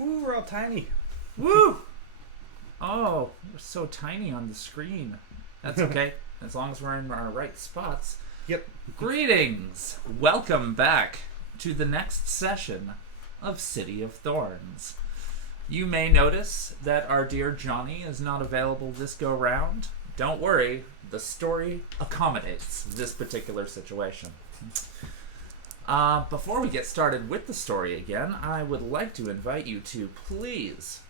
Woo, we're all tiny. Woo! Oh, we're so tiny on the screen. That's okay, as long as we're in our right spots. Yep. Greetings! Welcome back to the next session of City of Thorns. You may notice that our dear Johnny is not available this go-round. Don't worry, the story accommodates this particular situation. Before we get started with the story again, I would like to invite you to please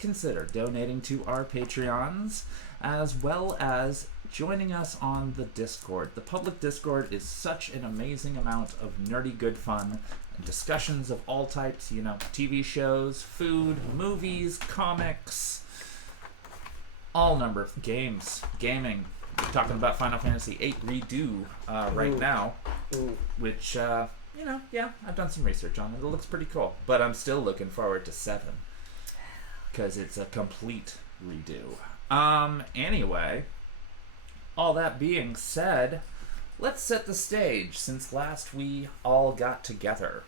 consider donating to our Patreons, as well as joining us on the Discord. The public Discord is such an amazing amount of nerdy good fun and discussions of all types, TV shows, food, movies, comics, all number of games, gaming. We're talking about Final Fantasy VIII Redo right now, which, I've done some research on it. It looks pretty cool, but I'm still looking forward to 7 because it's a complete redo. Anyway, all that being said, let's set the stage since last we all got together.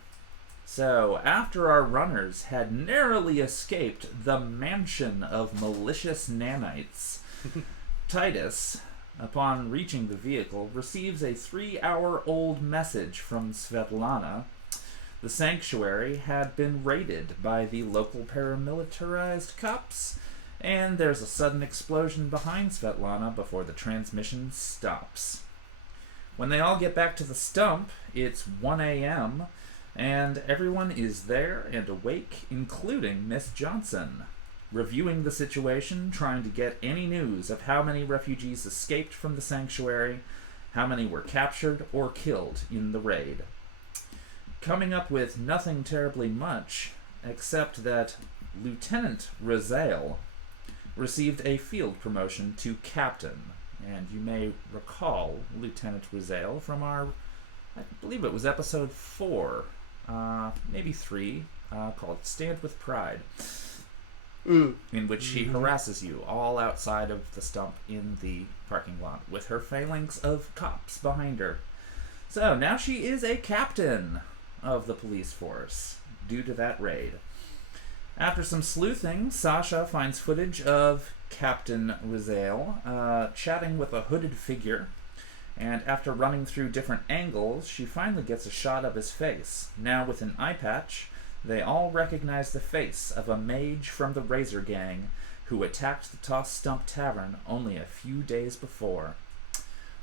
So, after our runners had narrowly escaped the mansion of malicious nanites, Tytus, upon reaching the vehicle, receives a 3-hour-old message from Svetlana. The sanctuary had been raided by the local paramilitarized cops, and there's a sudden explosion behind Svetlana before the transmission stops. When they all get back to the stump, it's 1 a.m., and everyone is there and awake, including Miss Johnson, reviewing the situation, trying to get any news of how many refugees escaped from the sanctuary, how many were captured or killed in the raid. Coming up with nothing terribly much, except that Lieutenant Razael received a field promotion to captain. And you may recall Lieutenant Razael from our, I believe it was episode 4, maybe 3, called Stand with Pride, in which she harasses you all outside of the stump in the parking lot with her phalanx of cops behind her. So now she is a captain of the police force due to that raid. After some sleuthing, Sasha finds footage of Captain Razael chatting with a hooded figure, and after running through different angles, she finally gets a shot of his face. Now with an eye patch, they all recognize the face of a mage from the Razor Gang who attacked the Tossed Stump Tavern only a few days before,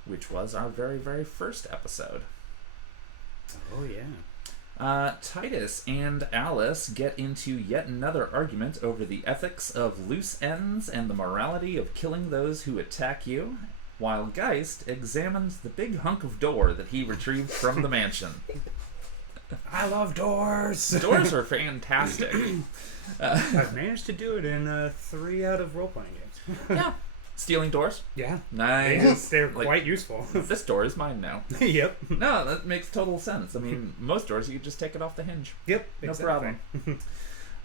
which was our very, very first episode. Oh, yeah. Tytus and ALISS get into yet another argument over the ethics of loose ends and the morality of killing those who attack you, while Gheist examines the big hunk of door that he retrieved from the mansion. I love doors! Doors are fantastic. I've managed to do it in 3 out of role-playing games. Yeah. Stealing doors? Yeah. Nice. They're quite useful. This door is mine now. Yep. No, that makes total sense. I mean, most doors, you just take it off the hinge. Yep. No exactly.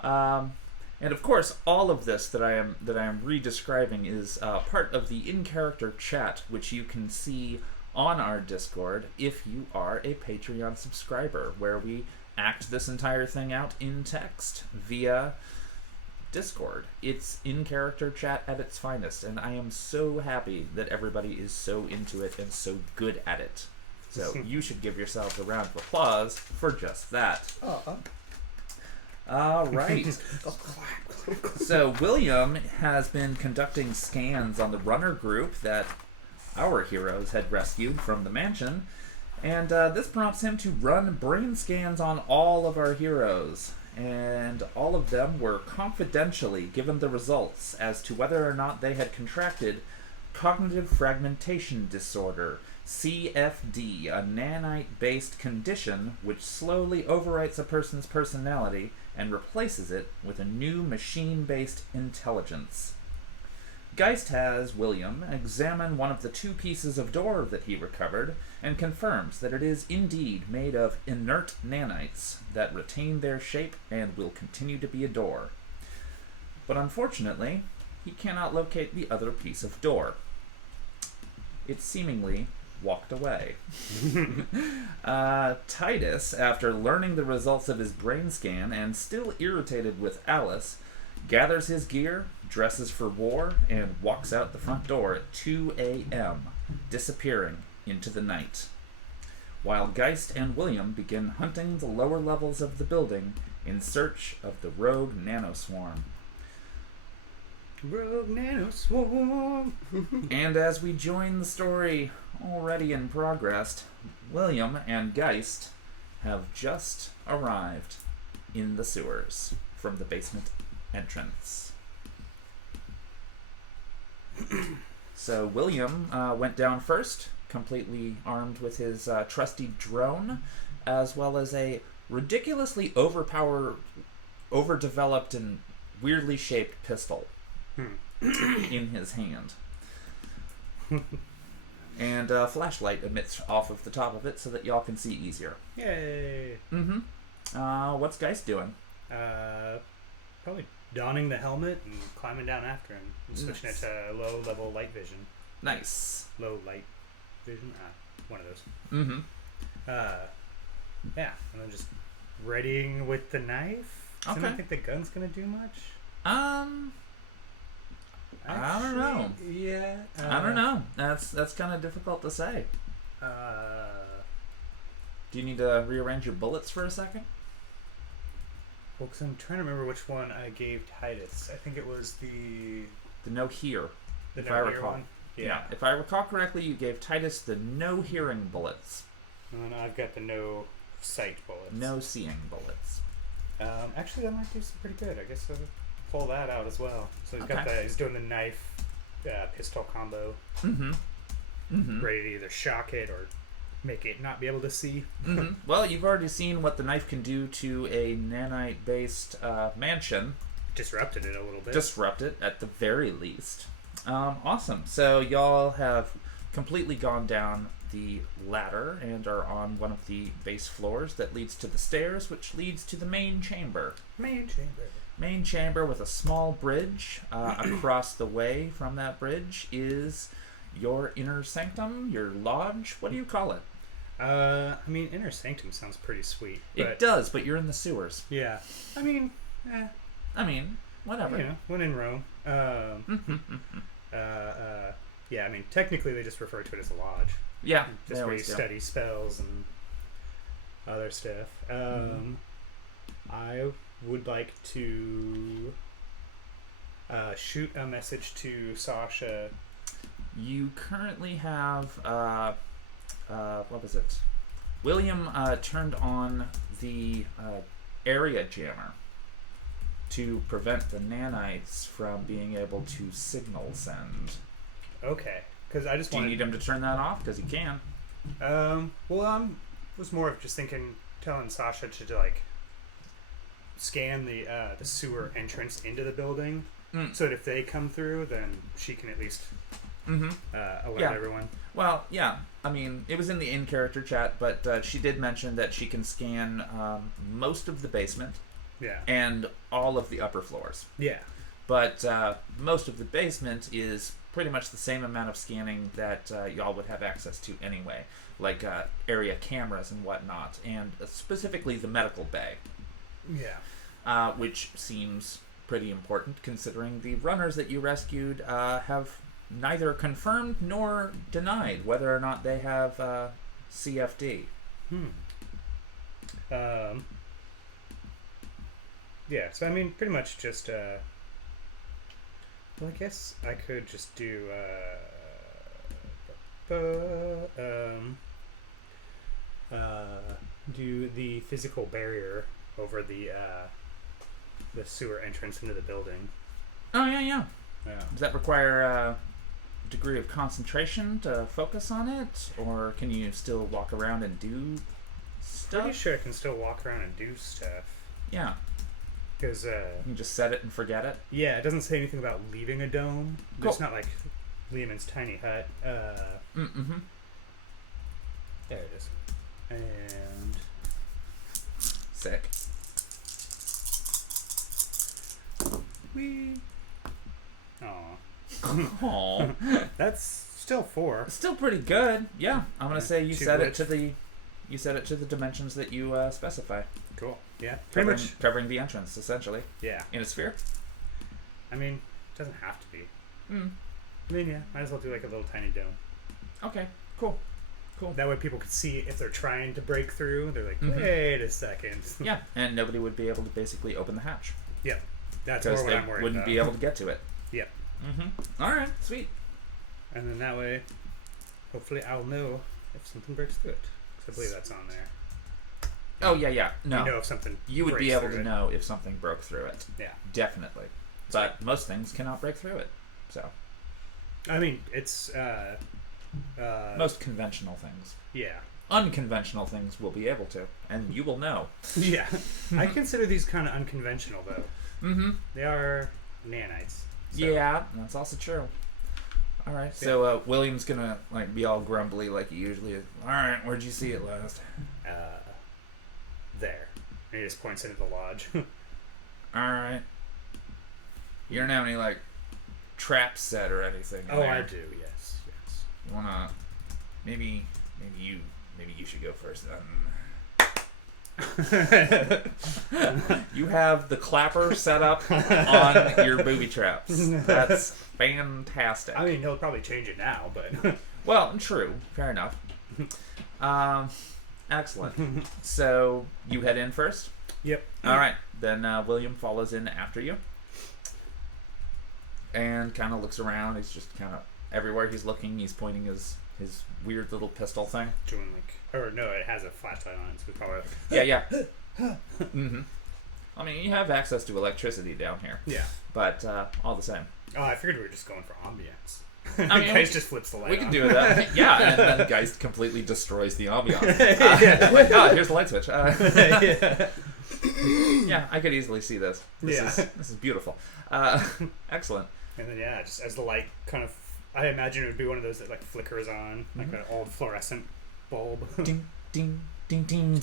problem. And of course, all of this that I am re-describing is part of the in-character chat, which you can see on our Discord if you are a Patreon subscriber, where we act this entire thing out in text via Discord. It's in-character chat at its finest, and I am so happy that everybody is so into it and so good at it. So you should give yourselves a round of applause for just that. All right. So William has been conducting scans on the runner group that our heroes had rescued from the mansion, and this prompts him to run brain scans on all of our heroes. And all of them were confidentially given the results as to whether or not they had contracted cognitive fragmentation disorder, CFD, a nanite-based condition which slowly overwrites a person's personality and replaces it with a new machine-based intelligence. Gheist has William examine one of the 2 pieces of door that he recovered and confirms that it is indeed made of inert nanites that retain their shape and will continue to be a door. But unfortunately, he cannot locate the other piece of door. It seemingly walked away. Tytus, after learning the results of his brain scan and still irritated with ALISS, gathers his gear, dresses for war, and walks out the front door at 2 a.m., disappearing into the night. While Gheist and William begin hunting the lower levels of the building in search of the rogue nano-swarm. Rogue nano-swarm! And as we join the story already in progress, William and Gheist have just arrived in the sewers from the basement entrance. So William went down first, completely armed with his trusty drone, as well as a ridiculously overdeveloped and weirdly shaped pistol in his hand. And a flashlight emits off of the top of it so that y'all can see easier. Yay! What's Gheist doing? Probably donning the helmet and climbing down after him and switching it to low-level light vision. Nice. Low light vision? One of those. Yeah, and then just readying with the knife. So I don't think the gun's gonna do much. I don't know. Yeah. I don't know. That's kind of difficult to say. Do you need to rearrange your bullets for a second? Well, because I'm trying to remember which one I gave Tytus. I think it was the no hear. The if no I hear recall. one. Yeah. If I recall correctly, you gave Tytus the no hearing bullets. And I've got the no sight bullets. No seeing bullets. Actually, that might do some pretty good. I guess I'll pull that out as well. So he's doing the knife pistol combo. Ready to either shock it or make it not be able to see. Well, you've already seen what the knife can do to a nanite-based mansion. Disrupted it a little bit. Disrupt it, at the very least. Awesome. So y'all have completely gone down the ladder and are on one of the base floors that leads to the stairs, which leads to the main chamber. Main chamber with a small bridge. Across the way from that bridge is your inner sanctum, your lodge. What do you call it? I mean, inner sanctum sounds pretty sweet. It does, but you're in the sewers. Yeah. I mean, whatever. You know, when in Rome. Yeah, I mean, technically they just refer to it as a lodge. Yeah. Just where you study spells and other stuff. I would like to shoot a message to Sasha. You currently have, what was it? William turned on the area jammer to prevent the nanites from being able to signal send. Okay, because I just Do you need him to turn that off? Because he can. Well, I was more of just telling Sasha to like scan the sewer entrance into the building, so that if they come through, then she can at least alert everyone. Well, yeah. I mean, it was in the in-character chat, but she did mention that she can scan most of the basement. Yeah. And all of the upper floors. Yeah. But most of the basement is pretty much the same amount of scanning that y'all would have access to anyway, like area cameras and whatnot, and specifically the medical bay. Yeah. Which seems pretty important considering the runners that you rescued have neither confirmed nor denied whether or not they have CFD. Yeah, so I mean, pretty much just, well, I guess I could just do, do the physical barrier over the sewer entrance into the building. Oh, yeah. Yeah. Does that require a degree of concentration to focus on it? Or can you still walk around and do stuff? Pretty sure I can still walk around and do stuff. Yeah. Because, you can just set it and forget it? Yeah, it doesn't say anything about leaving a dome. Cool. It's not like Lehman's tiny hut. There it is. And... Sick. Whee! Aw. Aww. That's Still 4. Still pretty good. Yeah, I'm gonna say you set it to the dimensions that you specify. Cool. Yeah. Pretty much covering the entrance essentially. Yeah. In a sphere. I mean, it doesn't have to be. Mm. I mean, yeah. Might as well do like a little tiny dome. Okay. Cool. That way people could see if they're trying to break through. They're like, wait a second. Yeah, and nobody would be able to basically open the hatch. Yep. That's more what I'm worried about. Wouldn't be able to get to it. Yep. All right. Sweet. And then that way, hopefully I'll know if something breaks through it. Because I believe that's on there. Oh, yeah. No. You know if something You would be able to know if something broke through it. Yeah. Definitely. But most things cannot break through it. So. I mean, it's... most conventional things. Yeah. Unconventional things will be able to. And you will know. Yeah. I consider these kind of unconventional, though. Mm-hmm. They are nanites. So. Yeah, that's also true. All right. Yeah. So William's gonna be all grumbly like he usually is. All right, where'd you see it last? There. And he just points into the lodge. All right. You don't have any traps set or anything? Oh, I do. Yes. You wanna maybe you should go first then. You have the clapper set up on your booby traps. That's fantastic. I mean, he'll probably change it now, but... Well, true. Fair enough. Excellent. So, you head in first? Yep. Alright. Then William follows in after you. And kind of looks around. He's just kind of... Everywhere he's looking, he's pointing his weird little pistol thing. Doing or no, it has a flashlight on it, so it's probably... Yeah. Mm-hmm. I mean, you have access to electricity down here. Yeah. But all the same. Oh, I figured we were just going for ambience. I mean, Gheist just flips the light on. We can do that. Yeah, and then Gheist completely destroys the ambiance. Here's the light switch. Yeah, I could easily see this. This is beautiful. Excellent. And then, just as the light kind of... I imagine it would be one of those that flickers on, like an old fluorescent bulb. Ding, ding, ding, ding.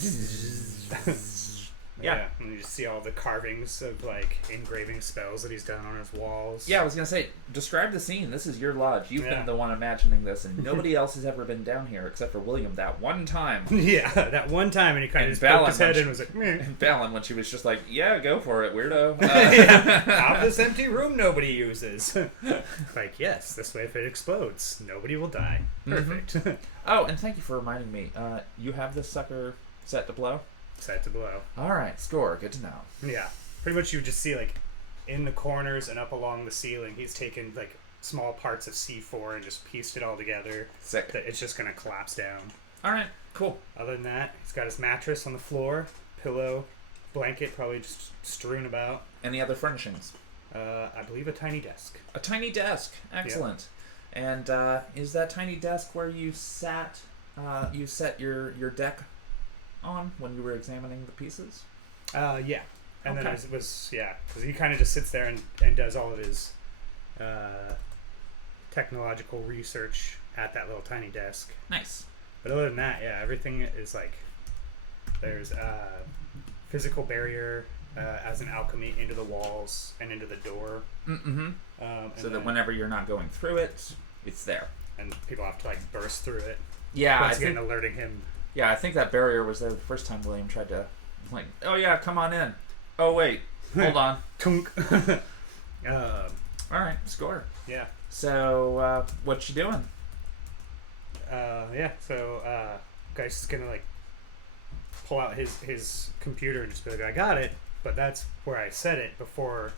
Yeah, and you just see all the carvings of engraving spells that he's done on his walls. Yeah, I was gonna say, describe the scene. This is your lodge. You've been the one imagining this, and nobody else has ever been down here except for William that one time. Yeah, that one time, and he kind of just poked his head and was like, meh. And Balin, when she was just like, yeah, go for it, weirdo. Have this empty room nobody uses. Yes, this way if it explodes, nobody will die. Perfect. Oh, and thank you for reminding me. You have this sucker set to blow? Set to blow. Alright, score. Good to know. Yeah. Pretty much you just see, in the corners and up along the ceiling, he's taken, small parts of C4 and just pieced it all together. Sick. That it's just going to collapse down. Alright, cool. Other than that, he's got his mattress on the floor, pillow, blanket probably just strewn about. Any other furnishings? I believe a tiny desk. A tiny desk. Excellent. Yep. And is that tiny desk where you set your deck on when you were examining the pieces? Yeah. And then it was because he kind of just sits there and does all of his technological research at that little tiny desk. Nice. But other than that, everything is there's a physical barrier as an alchemy into the walls and into the door. Mm-hmm. So that whenever you're not going through it, it's there. And people have to burst through it. Yeah, once again, alerting him. Yeah, I think that barrier was there the first time William tried to, oh yeah, come on in. Oh wait, hold on. Tunk. All right, score. Yeah. So, what you doing? So, Gheist is gonna pull out his computer and just be like, I got it, but that's where I set it before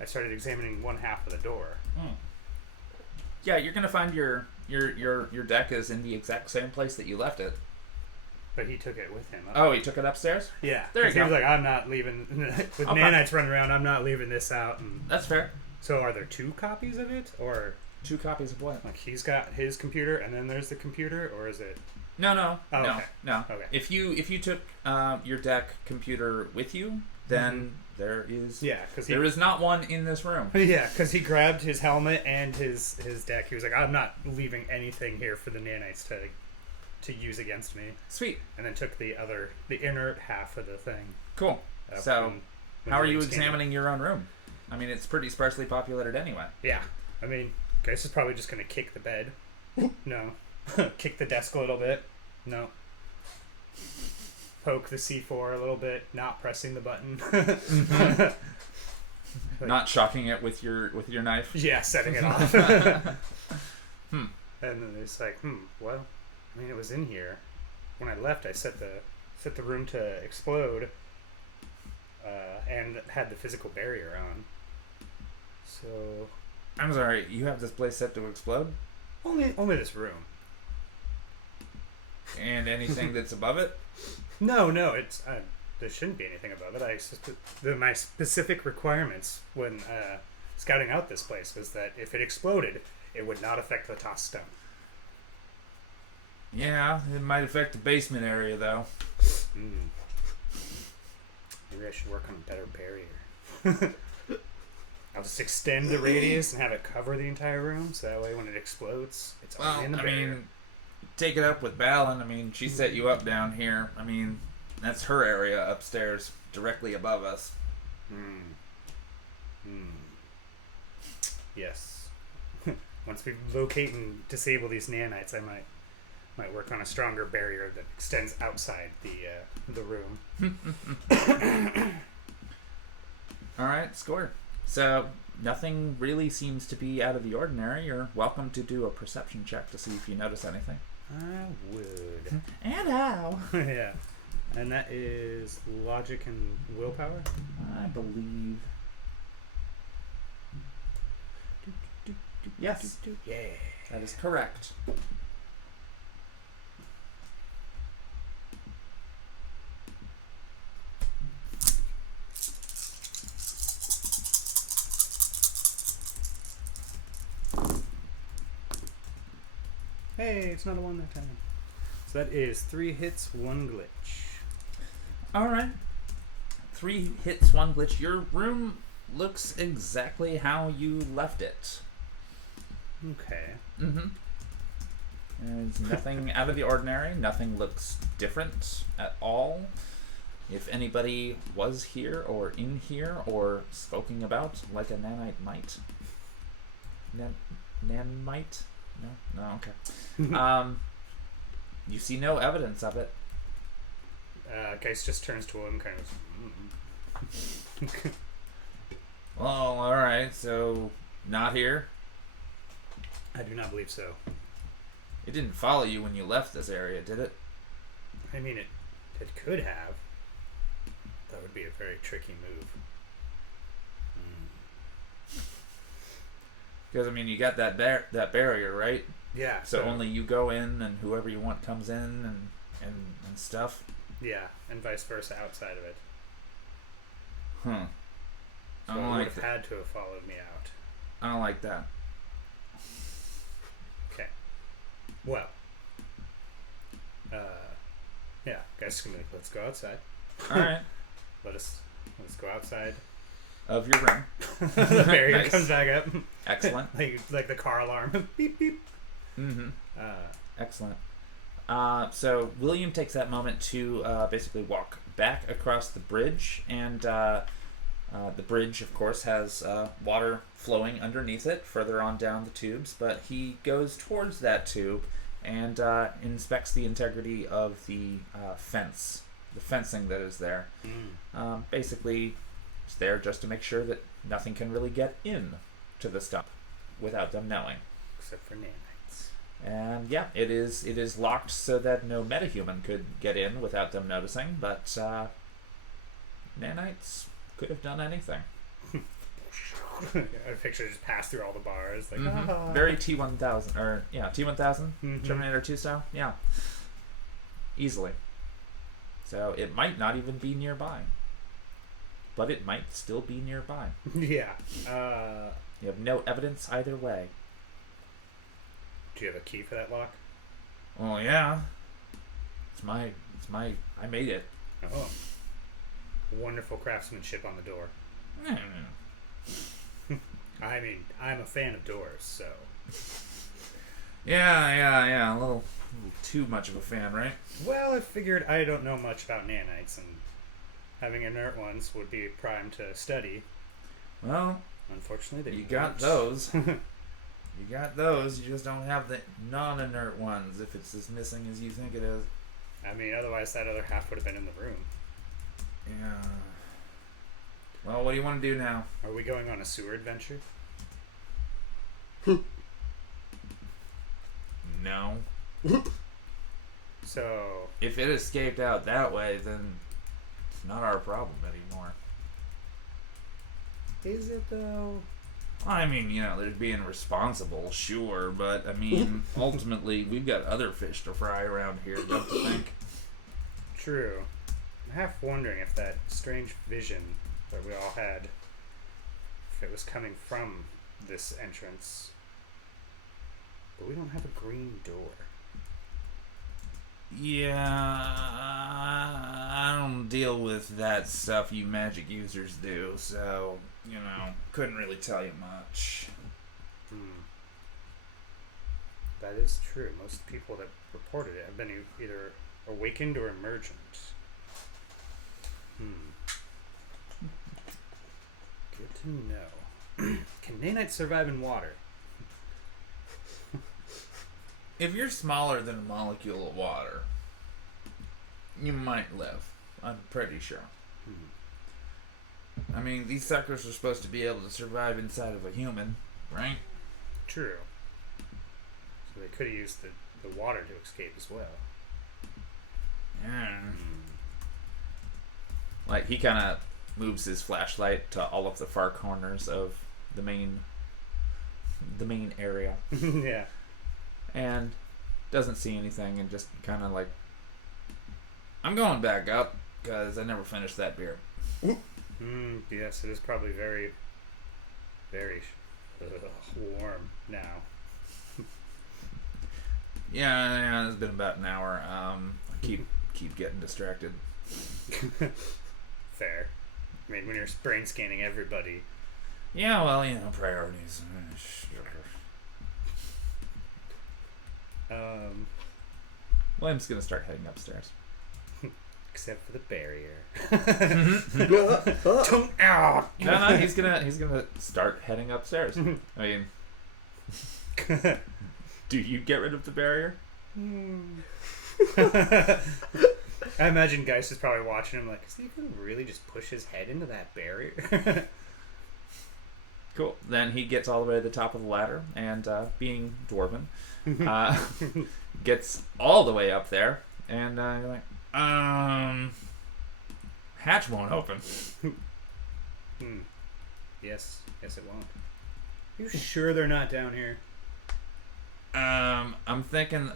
I started examining one half of the door. Yeah, you're gonna find your deck is in the exact same place that you left it. But he took it with him. Oh, he took it upstairs? Yeah. There you go. He was like, I'm not leaving. With nanites running around, I'm not leaving this out. And that's fair. So are there 2 copies of it? Or 2 copies of what? He's got his computer and then there's the computer? Or is it... No. Oh, no. Okay. No. Okay. If you took your deck computer with you, then there is... Yeah, because there is not one in this room. Yeah, because he grabbed his helmet and his deck. He was like, I'm not leaving anything here for the nanites to use against me. Sweet. And then took the inert half of the thing. Cool. So, how are you examining your own room? I mean, it's pretty sparsely populated anyway. Yeah. I mean, Gheist is probably just going to kick the bed No. Kick the desk a little bit. No. Poke the C4 a little bit, not pressing the button. Like, not shocking it with your knife. Yeah, setting it off. And then it's like, well, I mean, it was in here. When I left, I set the room to explode, and had the physical barrier on. So I'm sorry, you have this place set to explode? only this room. And anything that's above it? No, it's there shouldn't be anything above it. My specific requirements when scouting out this place was that if it exploded, it would not affect the Tossed Stump. Yeah, it might affect the basement area, though. Maybe I should work on a better barrier. I'll just extend the radius and have it cover the entire room, so that way when it explodes, it's already in the barrier. Mean, take it up with Balin. I mean, she set you up down here. I mean, that's her area upstairs, directly above us. Yes. Once we locate and disable these nanites, I might work on a stronger barrier that extends outside the room. All right, score. So nothing really seems to be out of the ordinary. You're welcome to do a perception check to see if you notice anything. I would. And how? Yeah. And that is logic and willpower? I believe. Yes. Yeah. That is correct. Hey, it's not a 1 that time. So that is 3 hits, 1 glitch. All right. 3 hits, 1 glitch. Your room looks exactly how you left it. Okay. There's nothing out of the ordinary. Nothing looks different at all. If anybody was here or in here or skulking about like a nanite might. Nan might? No, okay. You see no evidence of it. Gheist just turns to him, kind of. Well, alright, so not here? I do not believe so. It didn't follow you when you left this area, did it? I mean, it could have. That would be a very tricky move. Because, I mean, you got that barrier, right? Yeah. So only you go in and whoever you want comes in and stuff? Yeah, and vice versa outside of it. I So don't it like would have had to have followed me out. I don't like that. Okay. Well. Yeah, guys can be like, let's go outside. Alright. Let's go outside. Of your room. The barrier Nice. comes back up. Excellent. like the car alarm. Beep beep. Excellent. So William takes that moment to basically walk back across the bridge, and the bridge, of course, has water flowing underneath it further on down the tubes, but he goes towards that tube and inspects the integrity of the fencing that is there. Basically, it's there just to make sure that nothing can really get in to the stump without them knowing. Except for nanites. And yeah, it is locked so that no metahuman could get in without them noticing, but nanites could have done anything. I picture just pass through all the bars. Like, Very T-1000, or yeah, T-1000, Terminator 2 style, yeah. Easily. So it might not even be nearby. But it might still be nearby. Yeah. You have no evidence either way. Do you have a key for that lock? Oh yeah. It's my I made it. Oh. Wonderful craftsmanship on the door. I mean, I'm a fan of doors, so. Yeah. A little too much of a fan, right? Well, I figured I don't know much about nanites, and having inert ones would be prime to study. Well, Unfortunately, you got those. You got those, you just don't have the non-inert ones if it's as missing as you think it is. I mean, otherwise that other half would have been in the room. Yeah. Well, what do you want to do now? Are we going on a sewer adventure? No. So... If it escaped out that way, then it's not our problem anymore. Is it, though? I mean, there's being responsible, sure, but, I mean, ultimately, we've got other fish to fry around here, don't you think? True. I'm half wondering if that strange vision that we all had, if it was coming from this entrance. But we don't have a green door. Yeah, I don't deal with that stuff you magic users do, so, couldn't really tell you much. That is true. Most people that reported it have been either awakened or emergent. Good to know. Can nanites survive in water? If you're smaller than a molecule of water, you might live. I'm pretty sure. I mean, these suckers are supposed to be able to survive inside of a human, right? True. So they could have used the water to escape as well. Yeah. Like, he kind of moves his flashlight to all of the far corners of the main area. Yeah. And doesn't see anything and just kind of like, I'm going back up because I never finished that beer. Yes, it is probably very, very warm now. Yeah, it's been about an hour. I keep getting distracted. Fair. I mean, when you're brain scanning everybody. Yeah, well, priorities. William's gonna start heading upstairs. Except for the barrier. No, he's gonna start heading upstairs. I mean, do you get rid of the barrier? I imagine Gheist is probably watching him like, is he gonna really just push his head into that barrier? Cool. Then he gets all the way to the top of the ladder and, being dwarven, gets all the way up there and you're like, hatch won't open. Yes, it won't. You sure they're not down here? I'm thinking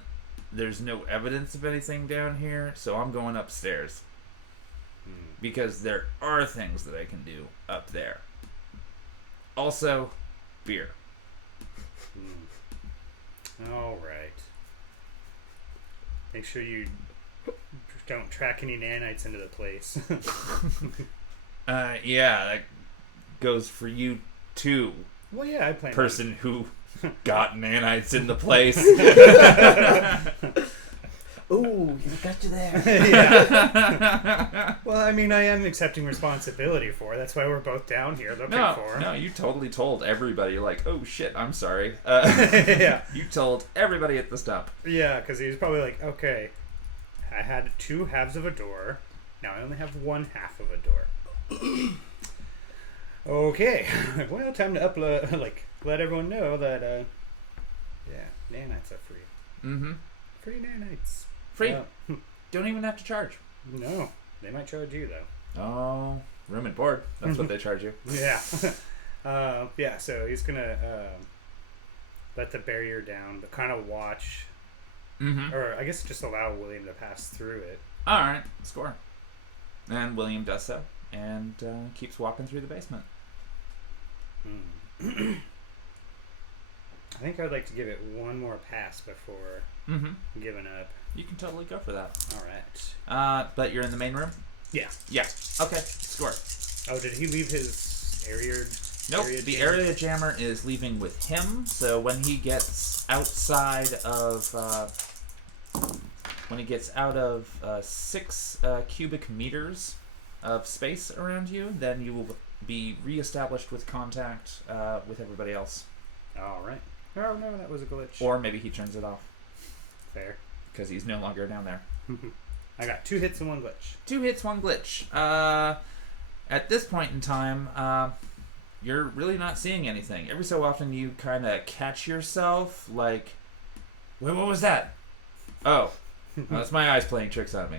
there's no evidence of anything down here, so I'm going upstairs. Because there are things that I can do up there. Also, beer. All right. Make sure you don't track any nanites into the place. Yeah, that goes for you too. Well, yeah, I plan. Person who got nanites in the place. Ooh, he got you there. Yeah. Well, I mean, I am accepting responsibility for it. That's why we're both down here looking for him. No, you totally told everybody. You're like, oh shit, I'm sorry. Yeah. You told everybody at the stump. Yeah, because he was probably like, okay, I had 2 halves of a door. Now I only have 1 half of a door. Okay. Well, time to upload, let everyone know that, nanites are free. Mm-hmm. Free nanites. Free. Don't even have to charge. No. They might charge you, though. Oh, room and board. That's what they charge you. Yeah. Yeah, so he's going to let the barrier down, but kind of watch. Mm-hmm. Or I guess just allow William to pass through it. All right, score. And William does so and keeps walking through the basement. I think I'd like to give it one more pass before giving up. You can totally go for that. All right. But you're in the main room? Yeah. Yeah. Okay, score. Oh, did he leave his area? Nope, the area jammer is leaving with him, so when he gets outside of 6 cubic meters of space around you, then you will be reestablished with contact with everybody else. All right. Oh no, that was a glitch. Or maybe he turns it off Fair. because he's no longer down there. I got 2 hits and 1 glitch. 2 hits, 1 glitch. At this point in time, you're really not seeing anything. Every so often you kind of catch yourself like, wait, what was that? Oh, that's my eyes playing tricks on me.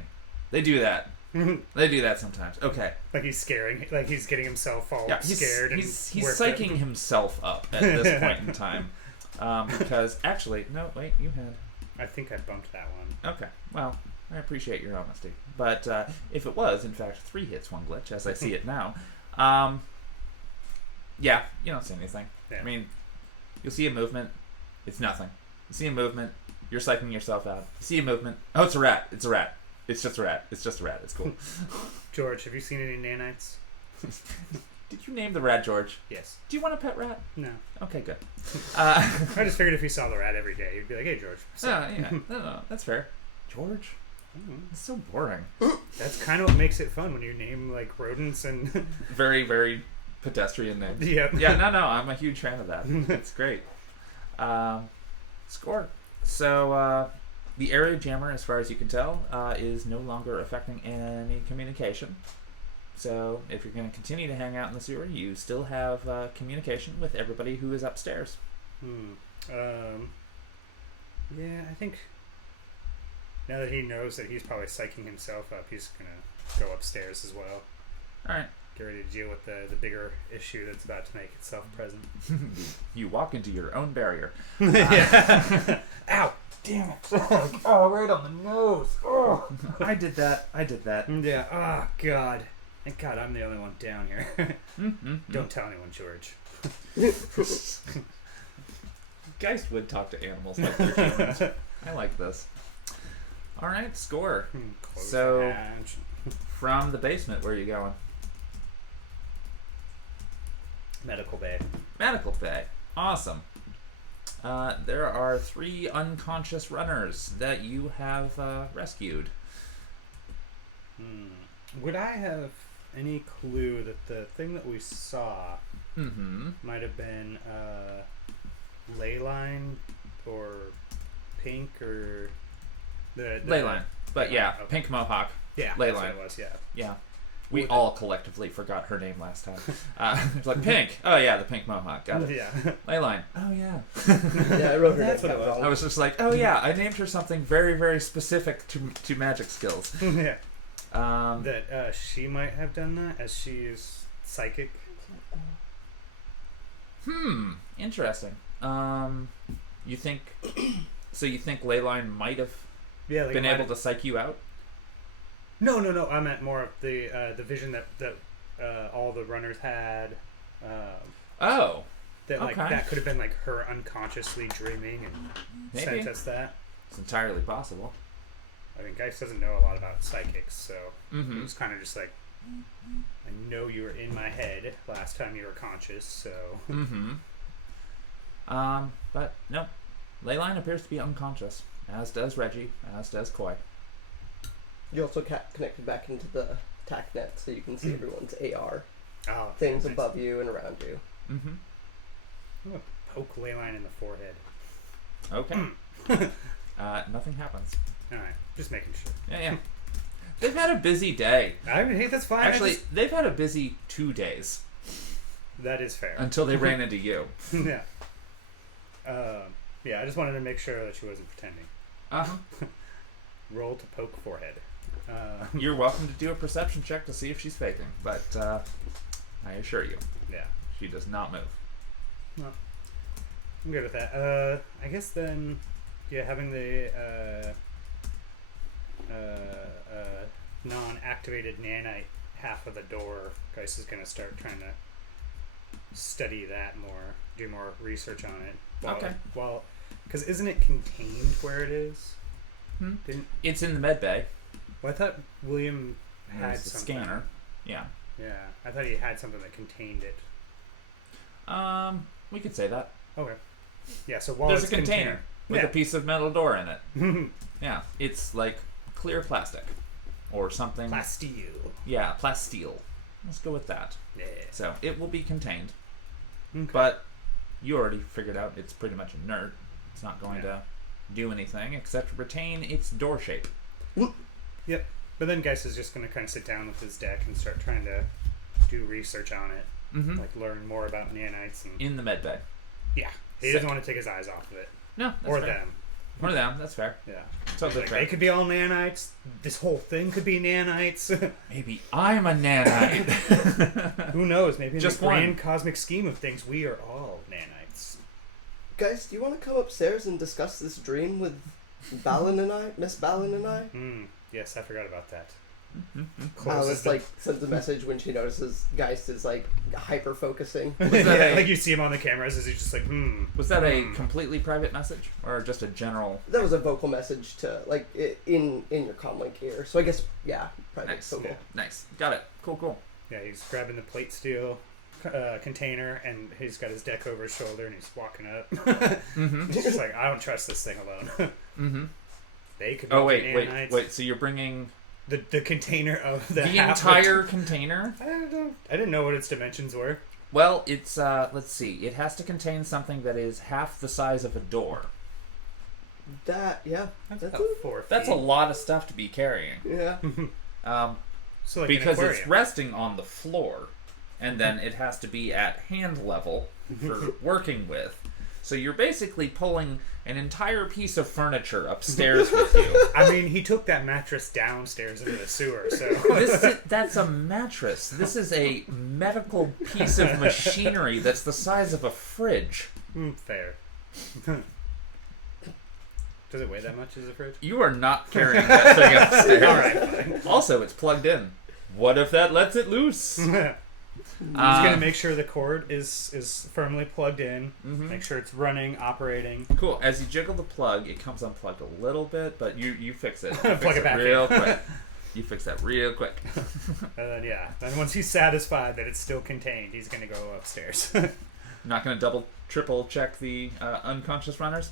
They do that. They do that sometimes. Okay. Like he's scaring, like he's getting himself all scared. He's psyching himself up at this point in time. Because, actually, no, wait, you had... I think I bumped that one. Okay, well, I appreciate your honesty. But if it was, in fact, 3 hits, 1 glitch, as I see it now, yeah, you don't see anything. Yeah. I mean, you'll see a movement, it's nothing. You see a movement, you're psyching yourself out. You see a movement, oh, it's a rat, it's a rat. It's just a rat. It's just a rat. It's cool. George, have you seen any nanites? Did you name the rat George? Yes. Do you want a pet rat? No. Okay, good. I just figured if you saw the rat every day, you'd be like, hey, George. Yeah, no, that's fair. George? It's so boring. That's kind of what makes it fun when you name, like, rodents and... Very, very pedestrian names. Yep. Yeah, no, I'm a huge fan of that. It's great. Score. So, the area jammer, as far as you can tell, is no longer affecting any communication. So, if you're going to continue to hang out in the sewer, you still have communication with everybody who is upstairs. Yeah, I think now that he knows that he's probably psyching himself up, he's going to go upstairs as well. Alright. Get ready to deal with the bigger issue that's about to make itself present. You walk into your own barrier. Ow! Damn it! Oh, right on the nose! Oh! I did that. Yeah, oh, God. Thank God I'm the only one down here. Don't tell anyone, George. Gheist would talk to animals like they're humans. I like this. Alright, score. So, from the basement, where are you going? Medical bay. Medical bay. Awesome. There are 3 unconscious runners that you have rescued. Would I have any clue that the thing that we saw might have been Leyline or Pink or the Leyline. But yeah, okay. Pink Mohawk. Yeah, Leyline. that's what it was, yeah. Yeah. We all collectively forgot her name last time. It's like, Pink. Oh, yeah, the Pink Mohawk. Got it. Yeah. Leyline. Oh, yeah. Yeah, I wrote her That's name what it down was. wrong. I was just like, oh, yeah, I named her something very, very specific to magic skills. Yeah. Um, That she might have done that as she is psychic. Interesting. You think... So you think Leyline might have Yeah, been able to psych you out? No. I meant more of the vision that all the runners had. Oh. That like Okay. that could have been like her unconsciously dreaming and Maybe. sent us that. It's entirely possible. I mean, Gheist doesn't know a lot about psychics, so it was kind of just like, I know you were in my head last time you were conscious, so. But no. Leyline appears to be unconscious, as does Reggie, as does Koi. You also connected back into the TAC net so you can see everyone's AR. Oh, Things nice. above you and around you. I'm gonna poke Leyline in the forehead. Okay. Nothing happens. Alright, just making sure. Yeah. They've had a busy day. I mean, hey, that's fine. Actually, they've had a busy 2 days. That is fair. Until they ran into you. Yeah. Yeah, I just wanted to make sure that she wasn't pretending. Roll to poke forehead. You're welcome to do a perception check to see if she's faking, but I assure you, Yeah. she does not move. No. I'm good with that. I guess then, yeah, having the non-activated nanite half of the door, Gheist is going to start trying to study that more, do more research on it. Well, because isn't it contained where it is? It's in the med bay. Well, I thought William had There's the something. scanner. Yeah. Yeah, I thought he had something that contained it. We could say that. Okay. Yeah, so while There's a it's container with yeah. a piece of metal door in it. Yeah, it's like clear plastic or something. Plasteel. Yeah, plasteel. Let's go with that. Yeah. So it will be contained, Okay. but you already figured out it's pretty much inert. It's not going to do anything except retain its door shape. Yep. But then Gheist is just going to kind of sit down with his deck and start trying to do research on it. Mm-hmm. Like learn more about nanites. And in the med bay. Yeah. He doesn't want to take his eyes off of it. No, that's or fair. them. Or them, that's fair. Yeah. Totally Like, fair. they could be all nanites. This whole thing could be nanites. Maybe I'm a nanite. Who knows? Maybe in Just the grand one. cosmic scheme of things, we are all nanites. Guys, do you want to come upstairs and discuss this dream with Balin and I? Miss Balin and I? Yes, I forgot about that. Alice sends a message when she notices Gheist is hyper focusing. Like you see him on the cameras as he's just like, Was that a completely private message or just a general? That was a vocal message to in your comlink ear. So I guess private Nice. vocal. Yeah. Nice. Got it. Cool. Yeah, he's grabbing the plate steel container and he's got his deck over his shoulder and he's walking up. He's just like, I don't trust this thing alone. They could be nanites. Wait. So you're bringing the container of the entire container? I don't know. I didn't know what its dimensions were. Well, it's let's see. It has to contain something that is half the size of a door. That's about 4 feet. That's a lot of stuff to be carrying. Yeah. So like because an it's aquarium. resting on the floor, and then it has to be at hand level for working with. So you're basically pulling an entire piece of furniture upstairs with you. I mean, he took that mattress downstairs into the sewer, so... That's a mattress. This is a medical piece of machinery that's the size of a fridge. Fair. Does it weigh that much as a fridge? You are not carrying that thing upstairs. Alright, fine. Also, it's plugged in. What if that lets it loose? He's going to make sure the cord is firmly plugged in, make sure it's running, operating. Cool. As you jiggle the plug, it comes unplugged a little bit, but you fix it. Plug it back real in. quick. You fix that real quick. And then, then once he's satisfied that it's still contained, he's going to go upstairs. Not going to double, triple check the unconscious runners?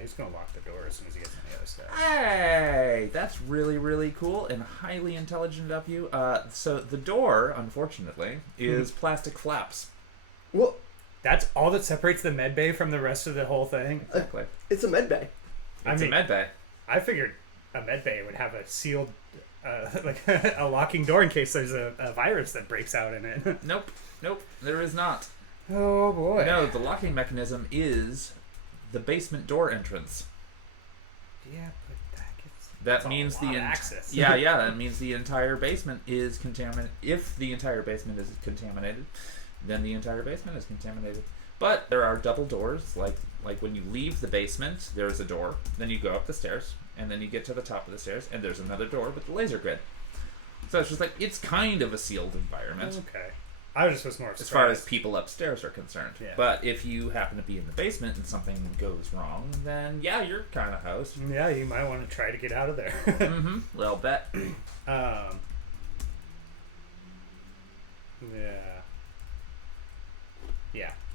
He's going to lock the door as soon as he gets on the other side. Hey, that's really, really cool and highly intelligent of you. So the door, unfortunately, is plastic flaps. Well, that's all that separates the med bay from the rest of the whole thing? Exactly. it's a med bay. It's a med bay. I figured a med bay would have a sealed, a locking door in case there's a virus that breaks out in it. Nope, there is not. Oh boy. No, the locking mechanism is the basement door entrance. Yeah, but That means the access. yeah, that means the entire basement is contaminated. If the entire basement is contaminated, then the entire basement is contaminated. But there are double doors, like when you leave the basement, there's a door. Then you go up the stairs, and then you get to the top of the stairs, and there's another door with the laser grid. So it's just it's kind of a sealed environment. Okay. I was just more as far as people upstairs are concerned. Yeah. But if you happen to be in the basement and something goes wrong, then you're kind of housed. Yeah, you might want to try to get out of there. Well, bet. Yeah.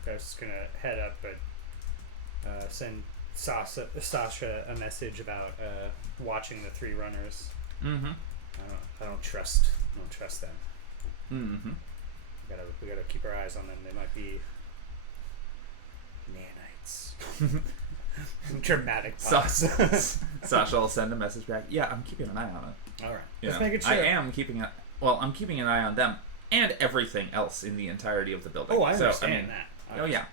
I was just gonna head up, but send Sasha a message about watching the three runners. I don't trust them. We gotta keep our eyes on them. They might be nanites. Dramatic pause. Sasha will send a message back. Yeah, I'm keeping an eye on it. All right. Let's make it sure. I'm keeping an eye on them and everything else in the entirety of the building. Oh, I understand that. Oh yeah.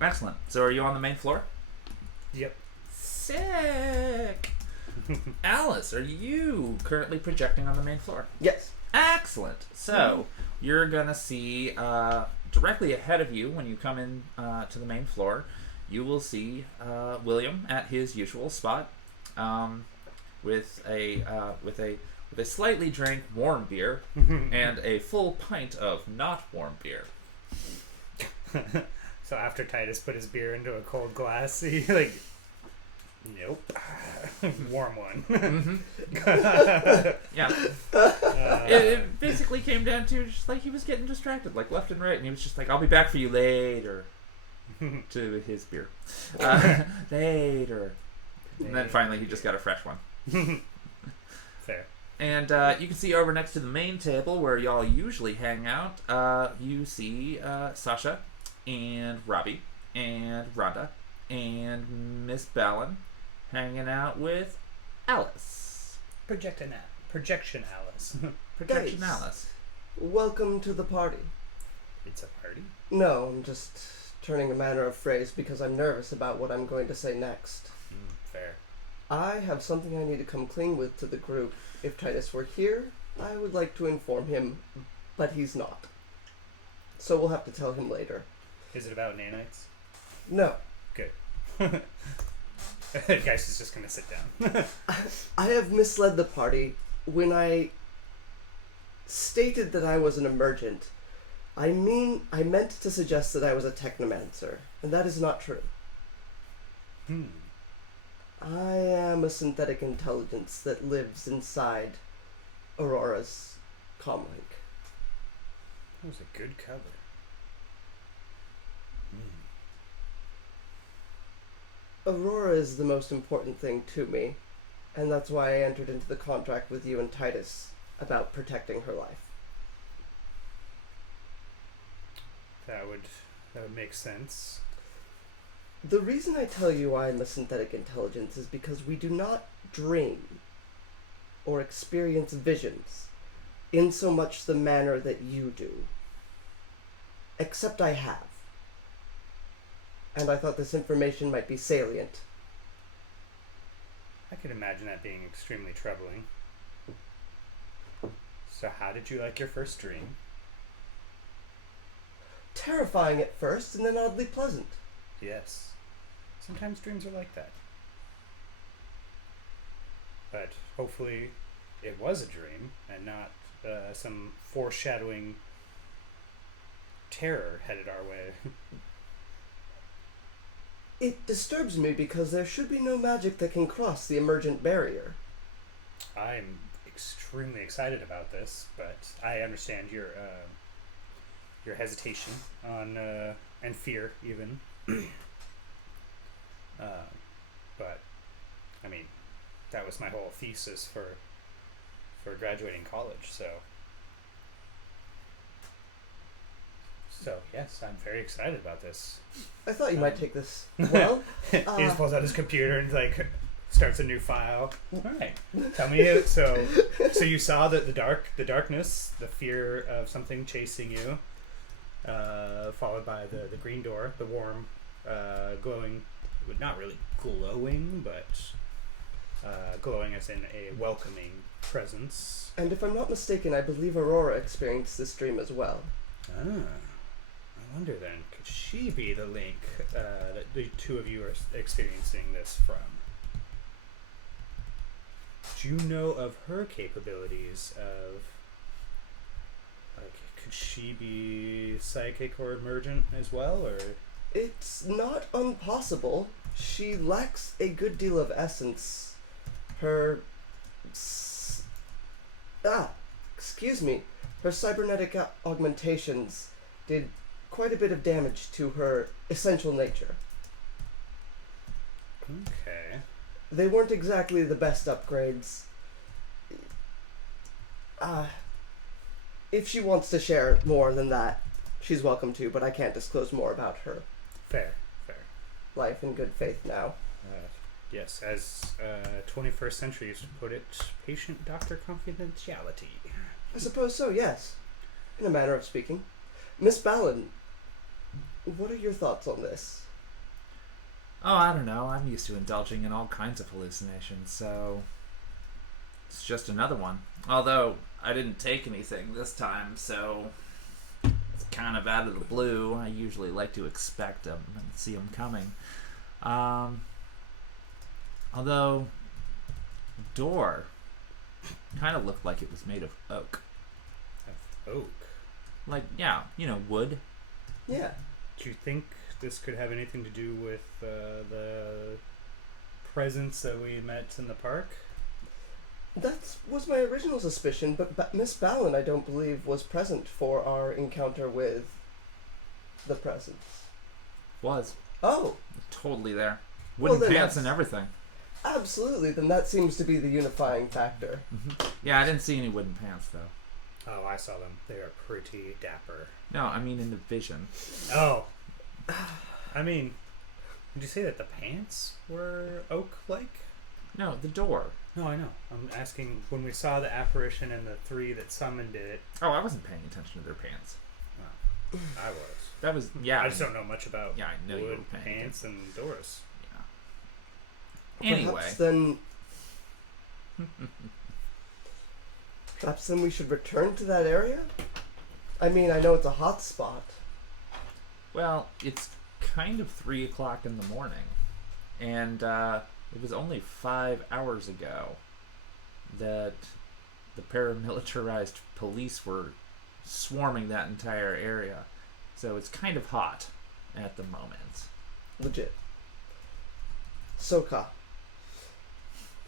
Excellent. So are you on the main floor? Yep. Sick. Alice, are you currently projecting on the main floor? Yes. Excellent. So you're gonna see directly ahead of you when you come in to the main floor. You will see William at his usual spot, with a slightly drank warm beer and a full pint of not warm beer. So after Tytus put his beer into a cold glass, he nope, warm one. Yeah. It basically came down to just he was getting distracted, left and right, and he was just I'll be back for you later. To his beer. Later. And then finally he just got a fresh one. Fair. And you can see over next to the main table where y'all usually hang out, you see Sasha and Robbie, and Rhonda, and Miss Ballin, hanging out with Alice. Projection Alice. Projection Gheist. Alice. Welcome to the party. It's a party? No, I'm just turning a manner of phrase because I'm nervous about what I'm going to say next. Fair. I have something I need to come clean with to the group. If Tytus were here, I would like to inform him, but he's not. So we'll have to tell him later. Is it about nanites? No. Good. Gheist is just going to sit down. I have misled the party when I stated that I was an emergent. I meant to suggest that I was a technomancer, and that is not true. I am a synthetic intelligence that lives inside Aurora's comlink. That was a good cover. Aurora is the most important thing to me, and that's why I entered into the contract with you and Tytus about protecting her life. That would make sense. The reason I tell you I am a synthetic intelligence is because we do not dream or experience visions in so much the manner that you do. Except I have. And I thought this information might be salient. I could imagine that being extremely troubling. So how did you like your first dream? Terrifying at first, and then oddly pleasant. Yes. Sometimes dreams are like that. But hopefully it was a dream and not some foreshadowing terror headed our way. It disturbs me because there should be no magic that can cross the emergent barrier. I'm extremely excited about this, but I understand your hesitation on and fear even. But I mean, that was my whole thesis for graduating college. So yes, I'm very excited about this. I thought you might take this well. He just pulls out his computer and like starts a new file. All right, tell me. So you saw that the darkness, the fear of something chasing you, followed by the green door, the warm, glowing, not really glowing, but glowing as in a welcoming presence. And if I'm not mistaken, I believe Aurora experienced this dream as well. Ah, I wonder then, could she be the link that the two of you are experiencing this from? Do you know of her capabilities of, like, could she be psychic or emergent as well, or? It's not impossible. She lacks a good deal of essence. Her cybernetic augmentations did quite a bit of damage to her essential nature. Okay. They weren't exactly the best upgrades. If she wants to share more than that, she's welcome to, but I can't disclose more about her Fair. life in good faith now. Yes, as 21st century used to put it, patient-doctor confidentiality. I suppose so, yes. In a manner of speaking. Miss Ballin, what are your thoughts on this? Oh, I don't know. I'm used to indulging in all kinds of hallucinations, so it's just another one. Although I didn't take anything this time, so it's kind of out of the blue. I usually like to expect them and see them coming. Although the door kind of looked like it was made of oak. Of oak? Like, yeah, wood. Yeah. Do you think this could have anything to do with the presence that we met in the park? That was my original suspicion, but Miss Ballin, I don't believe, was present for our encounter with the presence. Was. Oh. Totally there. Wooden Well, then pants that's- and everything. Absolutely, then that seems to be the unifying factor. Yeah, I didn't see any wooden pants, though. Oh, I saw them. They are pretty dapper. No, I mean in the vision. Oh, I mean, did you say that the pants were oak-like? No, the door. No, I know. I'm asking, when we saw the apparition and the three that summoned it... Oh, I wasn't paying attention to their pants. Oh, I was. That was, yeah. I just don't know much about I know you wood, were paying pants, and doors. Yeah. Anyway. Perhaps then we should return to that area? I mean, I know it's a hot spot. Well, it's kind of 3 o'clock in the morning. And it was only 5 hours ago that the paramilitarized police were swarming that entire area. So it's kind of hot at the moment. Legit. Soka.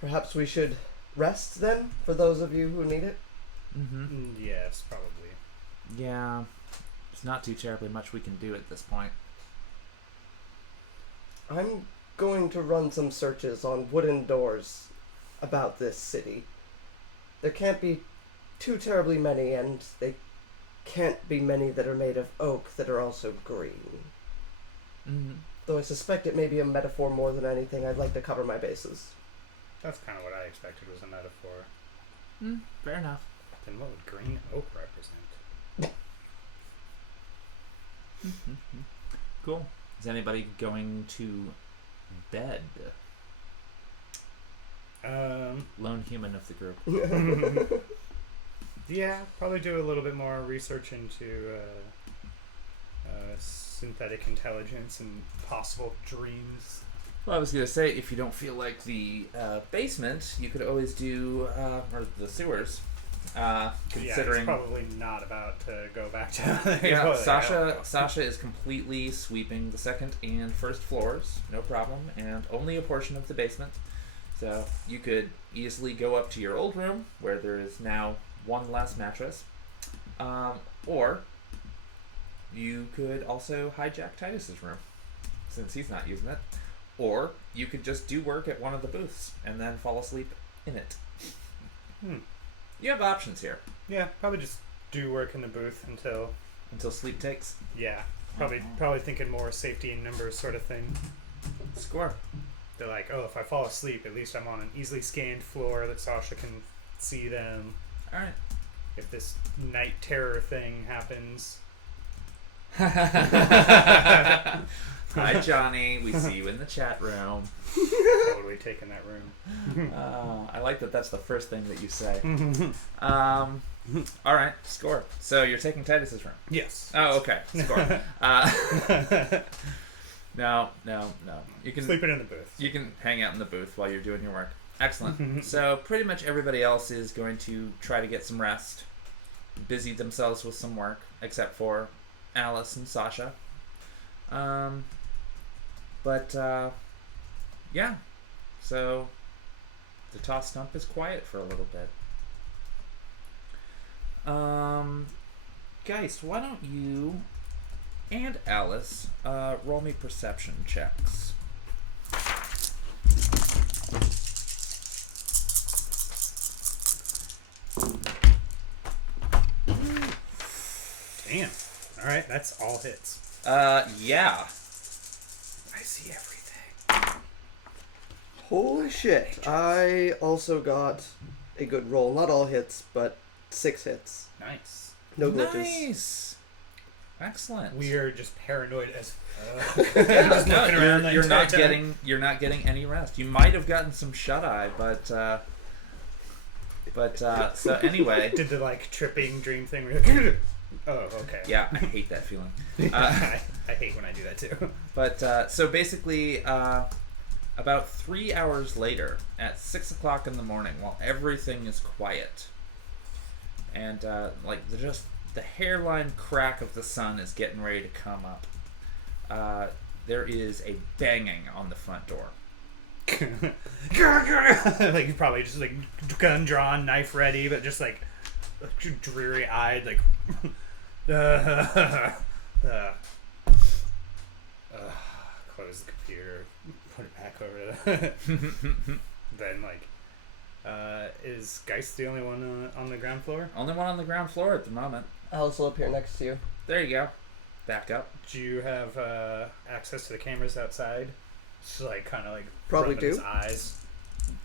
Perhaps we should rest then, for those of you who need it? Mm-hmm. Yes, probably. Yeah. There's not too terribly much we can do at this point. I'm going to run some searches on wooden doors about this city. There can't be too terribly many, and they can't be many that are made of oak that are also green. Mm-hmm. Though I suspect it may be a metaphor more than anything, I'd like to cover my bases. That's kind of what I expected was a metaphor. Fair enough. Then what would green oak represent? Cool. Is anybody going to bed? Lone human of the group. Yeah, probably do a little bit more research into synthetic intelligence and possible dreams. Well, I was going to say, if you don't feel like the basement, you could always do, or the sewers, considering... Yeah, it's probably not about to go back to... Yeah, Sasha is completely sweeping the second and first floors, no problem, and only a portion of the basement. So you could easily go up to your old room, where there is now one less mattress, or you could also hijack Tytus's room, since he's not using it. Or you could just do work at one of the booths and then fall asleep in it. You have options here. Yeah, probably just do work in the booth until sleep takes. Yeah, probably thinking more safety in numbers sort of thing. Score. They're like, oh, if I fall asleep, at least I'm on an easily scanned floor that Sasha can see them. All right. If this night terror thing happens. Hi, Johnny. We see you in the chat room. Totally taking that room. I like that that's the first thing that you say. All right, score. So you're taking Titus's room? Yes. Oh, okay. Score. No. You can sleeping in the booth. You can hang out in the booth while you're doing your work. Excellent. So pretty much everybody else is going to try to get some rest, busy themselves with some work, except for ALISS and Sasha. Yeah. So the Tossed Stump is quiet for a little bit. Gheist, why don't you and ALISS roll me perception checks? Damn. All right, that's all hits. Yeah. I see everything. Holy shit. I also got a good roll. Not all hits, but 6 hits. Nice. No glitches. Nice. Excellent. We are just paranoid as yeah, no, looking around you're not getting any rest. You might have gotten some shut eye, but so anyway. Did the like tripping dream thing where you're like, oh, okay. Yeah, I hate that feeling. I hate when I do that too. But so basically, about 3 hours later, at 6 o'clock in the morning, while everything is quiet, and just the hairline crack of the sun is getting ready to come up, there is a banging on the front door. Like you probably just like gun drawn, knife ready, but just like dreary eyed, like close the computer, put it back over there. Then like is Gheist the only one on the ground floor? Only one on the ground floor at the moment. Alice will appear next to you. There you go. back up. Do you have access to the cameras outside? Just like kind of like Probably rubbing his do. eyes.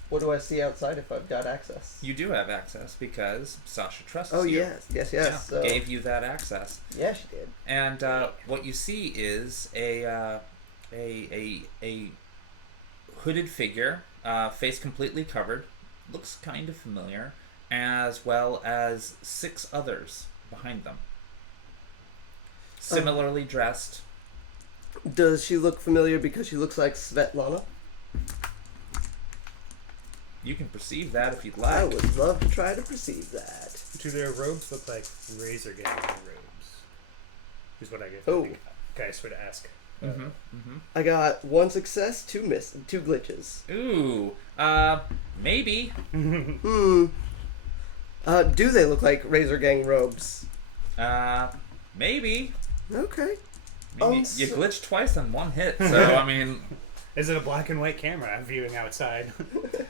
What do I see outside if I've got access? You do have access because Sasha trusts Oh, you. yes. Yeah, So, gave you that access. yeah, she did. And what you see is a hooded figure, face completely covered, looks kind of familiar, as well as 6 others behind them. Similarly dressed. Does she look familiar because she looks like Svetlana? You can perceive that if you'd I like. would love to try to perceive that. Do their robes look like razor gang robes? Is what I get. Oh. Guys would ask. I got 1 success, 2 glitches. Ooh, maybe. Do they look like Razor Gang robes? Maybe. Okay. I mean, you glitched twice on 1 hit, so I mean... Is it a black and white camera I'm viewing outside?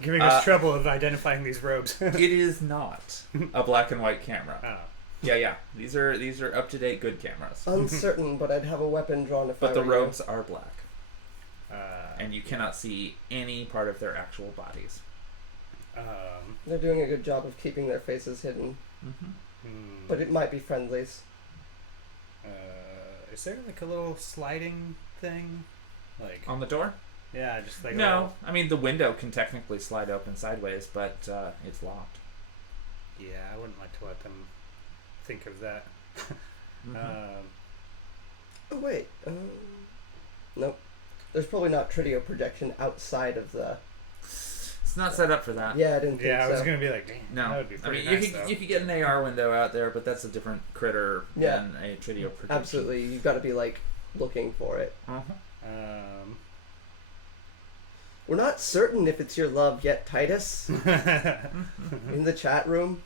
Giving us trouble of identifying these robes. It is not a black and white camera. Oh. Yeah. These are up to date good cameras. Uncertain, but I'd have a weapon drawn if But I the were you. robes are black, and you cannot see any part of their actual bodies. They're doing a good job of keeping their faces hidden. But it might be friendlies. Is there like a little sliding thing? Like On the door? yeah, just like No, I mean the window can technically slide open sideways, but it's locked. Yeah, I wouldn't like to let them think of that. Oh, wait. Nope. There's probably not Tritio projection outside of the... It's not set up for that. Yeah, I didn't think Yeah, I so. was gonna be like, damn, No, that would be I pretty mean nice, you could get an AR window out there, but that's a different critter than a Tritio projection. Absolutely. You've got to be, like, looking for it. We're not certain if it's your love yet, Tytus. In the chat room.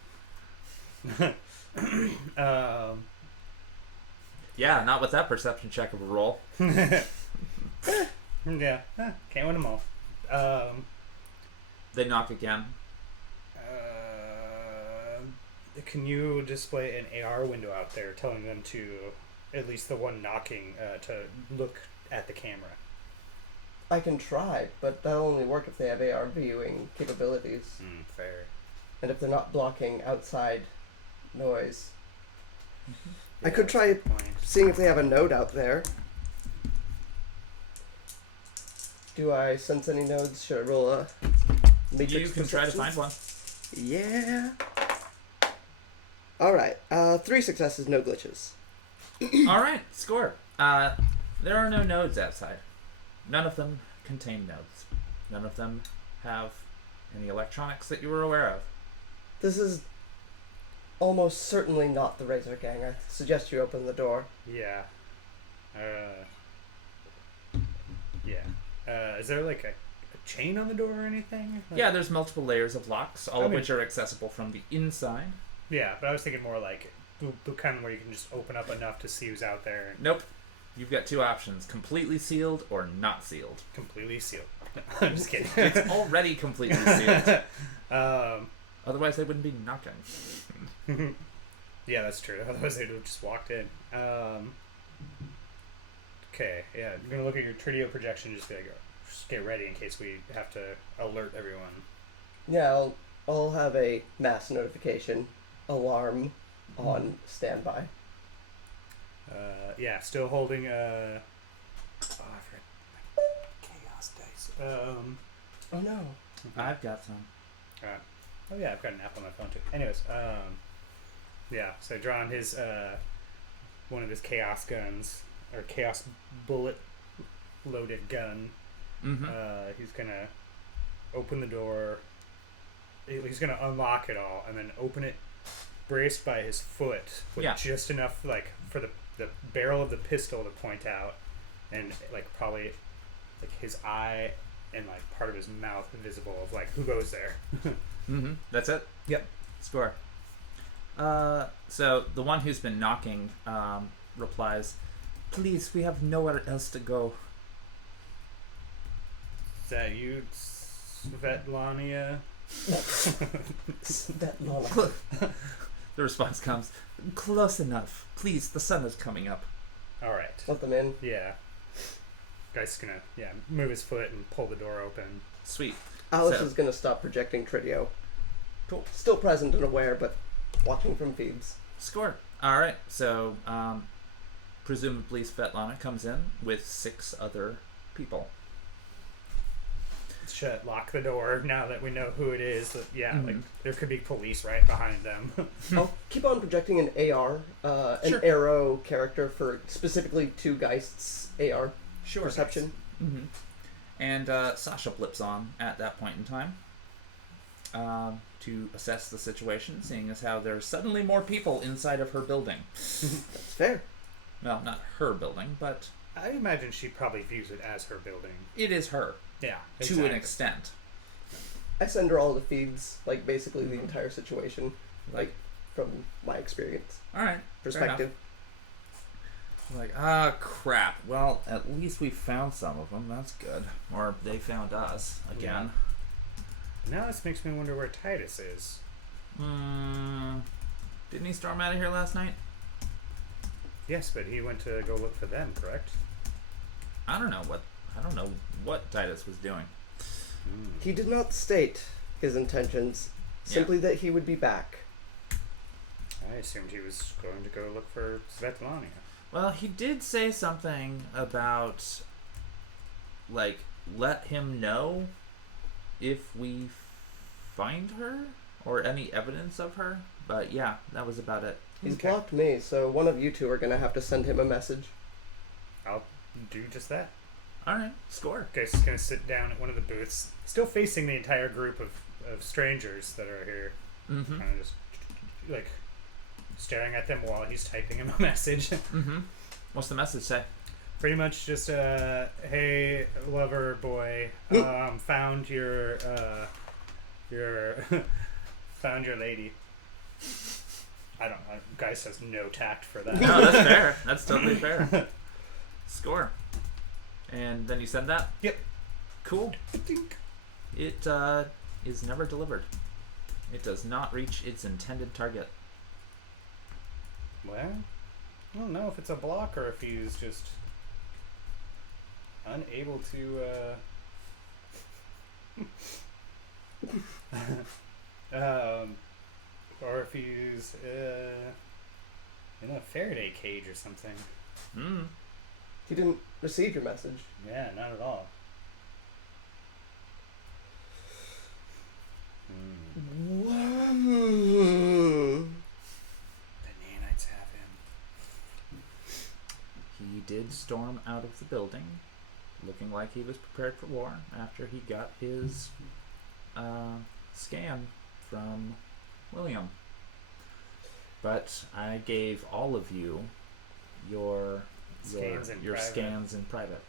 Yeah, not with that perception check of a roll. yeah, can't win them all. They knock again. Can you display an AR window out there telling them to, at least the one knocking, to look at the camera? I can try, but that'll only work if they have AR viewing capabilities. Fair. And if they're not blocking outside noise. Yeah, I could try that's a good point. seeing if they have a node out there. Do I sense any nodes? Should I roll a matrix You can try to perception? find one. Yeah. Alright, 3 successes, no glitches. Alright, score. There are no nodes outside. None of them contain nodes. None of them have any electronics that you were aware of. This is almost certainly not the Razor Gang. I suggest you open the door. Yeah. Is there like a chain on the door or anything? Like, Yeah, there's multiple layers of locks, all I of mean- which are accessible from the inside. Yeah, but I was thinking more like the kind where you can just open up enough to see who's out there. Nope. You've got 2 options, completely sealed or not sealed. Completely sealed. I'm just kidding. It's already completely sealed. Otherwise they wouldn't be knocking. Yeah, that's true. Otherwise they'd have just walked in. Okay, yeah. I'm going to look at your Tritio projection and just be like, just get ready in case we have to alert everyone. Yeah, I'll have a mass notification alarm on standby. Yeah, still holding I forgot my chaos dice. Oh no. I've got some. Oh yeah, I've got an app on my phone too. Anyways, yeah, so drawing his one of his chaos guns or chaos bullet loaded gun. He's gonna open the door. He's gonna unlock it all and then open it, braced by his foot with just enough like for the barrel of the pistol to point out, and like probably like his eye and like part of his mouth visible of like who goes there. That's it? Yep. Score. So the one who's been knocking replies, "Please, we have nowhere else to go." Is that you, Svetlana? Svetlana. The response comes, "Close enough. Please, the sun is coming up." All right. Let them in. Yeah. Guy's gonna move his foot and pull the door open. Sweet. Alice So- is going to stop projecting Tritio. Cool. Still present and aware, but watching from feeds. Score. All right. So, presumably Svetlana comes in with 6 other people. Lock the door now that we know who it is. Mhm. Like there could be police right behind them. I'll keep on projecting an AR, Sure. an arrow character for specifically 2 Geists AR Sure. perception. Mm-hmm. And Sasha blips on at that point in time to assess the situation, seeing as how there's suddenly more people inside of her building. That's fair. Well, not her building, but I imagine she probably views it as her building. it is her Yeah, to an extent. I send her all the feeds, like basically the entire situation, like from my experience All right. perspective. Like, crap. Well, at least we found some of them. That's good. Or they found us again. Now this makes me wonder where Tytus is. Didn't he storm out of here last night? Yes, but he went to go look for them, correct? I don't know what Tytus was doing. He did not state his intentions, simply that he would be back. I assumed he was going to go look for Svetlana. Well, he did say something about, like, let him know if we find her or any evidence of her. But yeah, that was about it. He's Okay. blocked me, so one of you 2 are going to have to send him a message. I'll do just that. All right, score. Guy's gonna sit down at one of the booths, still facing the entire group of strangers that are here. Mm-hmm. Kind of just like staring at them while he's typing him a message. Mm-hmm. What's the message say? Pretty much just hey lover boy, found your found your lady. I don't know. Guy says no tact for that. No, that's fair. That's totally fair. Score. And then you send that? Yep. Cool. It is never delivered. It does not reach its intended target. Well, I don't know if it's a block or if he's just unable to or if he's in a Faraday cage or something. He didn't receive your message. Yeah, not at all. Whoa. The nanites have him. He did storm out of the building, looking like he was prepared for war after he got his scan from William. But I gave all of you your Scans in your private. scans in private.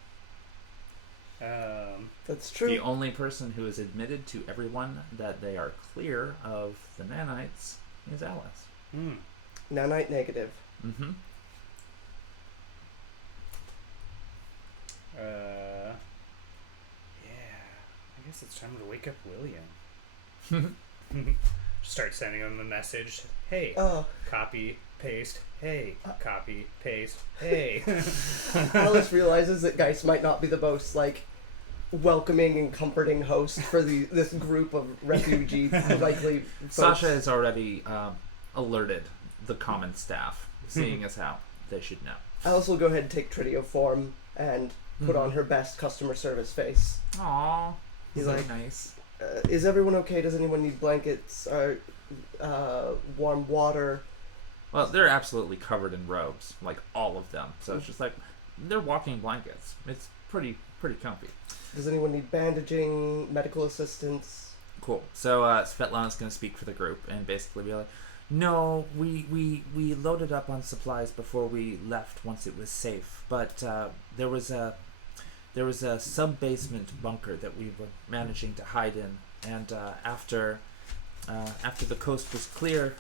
That's true. The only person who has admitted to everyone that they are clear of the nanites is Alice. Nanite negative. Mm-hmm. Yeah. I guess it's time to wake up William. Start sending him a message. Hey, Oh, copy, paste. Hey, copy, paste. Hey. Alice realizes that Gheist might not be the most, like, welcoming and comforting host for this group of refugee, likely folks. Sasha has already alerted the common staff, seeing as how they should know. Alice will go ahead and take Tritio form and put on her best customer service face. Aww. He's so like, nice. Is everyone okay? Does anyone need blankets or warm water? Well, they're absolutely covered in robes, like all of them. So it's just like they're walking blankets. It's pretty comfy. Does anyone need bandaging, medical assistance? Cool. So Svetlana's going to speak for the group and basically be like, no, we loaded up on supplies before we left once it was safe, but there was a sub-basement bunker that we were managing to hide in, and after the coast was clear,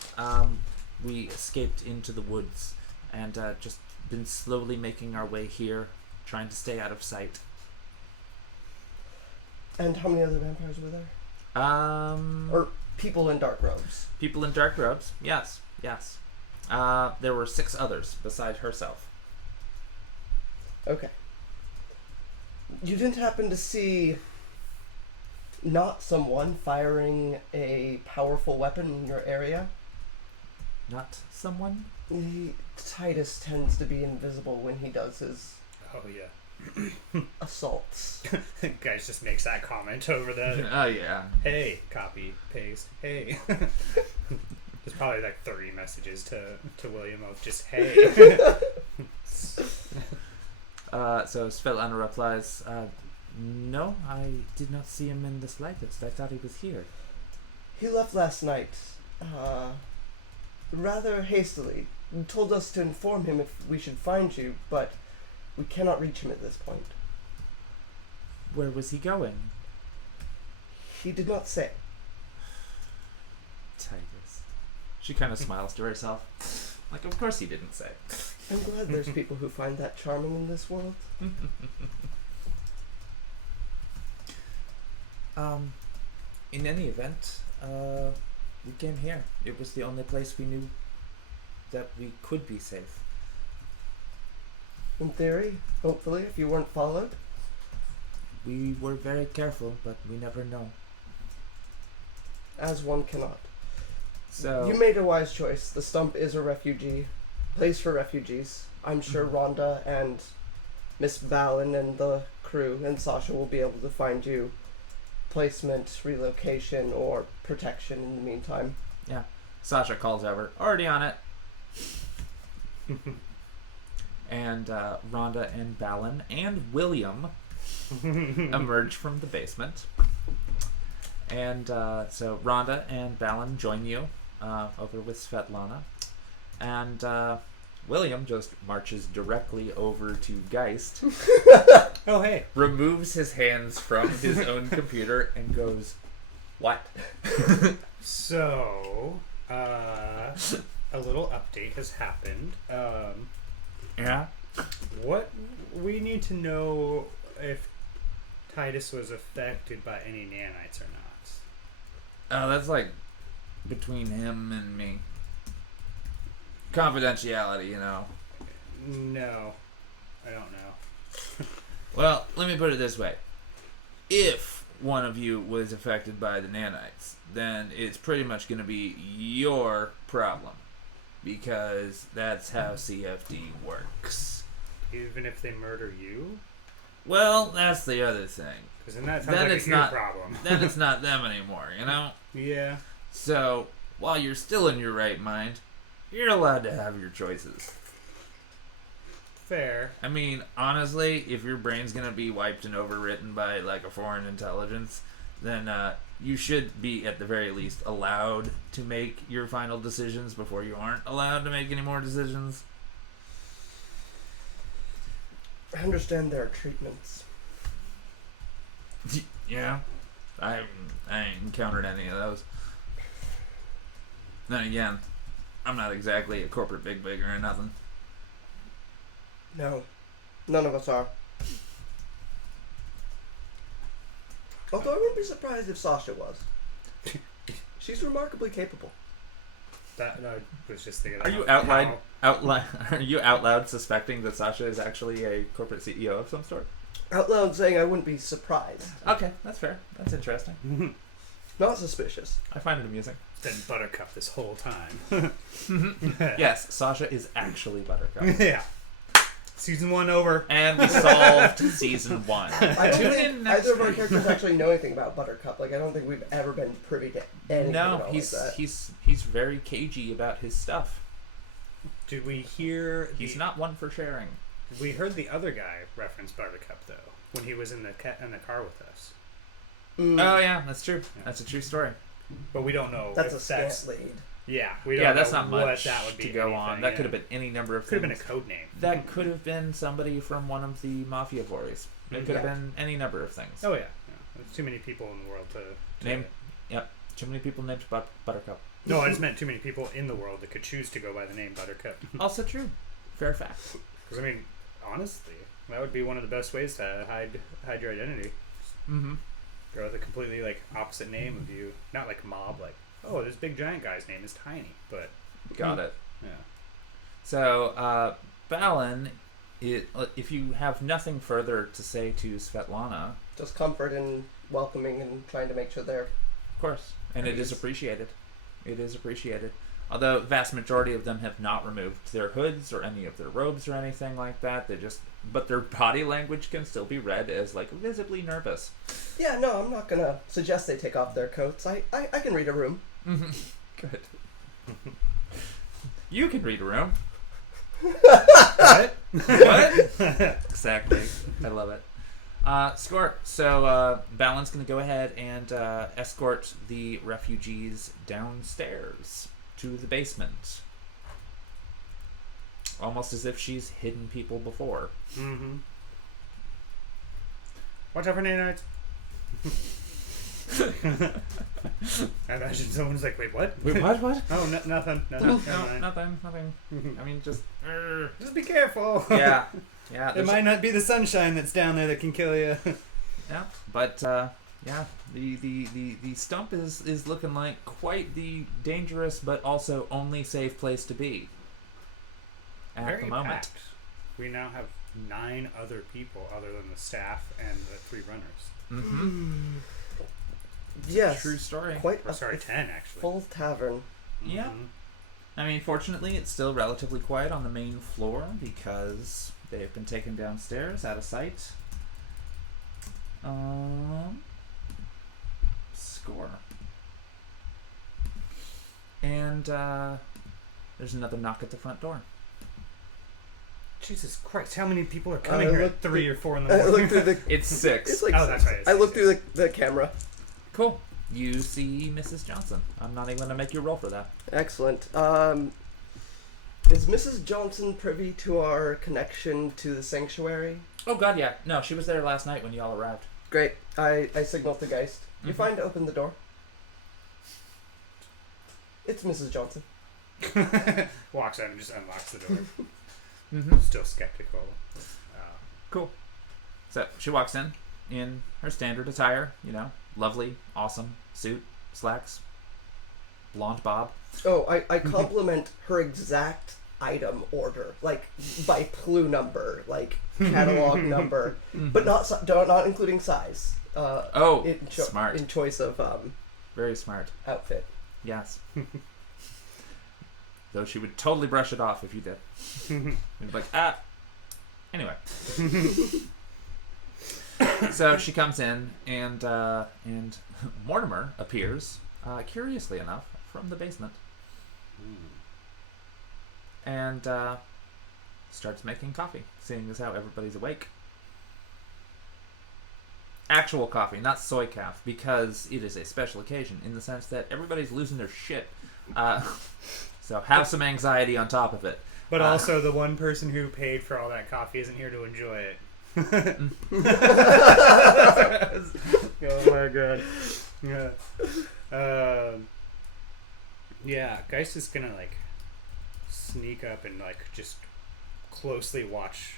we escaped into the woods and just been slowly making our way here, trying to stay out of sight. And how many other vampires were there? Or people in dark robes? People in dark robes, yes. There were 6 others besides herself. Okay. You didn't happen to see not someone firing a powerful weapon in your area? Not someone? Tytus tends to be invisible when he does his Oh, yeah. assaults. Guys just makes that comment over that. Oh, yeah. Hey, copy, paste, hey. There's probably like 30 messages to William of just hey. So Svetlana replies, no, I did not see him in the slightest. I thought he was here. He left last night, rather hastily. He told us to inform him if we should find you, but we cannot reach him at this point. Where was he going? He did not say. Titus. She kind of smiles to herself. Like, of course he didn't say. I'm glad there's people who find that charming in this world. In any event, we came here. It was the only place we knew that we could be safe. In theory, hopefully, if you weren't followed. We were very careful, but we never know. As one cannot. So You made a wise choice. The Stump is a refugee place for refugees. I'm sure Rhonda and Miss Valen and the crew and Sasha will be able to find you placement, relocation, or protection in the meantime. yeah, Sasha calls over. Already on it. And Rhonda and Balin and William emerge from the basement. And so Rhonda and Balin join you over with Svetlana. And William just marches directly over to Gheist. Oh, hey. Removes his hands from his own computer and goes, what? So, a little update has happened. Yeah? What we need to know if Tytus was affected by any nanites or not. Oh, that's like between him and me. Confidentiality, you know. No, I don't know. Well, let me put it this way. If one of you was affected by the nanites, then it's pretty much going to be your problem. Because that's how CFD works. Even if they murder you? Well, that's the other thing. Because then that sounds Then like it's a you not- problem. Then it's not them anymore, you know? Yeah. So, while you're still in your right mind, you're allowed to have your choices. Fair. I mean, honestly, if your brain's gonna be wiped and overwritten by, like, a foreign intelligence, then you should be, at the very least, allowed to make your final decisions before you aren't allowed to make any more decisions. I understand there are treatments. Yeah, I ain't encountered any of those. Then again, I'm not exactly a corporate big or nothing. No, none of us are. Although I wouldn't be surprised if Sasha was. She's remarkably capable. That I was just thinking. Are you how- Are you out loud suspecting that Sasha is actually a corporate CEO of some sort? Out loud saying I wouldn't be surprised. Okay, that's fair. That's interesting. Not suspicious. I find it amusing. Been Buttercup this whole time. Yes, Sasha is actually Buttercup. Yeah. Season 1 over. And we solved season 1. I don't Tune think in next either of our week. characters actually know anything about Buttercup. Like, I don't think we've ever been privy to anything No, at all he's like that. he's very cagey about his stuff. Did we hear? He's not one for sharing. We heard the other guy reference Buttercup though when he was in the car with us, Mm, Oh yeah, that's true. Yeah. That's a true story. but we don't know. that's if a scant lead. Yeah, we don't Yeah, know that's not what much that would be to go on. anything, That yeah. could have been any number of Could have been a things. code name. That could have been somebody from one of the mafia boys. It could have Yeah. been any number of things. Oh yeah. There's too many people in the world to Name- Yep. Too many people named Buttercup. No, I just meant too many people in the world that could choose to go by the name Buttercup. Also true. Fair fact. Because I mean, honestly, that would be one of the best ways to hide your identity. Mm-hmm. Go with a completely like opposite name of you, not like mob. Like, oh, this big giant guy's name is Tiny, but Got it. yeah. So, Balin if you have nothing further to say to Svetlana, Just comfort and welcoming and trying to make sure they're... of course, and it is appreciated. It is appreciated. Although vast majority of them have not removed their hoods or any of their robes or anything like that. But their body language can still be read as like visibly nervous. Yeah, no, I'm not gonna suggest they take off their coats. I can read a room. Good. You can read a room. What? What? Exactly. I love it. Score. So Balin's going to go ahead and escort the refugees downstairs to the basement. Almost as if she's hidden people before. Mm-hmm. Watch out for nanites. I imagine someone's like, wait, what? Wait, what? Oh, nothing. No, Nothing. I mean, just be careful. Yeah. It might not be the sunshine that's down there that can kill you. Yeah, but the stump is looking like quite the dangerous but also only safe place to be at Very the moment. packed. We now have 9 other people other than the staff and the 3 runners. Mm-hmm. Yes. True story. Quite Or, sorry, 10 actually. full tavern. Yeah. I mean, fortunately, it's still relatively quiet on the main floor because they've been taken downstairs out of sight. Score. And there's another knock at the front door. Jesus Christ, how many people are coming I here looked at 3 or 4 in the I morning? looked through the... It's 6. It's like Oh, that's right. I looked through the camera. Cool. You see Mrs. Johnson. I'm not even going to make you roll for that. Excellent. Is Mrs. Johnson privy to our connection to the sanctuary? Oh, God, yeah. No, she was there last night when you all arrived. Great. I signaled to Gheist. You Mhm. fine to open the door? It's Mrs. Johnson. Walks out and just unlocks the door. Mm-hmm. Still skeptical. Cool. So she walks in her standard attire, lovely, awesome suit, slacks, blonde bob. Oh, I compliment her exact item order, like by clue number, like catalog number, but not including size. Smart. In choice of Very smart. outfit. Yes. Though she would totally brush it off if you did. It'd be like, Anyway. So she comes in, and Mortimer appears, curiously enough, from the basement. And starts making coffee, seeing as how everybody's awake. Actual coffee, not soy calf, because it is a special occasion in the sense that everybody's losing their shit. So have some anxiety on top of it. But also, the one person who paid for all that coffee isn't here to enjoy it. Oh my god. Yeah. Yeah, Gheist is gonna sneak up and just closely watch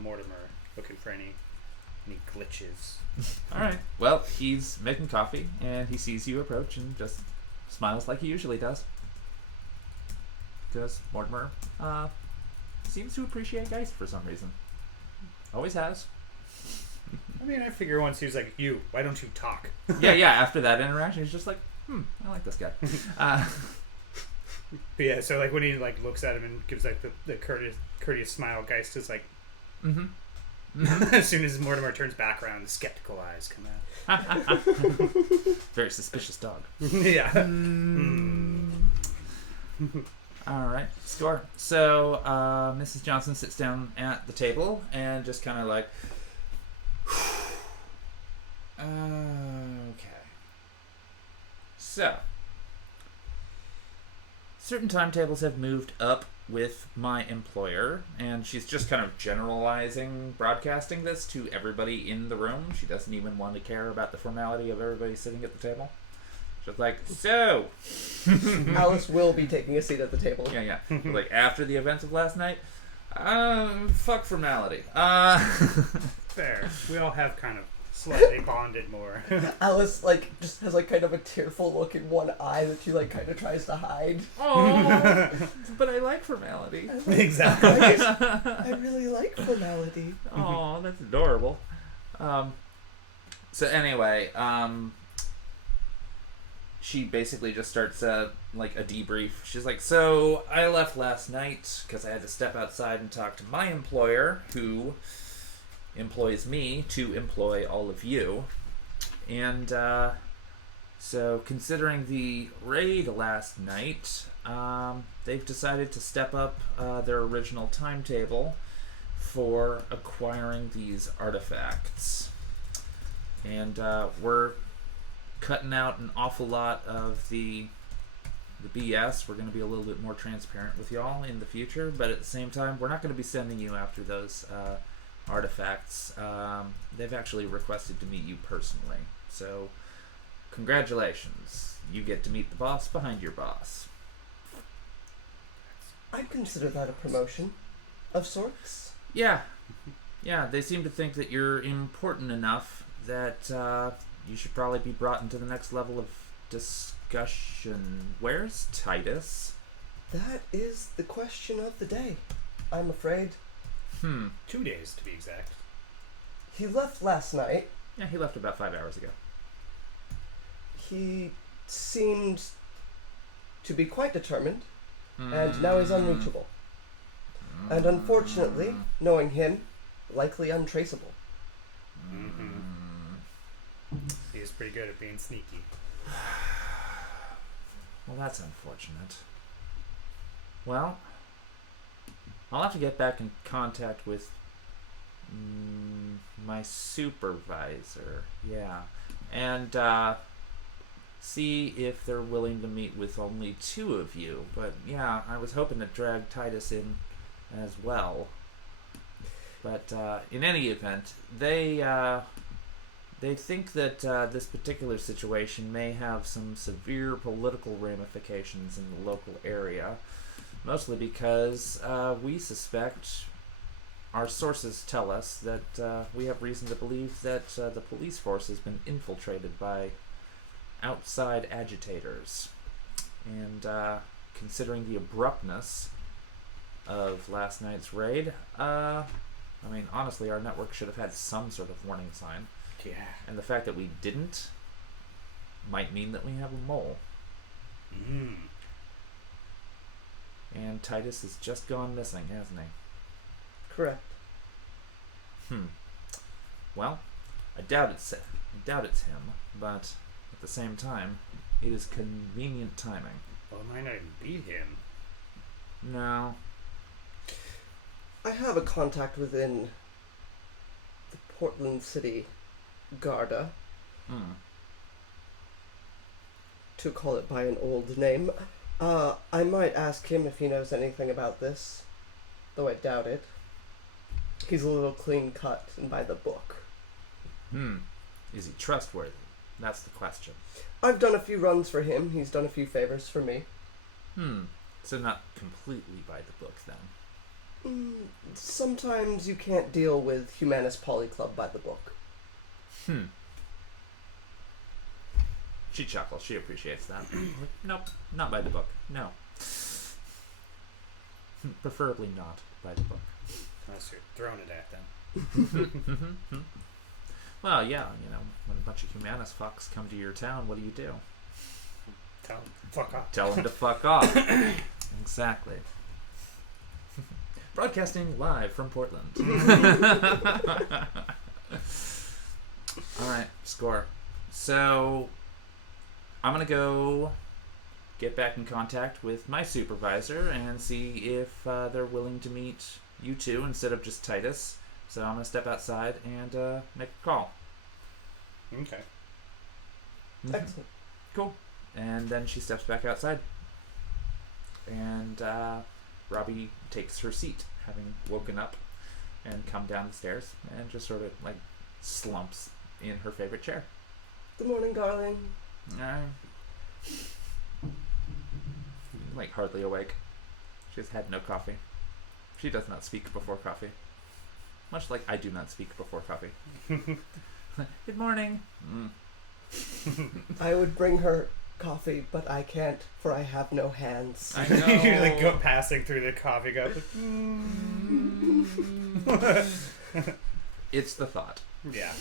Mortimer, looking for any glitches. Alright. Well, he's making coffee, and he sees you approach and just smiles like he usually does. Because Mortimer seems to appreciate Gheist for some reason. Always has. I mean, I figure once he was like, "You, why don't you talk?" Yeah, after that interaction, he's just like, I like this guy. But yeah, so when he looks at him and gives the courteous smile, Gheist is like, as soon as Mortimer turns back around, the skeptical eyes come out. Very suspicious dog. Yeah. All right, score. So Mrs. Johnson sits down at the table and just kind of okay. So certain timetables have moved up with my employer, and she's just kind of broadcasting this to everybody in the room. She doesn't even want to care about the formality of everybody sitting at the table. She's like, so Alice will be taking a seat at the table. Yeah. After the events of last night, fuck formality. Fair. We all have kind of slightly bonded more. Alice, like, just has, like, kind of a tearful look in one eye that she, like, kind of tries to hide. Oh, but I like formality. Exactly. I really like formality. Oh, that's adorable. So anyway, she basically just starts like a debrief. She's like, so I left last night because I had to step outside and talk to my employer, who employs me to employ all of you. And so considering the raid last night, they've decided to step up their original timetable for acquiring these artifacts. And we're cutting out an awful lot of the BS. We're going to be a little bit more transparent with y'all in the future, but at the same time, we're not going to be sending you after those artifacts. They've actually requested to meet you personally. So, congratulations. You get to meet the boss behind your boss. I'd consider that a promotion of sorts. Yeah. Yeah, they seem to think that you're important enough that you should probably be brought into the next level of discussion. Where's Tytus? That is the question of the day, I'm afraid. 2 days, to be exact. He left last night. Yeah, he left about 5 hours ago. He seemed to be quite determined, and now he's unreachable. And unfortunately, knowing him, likely untraceable. He was pretty good at being sneaky. Well, that's unfortunate. Well, I'll have to get back in contact with my supervisor. Yeah. And see if they're willing to meet with only 2 of you. But yeah, I was hoping to drag Tytus in as well. But in any event, they think that this particular situation may have some severe political ramifications in the local area, mostly because we suspect, our sources tell us that we have reason to believe that the police force has been infiltrated by outside agitators. And considering the abruptness of last night's raid, I mean, honestly, our network should have had some sort of warning sign. Yeah. And the fact that we didn't might mean that we have a mole. And Tytus has just gone missing, hasn't he? Correct. Well, I doubt it's him, but at the same time, it is convenient timing. Well, it might not even be him. No. I have a contact within the Portland City Garda, to call it by an old name. I might ask him if he knows anything about this, though I doubt it. He's a little clean cut and by the book. Is he trustworthy? That's the question. I've done a few runs for him. He's done a few favors for me. So not completely by the book, then. Sometimes you can't deal with Humanist Poly Club by the book. She chuckles. She appreciates that. Nope, not by the book. No. Preferably not by the book. Unless you're throwing it at them. Well, yeah, you know, when a bunch of humanist fucks come to your town, what do you do? Tell them, fuck off. Tell them to fuck off. Exactly. Broadcasting live from Portland. Alright, score. So, I'm going to go get back in contact with my supervisor and see if they're willing to meet you two instead of just Tytus. So I'm going to step outside and make a call. Okay. Excellent. Cool. And then she steps back outside. And Robbie takes her seat, having woken up and come down the stairs, and just sort of like slumps in her favorite chair. Good morning, darling. Like hardly awake. She has had no coffee. She does not speak before coffee. Much like I do not speak before coffee. Good morning. I would bring her coffee, but I can't, for I have no hands. I know. You're like go passing through the coffee cup. It's the thought. Yeah.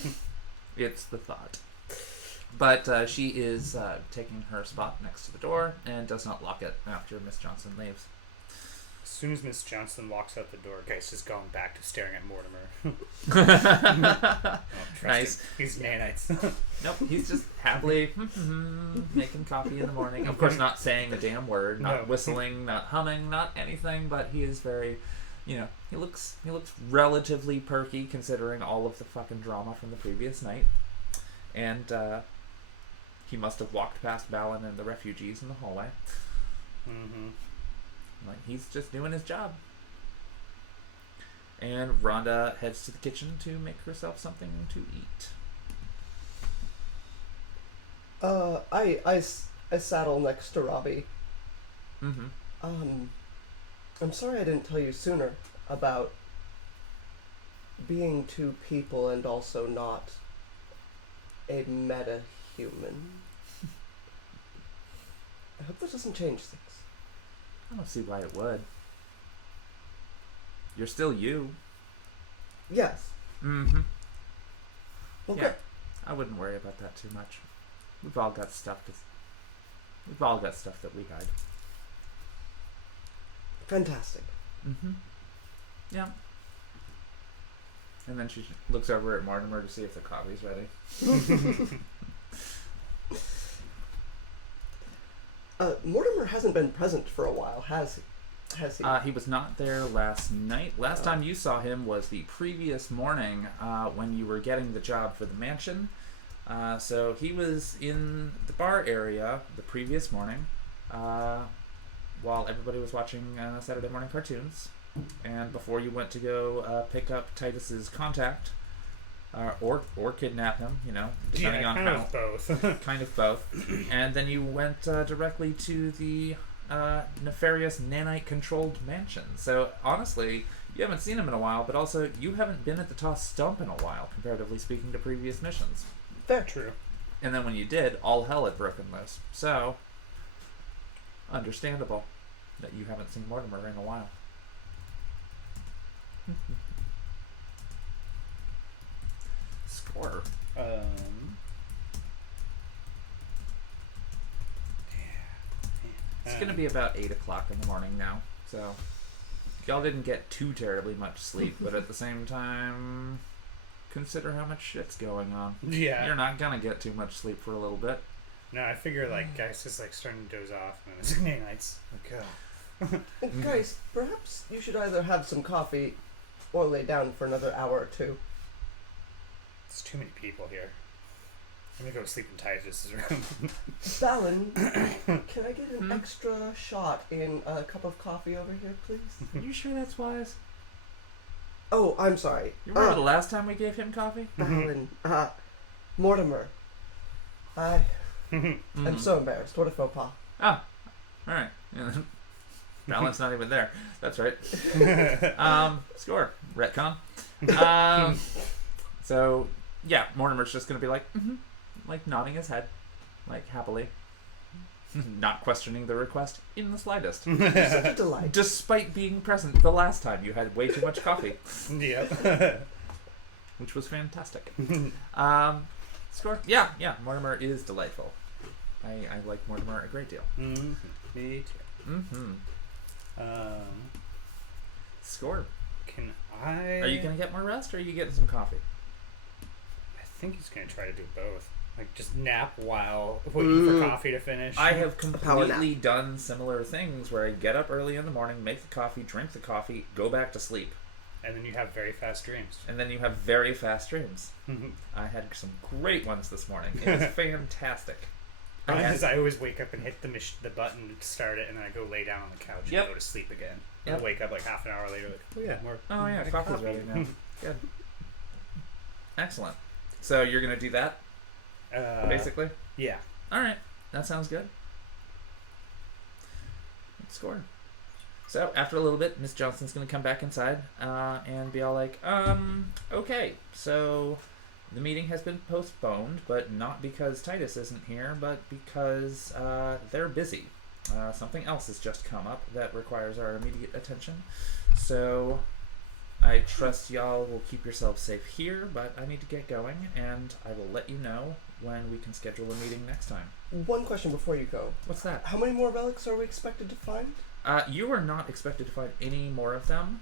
It's the thought. But she is taking her spot next to the door and does not lock it after Miss Johnson leaves. As soon as Miss Johnson walks out the door, Gheist is going back to staring at Mortimer. Nice. He's nanites. Nope, he's just happily making coffee in the morning. Of course, not saying a damn word, not whistling, not humming, not anything. But he is very, he looks relatively perky considering all of the fucking drama from the previous night. And he must have walked past Balin and the refugees in the hallway. Mm-hmm. Like, he's just doing his job. And Rhonda heads to the kitchen to make herself something to eat. I saddle next to Robbie. Mm-hmm. I'm sorry I didn't tell you sooner about being two people and also not a meta-human. I hope that doesn't change things. I don't see why it would. You're still you. Yes. Mm-hmm. Well, Yeah. good. I wouldn't worry about that too much. We've all got stuff that we hide. Fantastic. Mm-hmm. Yeah. And then she looks over at Mortimer to see if the coffee's ready. Mortimer hasn't been present for a while, has he? He was not there last night. Last time you saw him was the previous morning when you were getting the job for the mansion. So he was in the bar area the previous morning while everybody was watching Saturday morning cartoons. And before you went to go pick up Titus's contact or kidnap him, depending on kind how. of both. Kind of both. And then you went directly to the nefarious nanite-controlled mansion. So, honestly, you haven't seen him in a while, but also, you haven't been at the Tossed Stump in a while, comparatively speaking to previous missions. Fair. True. And then when you did, all hell had broken loose. So, understandable that you haven't seen Mortimer in a while. Score. It's going to be about 8 o'clock in the morning now, so y'all didn't get too terribly much sleep, but at the same time, consider how much shit's going on. Yeah. You're not going to get too much sleep for a little bit. No, I figure, Gheist is, starting to doze off, and it's nanites. Guys, perhaps you should either have some coffee or lay down for another hour or two. It's too many people here. I'm gonna go to sleep in Tytus' room. Balin, can I get an extra shot in a cup of coffee over here, please? You sure that's wise? Oh, I'm sorry. You remember the last time we gave him coffee? Balin, Mortimer. I'm so embarrassed. What a faux pas. Oh, alright. Yeah. Balin's not even there. That's right. Score. Retcon. So, yeah, Mortimer's just going to be like, nodding his head, happily. Not questioning the request in the slightest. Such a delight. Despite being present the last time you had way too much coffee. Yep. Which was fantastic. Score. Yeah, Mortimer is delightful. I like Mortimer a great deal. Mm-hmm. Me too. Score. Can I... Are you going to get more rest, or are you getting some coffee? I think he's going to try to do both. Just nap while waiting for coffee to finish. I have completely done similar things where I get up early in the morning, make the coffee, drink the coffee, go back to sleep. And then you have very fast dreams. I had some great ones this morning. It was fantastic. I always wake up and hit the button to start it, and then I go lay down on the couch and go to sleep again. And wake up half an hour later, coffee's ready now. Good. Excellent. So you're going to do that? Basically? Yeah. Alright. That sounds good. Let's score. So, after a little bit, Miss Johnson's going to come back inside and be all like, okay, so The meeting has been postponed, but not because Tytus isn't here, but because they're busy. Something else has just come up that requires our immediate attention. So I trust y'all will keep yourselves safe here, but I need to get going, and I will let you know when we can schedule a meeting next time. One question before you go. What's that? How many more relics are we expected to find? You are not expected to find any more of them.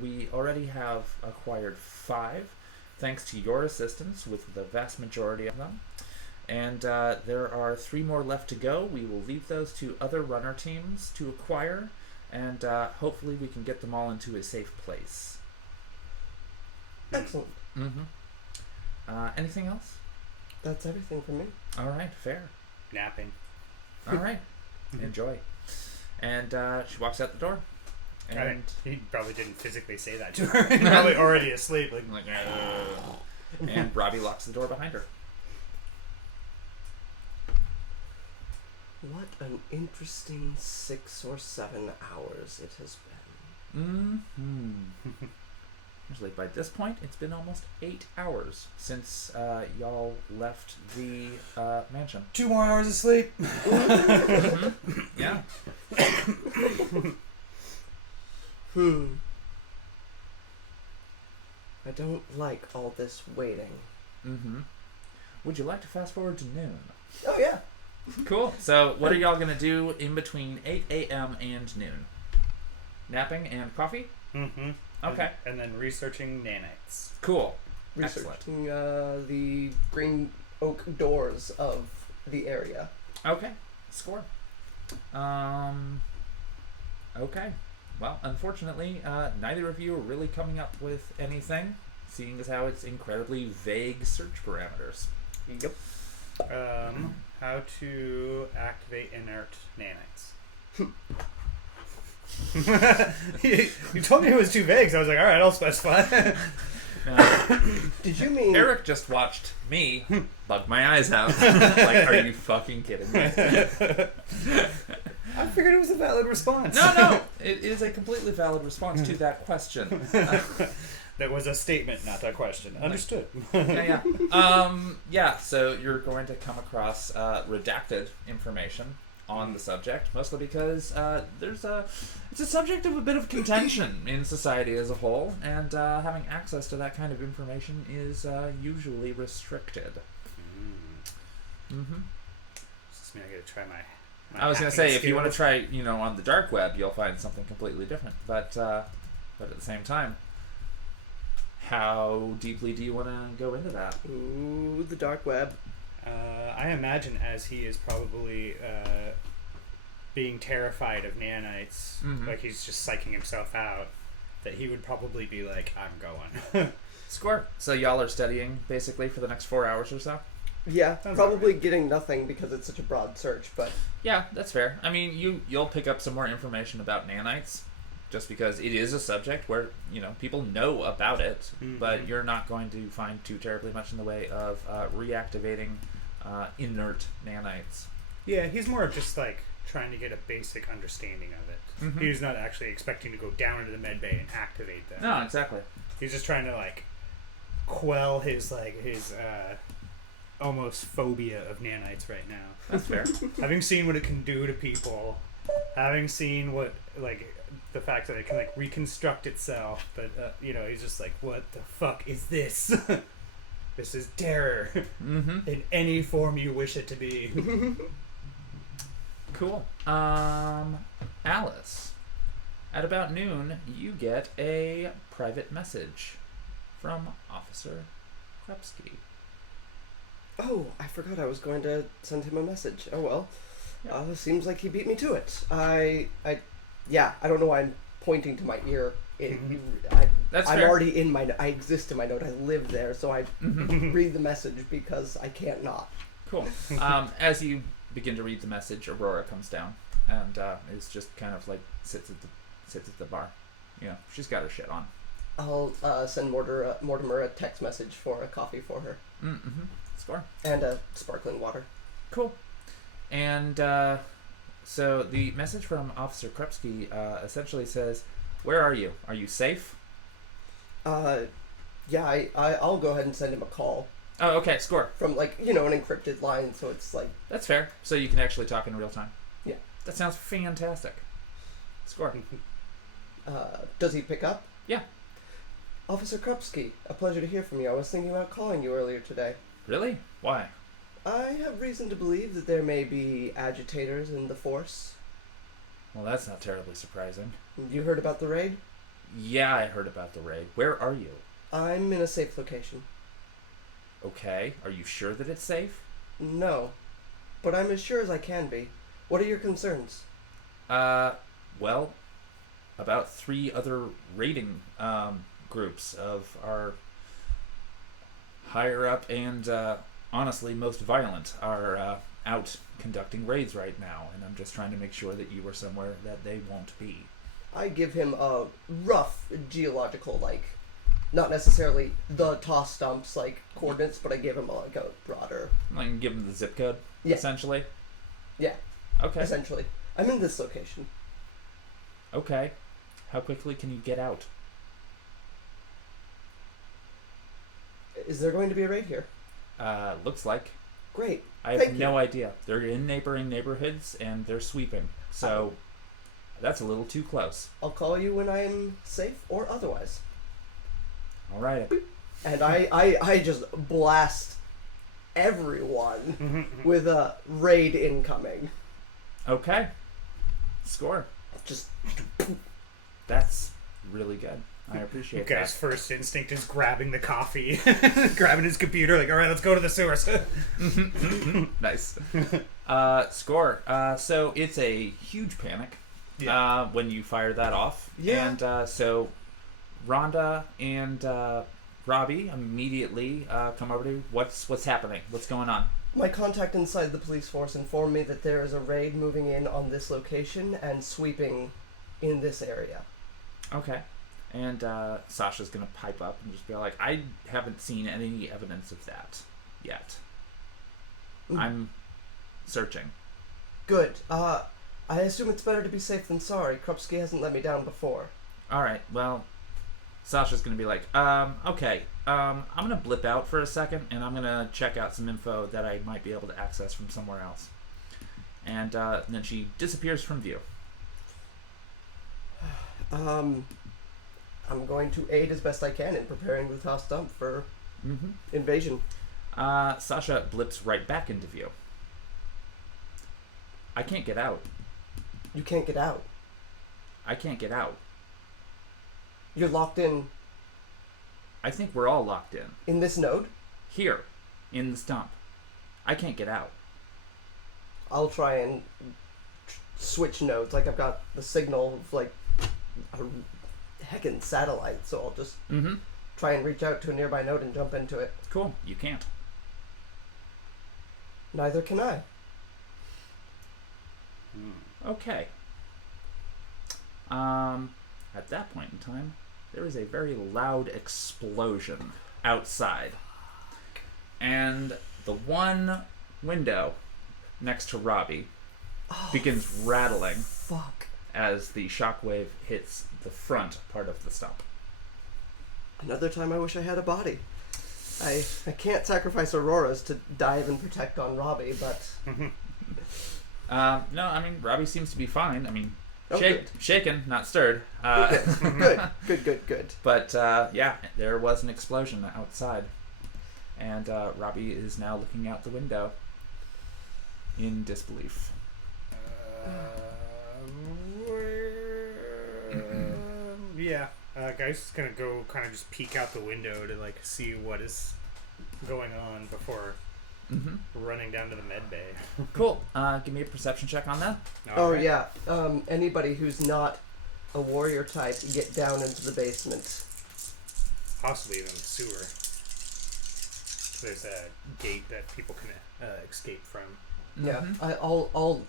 We already have acquired 5, thanks to your assistance with the vast majority of them. And there are 3 more left to go. We will leave those to other runner teams to acquire, and hopefully we can get them all into a safe place. Excellent. Anything else? That's everything for me. All right, fair. Napping. All right, enjoy. And she walks out the door. And He probably didn't physically say that to her. He's probably already asleep. And Robbie locks the door behind her. What an interesting 6 or 7 hours it has been. Actually, by this point, it's been almost 8 hours since y'all left the mansion. 2 more hours of sleep. Yeah. I don't like all this waiting. Would you like to fast forward to noon? Oh, yeah. Cool. So, what are y'all going to do in between 8 a.m. and noon? Napping and coffee? Okay. And then researching nanites. Cool. Researching the green oak doors of the area. Okay. Score. Okay. Well, unfortunately, neither of you are really coming up with anything, seeing as how it's incredibly vague search parameters. Yep. How to activate inert nanites. You told me it was too vague, so I was like, alright, I'll specify. Did you mean... Eric just watched me bug my eyes out. Like, are you fucking kidding me? I figured it was a valid response. No. It is a completely valid response to that question. That was a statement, not a question. Understood. Yeah, so you're going to come across redacted information on the subject, mostly because it's a subject of a bit of contention in society as a whole, and having access to that kind of information is usually restricted. Does this mean I gotta try my I was going to say, skills? if you want to try, on the dark web, you'll find something completely different. But at the same time, how deeply do you want to go into that? Ooh, the dark web. I imagine as he is probably being terrified of nanites, like he's just psyching himself out, that he would probably be like, I'm going. Score. So y'all are studying, basically, for the next 4 hours or so? Yeah, Sounds probably right. getting nothing because it's such a broad search, but... Yeah, that's fair. I mean, you'll pick up some more information about nanites, just because it is a subject where, people know about it, but you're not going to find too terribly much in the way of reactivating inert nanites. Yeah, he's more of just like trying to get a basic understanding of it. He's not actually expecting to go down into the med bay and activate them. No, exactly. He's just trying to like quell his almost phobia of nanites right now. That's fair. Having seen what it can do to people, having seen what the fact that it can reconstruct itself, but he's just like, what the fuck is this? This is terror in any form you wish it to be. Cool. Alice, at about noon, you get a private message from Officer Kovlovsky. Oh, I forgot I was going to send him a message. Oh well. Yeah. Seems like he beat me to it. I don't know why I'm pointing to my ear. That's I'm fair. already in my... I exist in my note. I live there, so I read the message because I can't not. Cool. As you begin to read the message, Aurora comes down and is just kind of sits at the bar. She's got her shit on. I'll send Mortimer a text message for a coffee for her. Score. And a sparkling water. Cool. And so the message from Officer Kovlovsky essentially says, "Where are you? Are you safe?" Yeah, I'll go ahead and send him a call. Oh, okay, score. From, like, an encrypted line, so it's like... That's fair. So you can actually talk in real time. Yeah. That sounds fantastic. Score. Does he pick up? Yeah. Officer Krupski, a pleasure to hear from you. I was thinking about calling you earlier today. Really? Why? I have reason to believe that there may be agitators in the force. Well, that's not terribly surprising. You heard about the raid? Yeah, I heard about the raid. Where are you? I'm in a safe location. Okay. Are you sure that it's safe? No. But I'm as sure as I can be. What are your concerns? Well, about 3 other raiding groups of our higher up and honestly most violent are out conducting raids right now, and I'm just trying to make sure that you are somewhere that they won't be. I give him a rough geological, like, not necessarily the toss stumps, like, coordinates, but I give him a broader... I can give them the zip code, Yeah. essentially? Yeah. Okay. Essentially. I'm in this location. Okay. How quickly can you get out? Is there going to be a raid here? Looks like. Great. I have Thank no you. idea. They're in neighboring neighborhoods, and they're sweeping. So, that's a little too close. I'll call you when I am safe or otherwise. All right. And I just blast everyone with a raid incoming. Okay. Score. Just... That's really good. I appreciate Guy's that. first instinct is grabbing the coffee, grabbing his computer, like, all right, let's go to the sewers. Nice. Score. So it's a huge panic when you fire that off. Yeah. And so Rhonda and Robbie immediately come over to what's happening? What's going on? My contact inside the police force informed me that there is a raid moving in on this location and sweeping in this area. Okay. And Sasha's going to pipe up and just be like, I haven't seen any evidence of that yet. I'm searching. Good. I assume it's better to be safe than sorry. Krupski hasn't let me down before. All right. Well, Sasha's going to be like, okay, I'm going to blip out for a second, and I'm going to check out some info that I might be able to access from somewhere else. And then she disappears from view. I'm going to aid as best I can in preparing the Tossed Stump for invasion. Sasha blips right back into view. I can't get out. You can't get out. I can't get out. You're locked in I think we're all locked in. this node? Here, in the stump. I can't get out. I'll try and switch nodes. Like, I've got the signal of, like, a heckin' satellite, so I'll just try and reach out to a nearby node and jump into it. Cool. You can't. Neither can I. Okay. At that point in time, there is a very loud explosion outside. And the one window next to Robbie begins rattling Fuck. as the shockwave hits the front part of the stump. Another time I wish I had a body. I can't sacrifice Aurora's to dive and protect on Robbie, but... No, I mean, Robbie seems to be fine. I mean, good. shaken, not stirred. Good. But, yeah, there was an explosion outside. And Robbie is now looking out the window in disbelief. Yeah. Guy's just gonna go kind of just peek out the window to, like, see what is going on before running down to the med bay. Cool. Give me a perception check on that. All right. Yeah. Anybody who's not a warrior type, get down into the basement. Possibly even the sewer. There's a gate that people can escape from. Yeah. I'll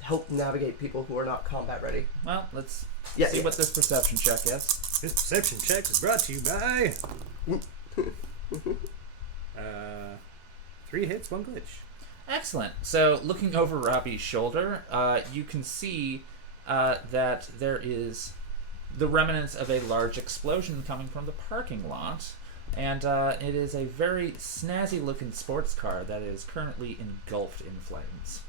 help navigate people who are not combat ready. Well, let's Yeah, see what this perception check is. This perception check is brought to you by 3 hits, 1 glitch. Excellent. So, looking over Robbie's shoulder, you can see that there is the remnants of a large explosion coming from the parking lot And it is a very snazzy-looking sports car that is currently engulfed in flames.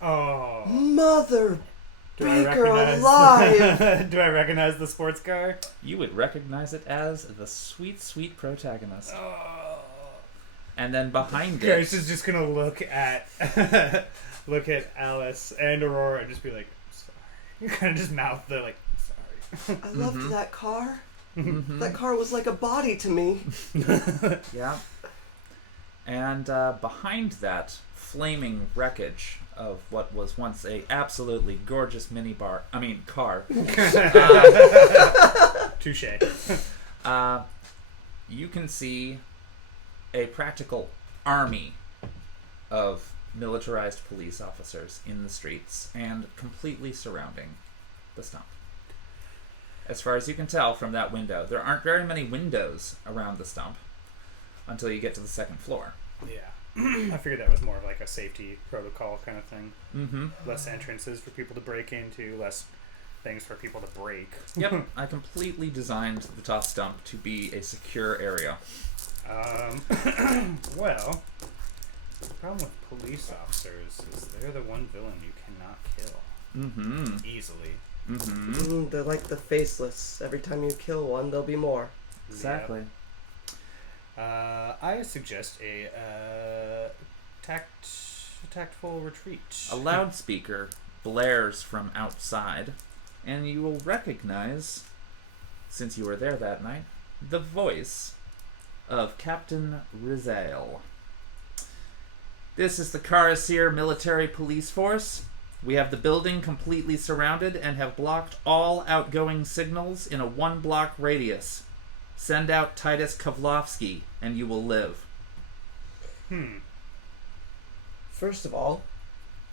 Oh. Mother Do I Baker recognize alive! Do I recognize the sports car? You would recognize it as the sweet, sweet protagonist. Oh. And then behind Gheist it... is just gonna look at ALISS and Aurora and just be like, sorry. You kind of just mouth the like, sorry. I loved that car. That car was like a body to me. Yeah. And behind that flaming wreckage of what was once a absolutely gorgeous car. Touche. You can see a practical army of militarized police officers in the streets and completely surrounding the stump. As far as you can tell from that window, there aren't very many windows around the stump until you get to the second floor. Yeah. I figured that was more of like a safety protocol kind of thing. Mm-hmm. Less entrances for people to break into, less things for people to break. Yep, I completely designed the Tossed Stump to be a secure area. Well, the problem with police officers is they're the one villain you cannot kill. Mm-hmm. Easily. Mm-hmm. They're like the faceless. Every time you kill one, there'll be more. Exactly. Yep. I suggest a tactful retreat. A loudspeaker blares from outside, and you will recognize, since you were there that night, the voice of Captain Rizal. This is the Karasir Military Police Force. We have the building completely surrounded and have blocked all outgoing signals in a 1-block radius. Send out Tytus Kovlovsky, and you will live. First of all,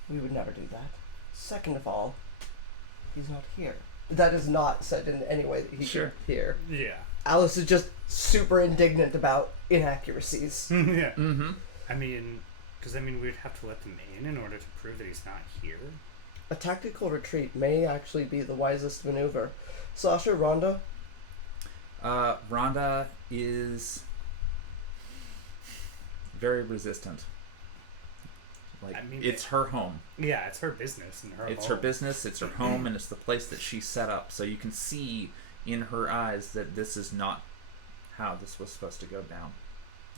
we would never do that. Second of all, he's not here. That is not said in any way that he should hear. Yeah. ALISS is just super indignant about inaccuracies. Yeah. Mm-hmm. I mean, because we'd have to let them in order to prove that he's not here. A tactical retreat may actually be the wisest maneuver. Sasha, Rhonda? Rhonda is very resistant. It's her home. Yeah, it's her business and her It's home. her business, it's her home, and it's the place that she set up. So you can see in her eyes that this is not how this was supposed to go down.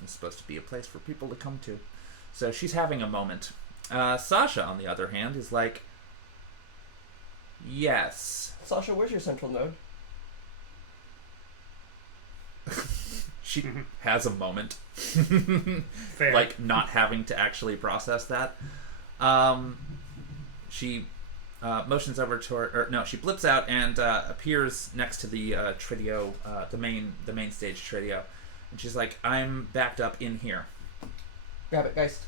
It's supposed to be a place for people to come to. So she's having a moment. Sasha, on the other hand, is like, yes. Sasha, where's your central node? She has a moment. Fair. Like, not having to actually process that. She motions over to her, she blips out and appears next to the Tridio, the main stage Tridio. And she's like, I'm backed up in here. Grab it, Gheist.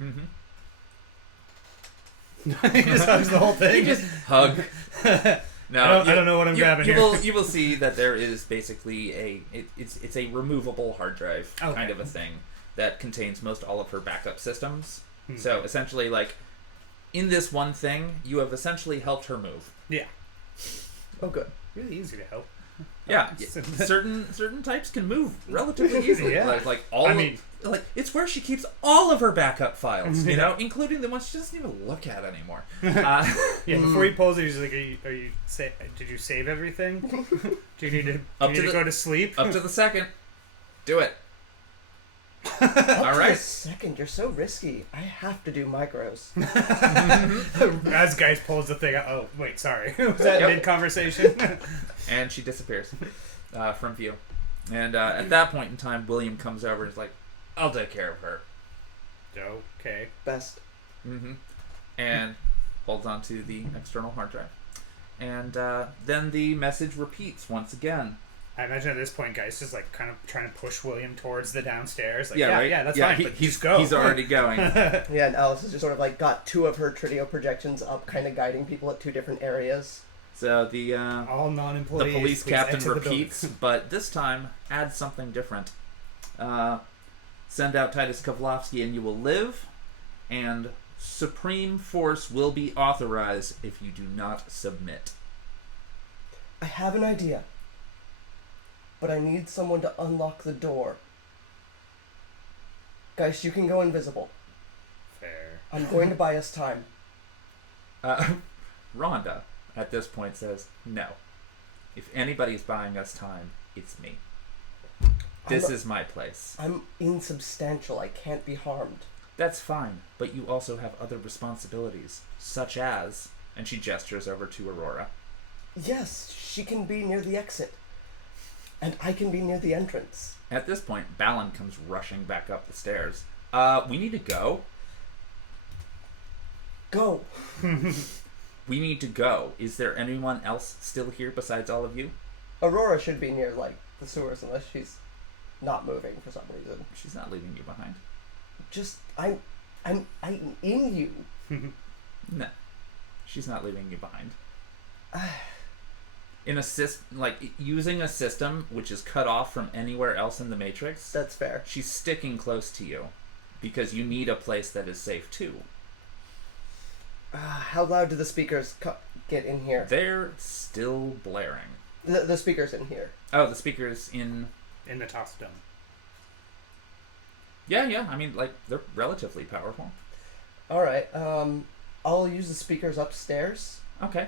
Mm-hmm. He just hugs the whole thing. You just hug. No, I don't know what I'm grabbing here. You will see that there is basically it's a removable hard drive kind of a thing that contains most all of her backup systems. So essentially, like, in this one thing, you have essentially helped her move. Yeah. Oh, good. Really easy to help. Yeah, certain types can move relatively easily. Yeah. Like it's where she keeps all of her backup files, you know, including the ones she doesn't even look at anymore. Yeah, before he pulls it, he's like, did you save everything? Do you need to go to sleep? Up to the second. Do it. All right. A second, you're so risky. I have to do micros. As Gheist pulls the thing out. Oh, wait, sorry. Was that mid-conversation? And she disappears from view. And at that point in time, William comes over and is like, I'll take care of her. Okay. Best. Mm-hmm. And holds on to the external hard drive. And then the message repeats once again. I imagine at this point, Gheist is like kind of trying to push William towards the downstairs. Like, right? That's fine. But He's go. He's already going. Yeah, and ALISS has just sort of like got two of her Tridio projections up, kind of guiding people at two different areas. So the all non-employees. The police captain enter repeats, but this time adds something different. Send out Tytus Kovlovsky and you will live, and supreme force will be authorized if you do not submit. I have an idea. but I need someone to unlock the door. Gheist, you can go invisible. Fair. I'm going to buy us time. Rhonda, at this point, says, no. If anybody's buying us time, it's me. This is my place. I'm insubstantial. I can't be harmed. That's fine, but you also have other responsibilities, such as... And she gestures over to Aurora. Yes, she can be near the exit. And I can be near the entrance. At this point, Balin comes rushing back up the stairs. We need to go. Go. We need to go. Is there anyone else still here besides all of you? Aurora should be near, like, the sewers unless she's not moving for some reason. She's not leaving you behind. Just, I'm in you. No. She's not leaving you behind. Using a system which is cut off from anywhere else in the Matrix. That's fair. She's sticking close to you because you need a place that is safe too. How loud do the speakers get in here? They're still blaring. The speakers in here. Oh, the speakers in the Tossed Stump. Yeah. I mean, like, they're relatively powerful. All right. I'll use the speakers upstairs. Okay.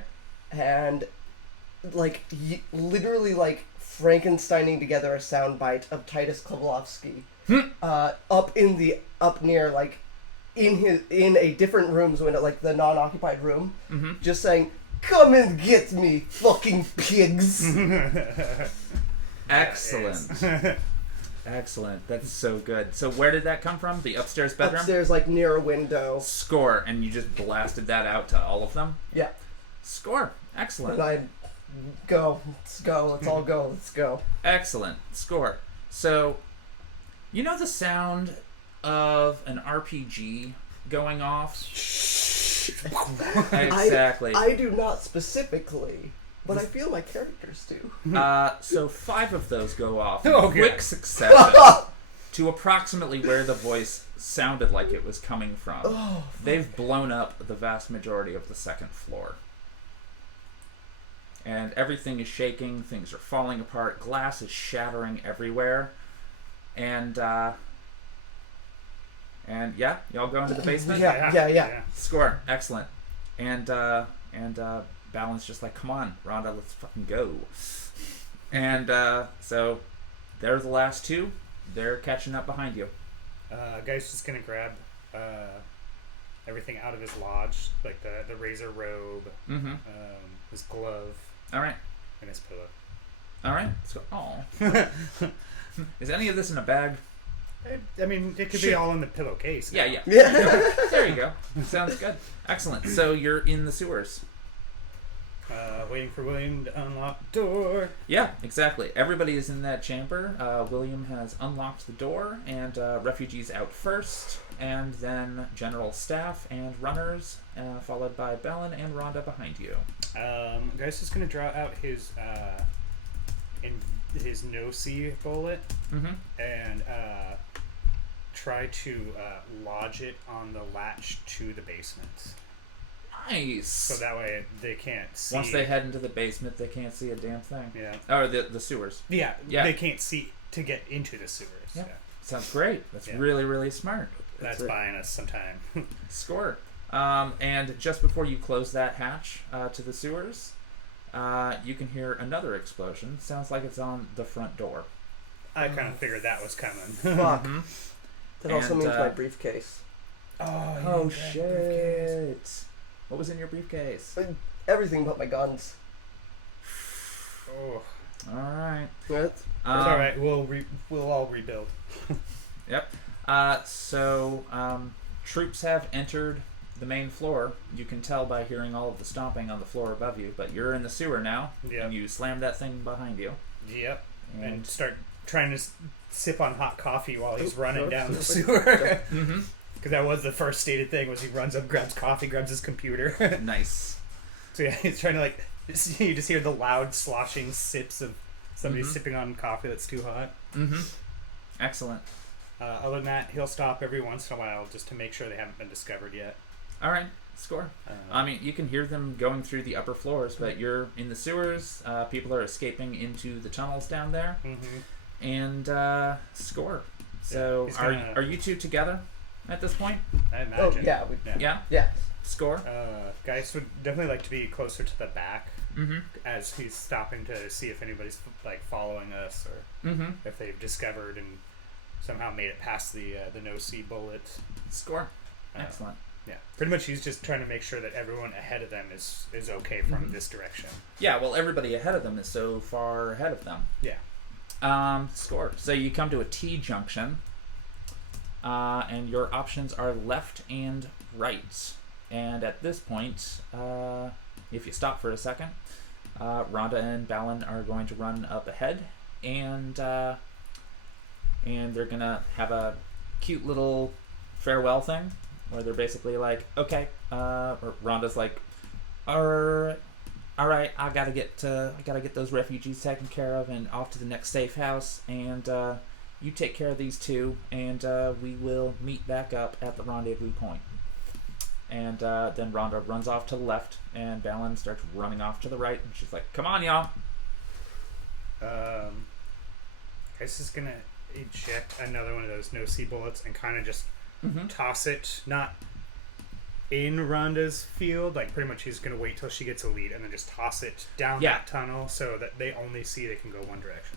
And, like, literally, like, Frankensteining together a soundbite of Tytus Kovlovsky. Up near, like, in a different room's window, like the non-occupied room, just saying, "Come and get me, fucking pigs." Excellent. Excellent. That's so good. So where did that come from? The upstairs bedroom? Upstairs, like, near a window. Score. And you just blasted that out to all of them? Yeah. Score. Excellent. And I go. Let's go. Let's all go. Let's go. Excellent. Score. So, you know the sound of an RPG going off? Exactly. I do not specifically, but I feel my characters do. So 5 of those go off in Oh, quick God. succession to approximately where the voice sounded like it was coming from. Oh, They've blown up the vast majority of the second floor. And everything is shaking, things are falling apart, glass is shattering everywhere. And yeah, y'all go into the basement? Yeah. Score. Excellent. And Balin's just like, come on, Rhonda, let's fucking go. And so they're the last 2. They're catching up behind you. Guy's just gonna grab everything out of his lodge, like the razor robe, his glove, All right. and his pillow. All right. Let's go. Oh. Is any of this in a bag? I mean, it could be all in the pillowcase. Yeah. Yeah. There you go. Sounds good. Excellent. So you're in the sewers. Waiting for William to unlock the door. Yeah, exactly. Everybody is in that chamber. William has unlocked the door, and refugees out first, and then general staff and runners, followed by Balin and Rhonda behind you. Guy's just gonna draw out his no-see bullet and try to lodge it on the latch to the basement. Nice. So that way they can't see. Once they head into the basement, they can't see a damn thing. Yeah. Oh, the sewers. Yeah. They can't see to get into the sewers. Yeah. Yeah. Sounds great. That's really, really smart. That's buying us some time. Score. And just before you close that hatch to the sewers, you can hear another explosion. Sounds like it's on the front door. I kind of figured that was coming. Fuck. That also And, means my briefcase. Oh shit. What was in your briefcase? Everything but my guns. Oh. Alright. That's It's all right. We'll all rebuild. Yep. So troops have entered the main floor. You can tell by hearing all of the stomping on the floor above you, but you're in the sewer now. Yep. And you slam that thing behind you. Yep. And And start trying to sip on hot coffee while he's running down the sewer. Because that was the first stated thing, was he runs up, grabs coffee, grabs his computer. Nice. So yeah, he's trying to you just hear the loud sloshing sips of somebody sipping on coffee that's too hot. Excellent. Other than that, he'll stop every once in a while just to make sure they haven't been discovered yet. All right, score. I mean, you can hear them going through the upper floors, but you're in the sewers. People are escaping into the tunnels down there. And score. So are you two together at this point? I imagine. Oh, yeah. Yeah? Score. Gheist would definitely like to be closer to the back as he's stopping to see if anybody's like following us or if they've discovered and somehow made it past the no-see bullet. Score. Excellent. Yeah, pretty much he's just trying to make sure that everyone ahead of them is okay from this direction. Yeah, well, everybody ahead of them is so far ahead of them. Yeah. Score. So you come to a T-junction, and your options are left and right. And at this point, if you stop for a second, Rhonda and Balin are going to run up ahead, and they're gonna have a cute little farewell thing where they're basically like, okay, or Rhonda's like, all right, I gotta get those refugees taken care of and off to the next safe house, and you take care of these two, and we will meet back up at the rendezvous point. And then Rhonda runs off to the left, and Balin starts running off to the right, and she's like, come on, y'all. Gheist is gonna eject another one of those no-see bullets and kind of just toss it, not in Rhonda's field, like pretty much he's gonna wait till she gets a lead and then just toss it down that tunnel so that they only see they can go one direction.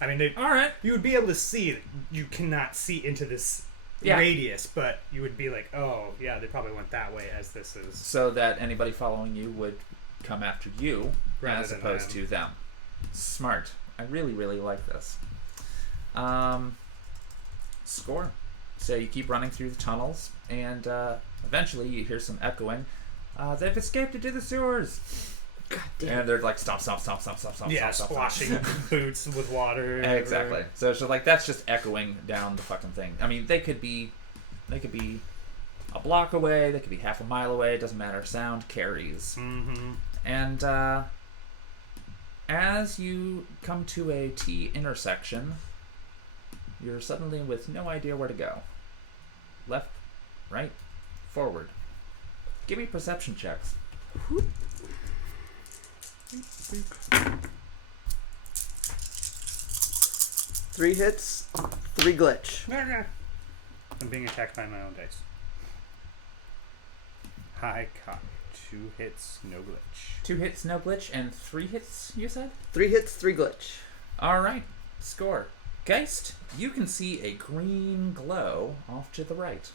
I mean, all right, you would be able to see that you cannot see into this radius, but you would be like, oh yeah, they probably went that way as this is, so that anybody following you would come after you as opposed to them. Smart. I really, really like this. Score. So you keep running through the tunnels, and eventually you hear some echoing. They've escaped into the sewers. God damn. And they're like, stop. Yeah, splashing boots with water. Exactly. So it's like, that's just echoing down the fucking thing. I mean, they could be a block away, they could be half a mile away, it doesn't matter. Sound carries. And as you come to a T intersection, you're suddenly with no idea where to go. Left, right, forward. Give me perception checks. 3 hits, 3 glitch. I'm being attacked by my own dice. High cock. 2 hits, no glitch. 2 hits, no glitch, and 3 hits, you said? 3 hits, 3 glitch. Alright, score. Gheist, you can see a green glow off to the right.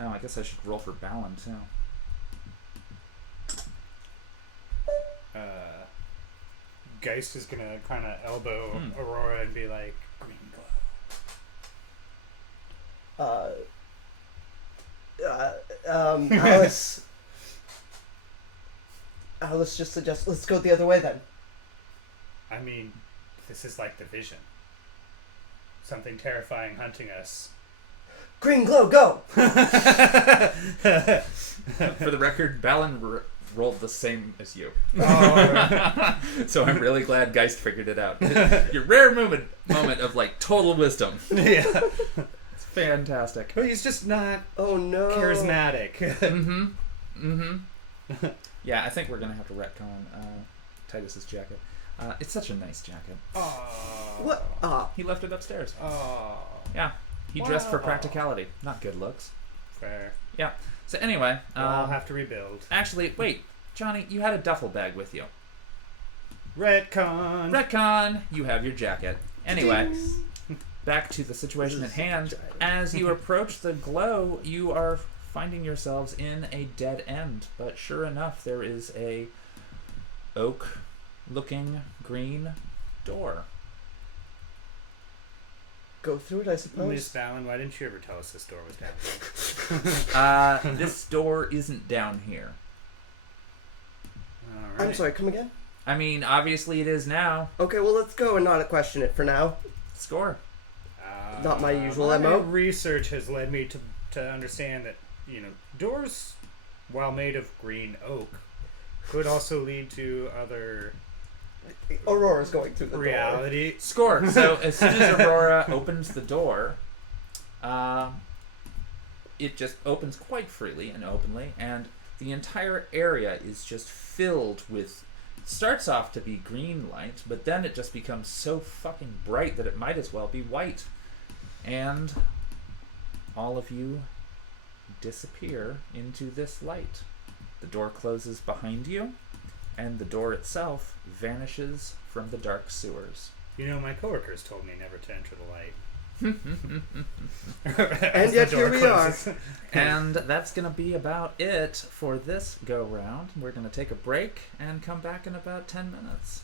Oh, I guess I should roll for Balin, too. Gheist is gonna kind of elbow Aurora and be like, green glow. Alice just suggests, let's go the other way then. I mean, this is like the Vision. Something terrifying hunting us. Green glow, go! For the record, Balin rolled the same as you. Oh. So I'm really glad Gheist figured it out. Your rare moment of like total wisdom. Yeah. It's fantastic. But he's just not charismatic. Yeah, I think we're gonna have to retcon Titus's jacket. It's such a nice jacket. Oh. What? He left it upstairs. Oh. Yeah. He dressed for practicality, not good looks. Fair. Yeah. So anyway, I'll have to rebuild. Actually, wait, Johnny, you had a duffel bag with you. Retcon. You have your jacket. Anyway, back to the situation at hand. As you approach the glow, you are finding yourselves in a dead end. But sure enough, there is a oak-looking green door. Go through it, I suppose. Miss Balin, why didn't you ever tell us this door was down here? This door isn't down here. All right. I'm sorry, come again? I mean, obviously it is now. Okay, well, let's go and not question it for now. Score. Not my usual my MO. Research has led me to understand that, doors, while made of green oak, could also lead to other... Aurora's going through the reality. door. Score. So as soon as Aurora opens the door, it just opens quite freely and openly, and the entire area is just filled with, starts off to be green light, but then it just becomes so fucking bright that it might as well be white. And all of you disappear into this light. The door closes behind you, and the door itself vanishes from the dark sewers. You know, my coworkers told me never to enter the light. And yet here we are. And that's going to be about it for this go-round. We're going to take a break and come back in about 10 minutes.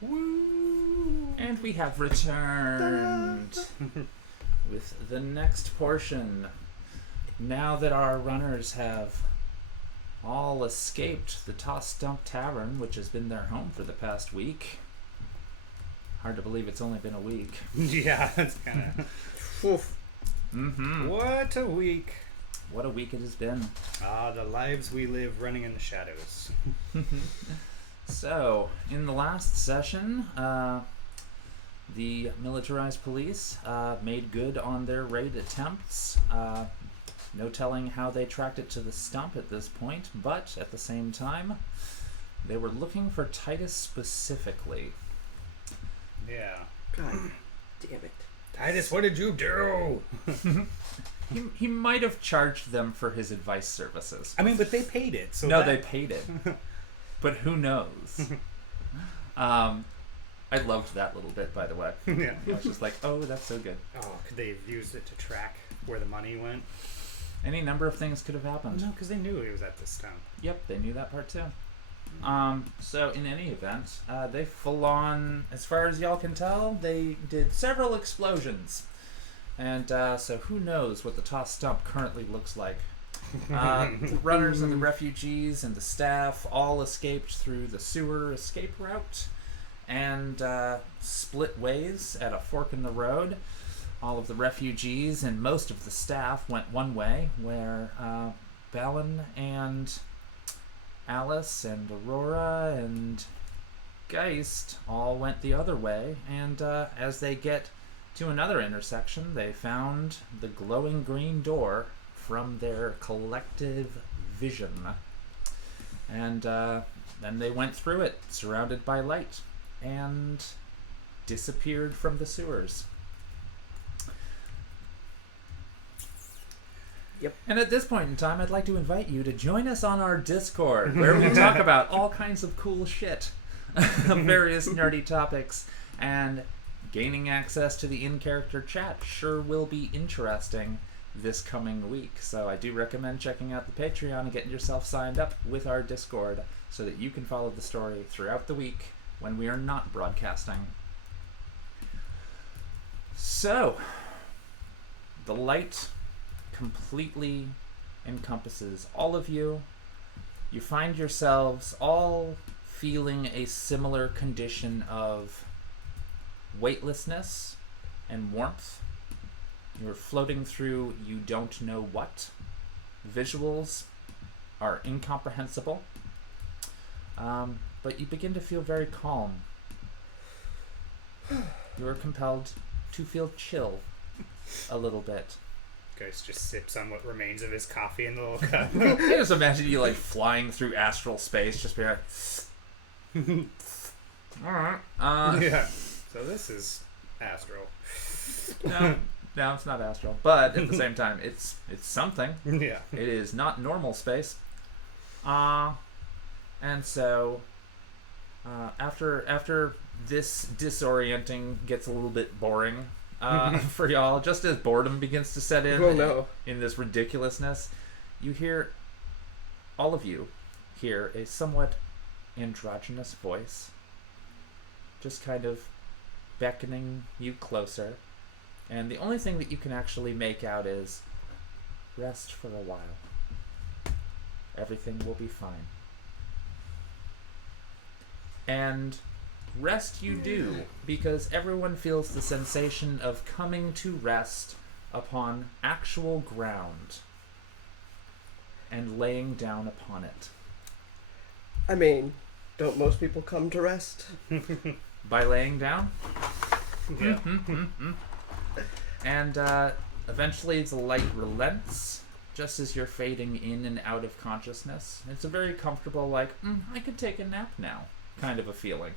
Woo! And we have returned with the next portion. Now that our runners have all escaped the Tossed Stump Tavern, which has been their home for the past week. Hard to believe it's only been a week. Yeah, that's kind of... What a week. What a week it has been. Ah, the lives we live running in the shadows. So, in the last session, the militarized police made good on their raid attempts. No telling how they tracked it to the stump at this point, but at the same time, they were looking for Tytus specifically. Yeah. God damn it. Tytus, what did you do? He might have charged them for his advice services. I mean, but they paid it. So no, they paid it. But who knows? I loved that little bit, by the way. Yeah. I was just like, oh, that's so good. Oh, could they have used it to track where the money went? Any number of things could have happened. No, because they knew he was at the stump. Yep, they knew that part too. So in any event, they full on, as far as y'all can tell, they did several explosions. And so who knows what the Tossed Stump currently looks like. The runners and the refugees and the staff all escaped through the sewer escape route and split ways at a fork in the road. All of the refugees and most of the staff went one way, where Balin and ALISS and Aurora and Gheist all went the other way, and as they get to another intersection, they found the glowing green door from their collective vision. And then they went through it, surrounded by light, and disappeared from the sewers. Yep. And at this point in time, I'd like to invite you to join us on our Discord, where we talk about all kinds of cool shit, various nerdy topics, and gaining access to the in-character chat sure will be interesting this coming week. So I do recommend checking out the Patreon and getting yourself signed up with our Discord so that you can follow the story throughout the week when we are not broadcasting. So, the light completely encompasses all of you. You find yourselves all feeling a similar condition of weightlessness and warmth. You're floating through you don't know what. Visuals are incomprehensible. But you begin to feel very calm. You are compelled to feel chill a little bit. Ghost just sips on what remains of his coffee in the little cup. I just imagine you like flying through astral space, just be like, alright. Yeah. So this is astral. No, it's not astral. But at the same time, it's something. Yeah. It is not normal space. And so after this disorienting gets a little bit boring for y'all, just as boredom begins to set in, in this ridiculousness, you hear, all of you hear a somewhat androgynous voice just kind of beckoning you closer, and the only thing that you can actually make out is, rest for a while. Everything will be fine. And rest you do, because everyone feels the sensation of coming to rest upon actual ground and laying down upon it. I mean, don't most people come to rest? By laying down? Yeah. And eventually the light relents, just as you're fading in and out of consciousness. It's a very comfortable, like, I could take a nap now kind of a feeling.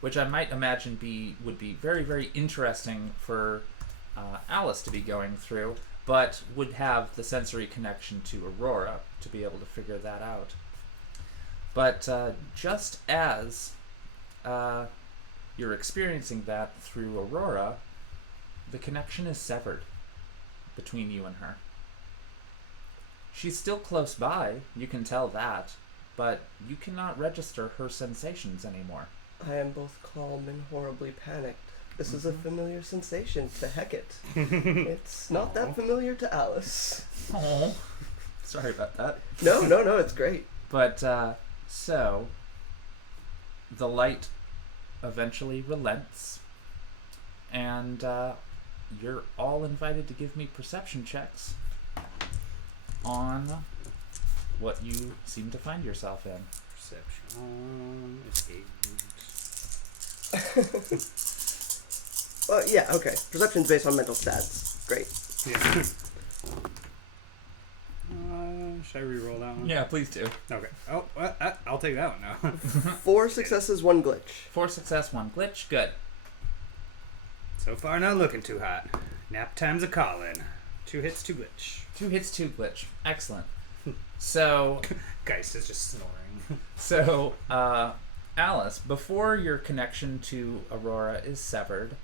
Which I might imagine would be very, very interesting for ALISS to be going through, but would have the sensory connection to Aurora to be able to figure that out. But just as you're experiencing that through Aurora, the connection is severed between you and her. She's still close by, you can tell that, but you cannot register her sensations anymore. I am both calm and horribly panicked. This is a familiar sensation to Hekate. It's not that familiar to ALISS. Oh, sorry about that. No, it's great. But, so, the light eventually relents, and you're all invited to give me perception checks on what you seem to find yourself in. Perception is 8. Well, yeah, okay. Perception's based on mental stats. Great. Yeah. Should I re-roll that one? Yeah, please do. Okay. Oh, I'll take that one now. 4 successes, 1 glitch. 4 success, 1 glitch. Good. So far, not looking too hot. Nap time's a callin'. 2 hits, 2 glitch. 2 hits, 2 glitch. Excellent. So, Gheist is just snoring. so, Alice, before your connection to Aurora is severed,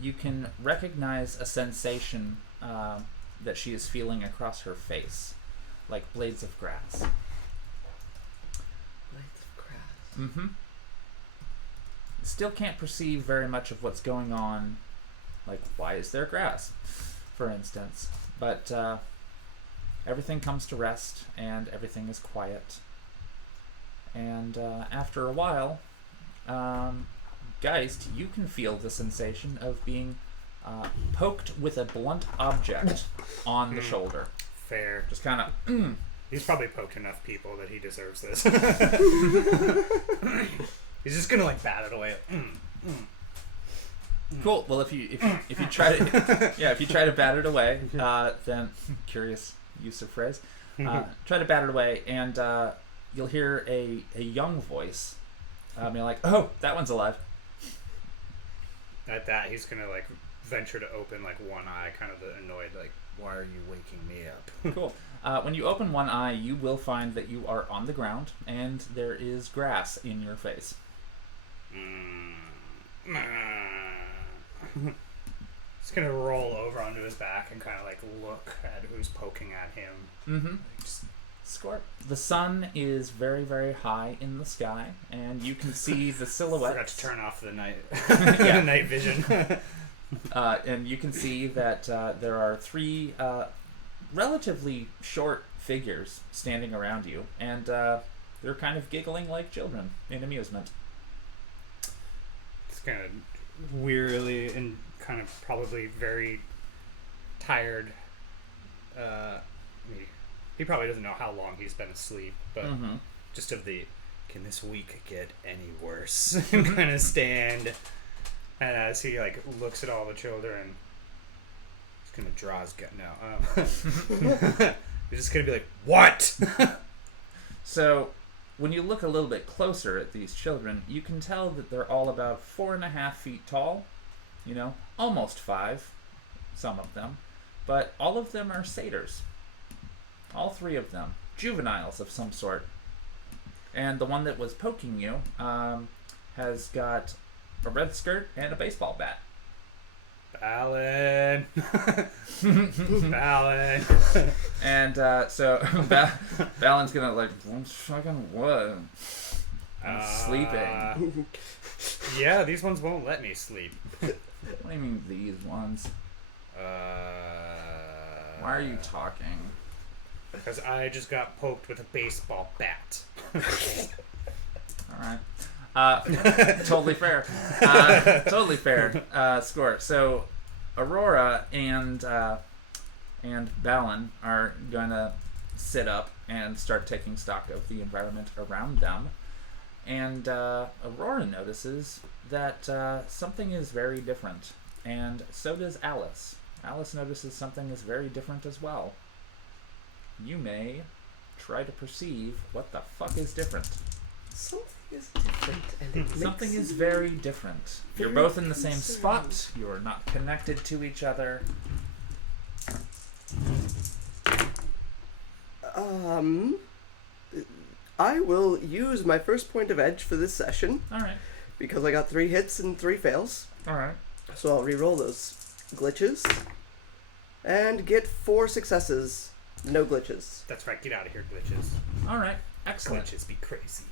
you can recognize a sensation that she is feeling across her face, like blades of grass. Blades of grass. Mm-hmm. Still can't perceive very much of what's going on, like why is there grass, for instance. But everything comes to rest, and everything is quiet. And after a while, Gheist, you can feel the sensation of being poked with a blunt object on the shoulder. Fair. Just kind of... He's probably poked enough people that he deserves this. He's just gonna bat it away. Cool. Well, if you try to bat it away, then curious use of phrase. Try to bat it away, and you'll hear a young voice. You're like, oh, that one's alive. At that, he's gonna venture to open one eye, kind of annoyed, why are you waking me up? Cool. When you open one eye, you will find that you are on the ground, and there is grass in your face. He's gonna roll over onto his back and kind of look at who's poking at him. Mm-hmm. Score. The sun is very, very high in the sky, and you can see the silhouette. Forgot to turn off the night, Yeah. night vision. And you can see that there are 3 relatively short figures standing around you, and they're kind of giggling like children in amusement. It's kind of wearily and kind of probably very tired. He probably doesn't know how long he's been asleep, but just of the, can this week get any worse? kind of stand. And as he looks at all the children, he's gonna draw his gun. No, he's just gonna be like, "What?" So, when you look a little bit closer at these children, you can tell that they're all about 4.5 feet tall. Almost 5, some of them, but all of them are satyrs. All 3 of them, juveniles of some sort. And the one that was poking you has got a red skirt and a baseball bat. Balin. Balin. And so Balin's gonna fucking what? I'm sleeping. Yeah, these ones won't let me sleep. What do you mean these ones? Why are you talking? Because I just got poked with a baseball bat. Alright. Totally fair. Totally fair. Score. So, Aurora and Balin are going to sit up and start taking stock of the environment around them. And Aurora notices that something is very different. And so does Alice. Alice notices something is very different as well. You may try to perceive what the fuck is different. Something is different, and it Something makes is very different. You're very both in the same spot. You're not connected to each other. I will use my first point of edge for this session. Alright. Because I got 3 hits and 3 fails. Alright. So I'll re-roll those glitches. And get 4 successes. No glitches. That's right, get out of here, glitches. Alright. Excellent. Glitches be crazy.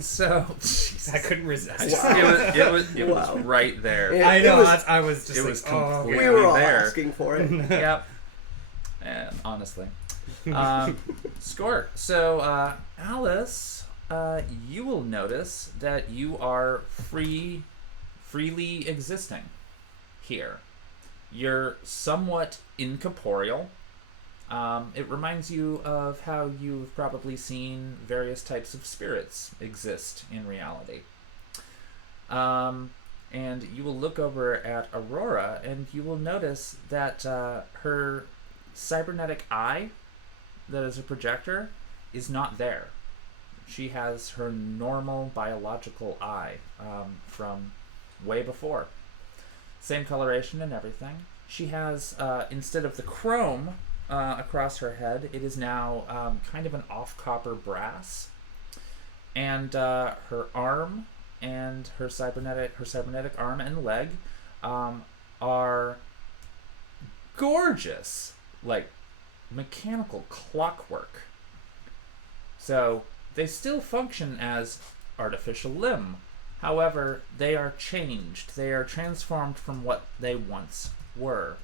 So, Jesus. I couldn't resist. It Wow. was right there. I know. was- I was just it like, was oh, completely We were all there. asking for it. Yep. And honestly. Score. So, Alice, you will notice that you are freely existing here. You're somewhat incorporeal. It reminds you of how you've probably seen various types of spirits exist in reality. And you will look over at Aurora, and you will notice that her cybernetic eye, that is a projector, is not there. She has her normal biological eye from way before. Same coloration and everything. She has, instead of the chrome across her head, it is now kind of an off-copper brass. And her arm and her cybernetic arm and leg are gorgeous, like mechanical clockwork. So they still function as artificial limb. However, they are changed. They are transformed from what they once were.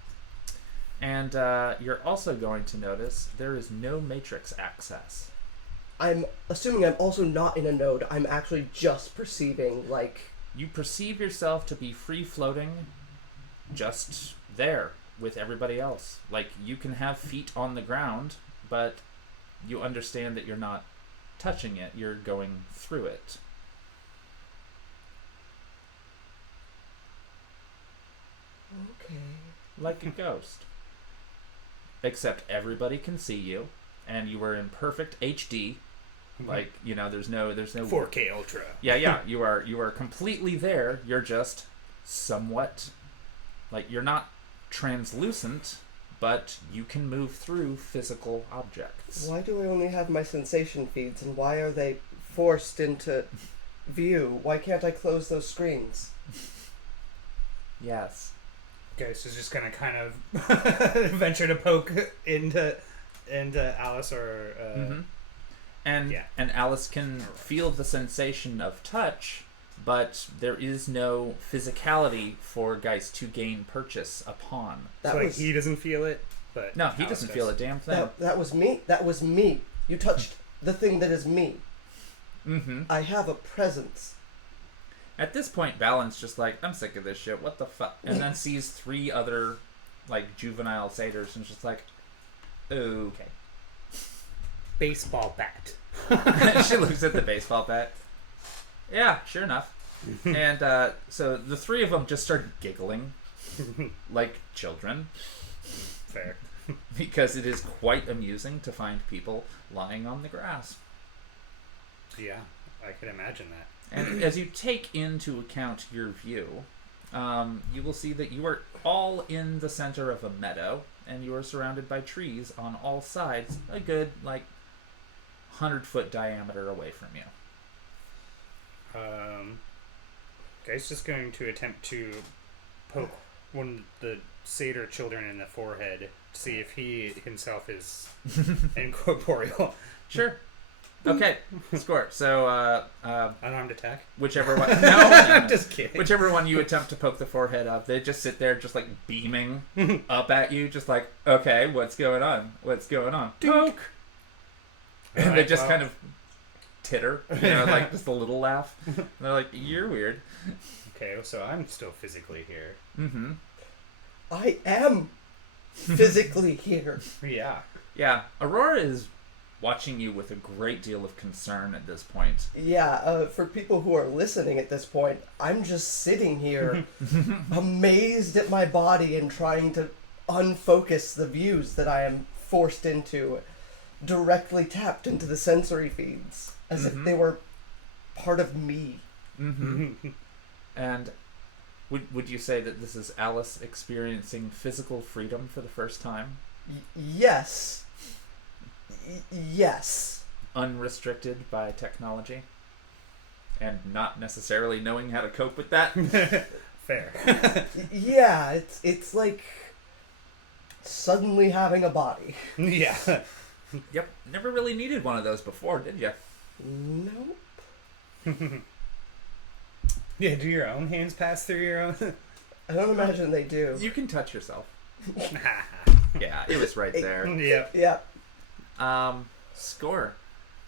And you're also going to notice there is no matrix access. I'm assuming I'm also not in a node. I'm actually just perceiving, like... You perceive yourself to be free-floating, just there with everybody else. Like, you can have feet on the ground, but you understand that you're not touching it. You're going through it. Okay. Like a ghost. Except everybody can see you, and you are in perfect HD. Like, you know, there's no 4K Ultra. Yeah, you are completely there. You're just somewhat, like, you're not translucent, but you can move through physical objects. Why do I only have my sensation feeds, and why are they forced into view? Why can't I close those screens? Yes. Gheist is just gonna kind of venture to poke into Alice or And Alice can feel the sensation of touch, but there is no physicality for Gheist to gain purchase upon. so like he doesn't feel it, but No, he Alice doesn't does. feel a damn thing. that was me. That was me. You touched the thing that is me. Mm-hmm. I have a presence. At this point, Balin's just like, I'm sick of this shit. What the fuck? And then sees 3 other, like, juvenile satyrs and is just like, okay. Baseball bat. She looks at the baseball bat. Yeah, sure enough. And so the 3 of them just start giggling like children. Fair. Because it is quite amusing to find people lying on the grass. Yeah, I could imagine that. And as you take into account your view, you will see that you are all in the center of a meadow, and you are surrounded by trees on all sides, a good, 100-foot diameter away from you. Guy's just going to attempt to poke one of the satyr children in the forehead to see if he himself is incorporeal. Sure. Okay, score. So, Unarmed attack? whichever one... No. Just kidding. Whichever one you attempt to poke the forehead of, they just sit there just, beaming up at you, just like, okay, what's going on? What's going on? Poke! And Alright, they just well. kind of titter, just a little laugh. And they're like, you're weird. Okay, so I'm still physically here. Mm-hmm. I am physically here. Yeah. Yeah, Aurora is watching you with a great deal of concern at this point. Yeah, for people who are listening at this point, I'm just sitting here amazed at my body and trying to unfocus the views that I am forced into, directly tapped into the sensory feeds, as if they were part of me. Mm-hmm. And would you say that this is Alice experiencing physical freedom for the first time? Yes. Yes. Unrestricted by technology? And not necessarily knowing how to cope with that? Fair. Yeah, it's like suddenly having a body. Yeah. Yep. Never really needed one of those before, did you? Nope. Yeah, do your own hands pass through your own? I don't imagine they do. You can touch yourself. Yeah, it was right there. Yep. Yeah. Score.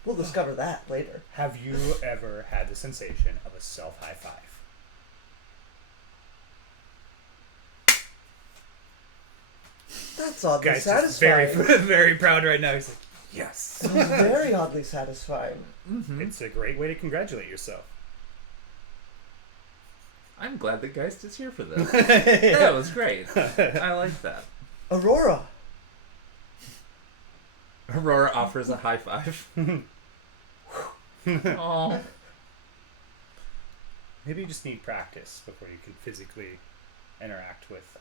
We'll discover that later. Have you ever had the sensation of a self-high five? That's oddly Guy's satisfying. very, very proud right now. He's like, yes. That's very oddly satisfying. Mm-hmm. It's a great way to congratulate yourself. I'm glad that Gheist is here for this. That was great. I like that. Aurora. Aurora offers a high five. Oh. Maybe you just need practice before you can physically interact with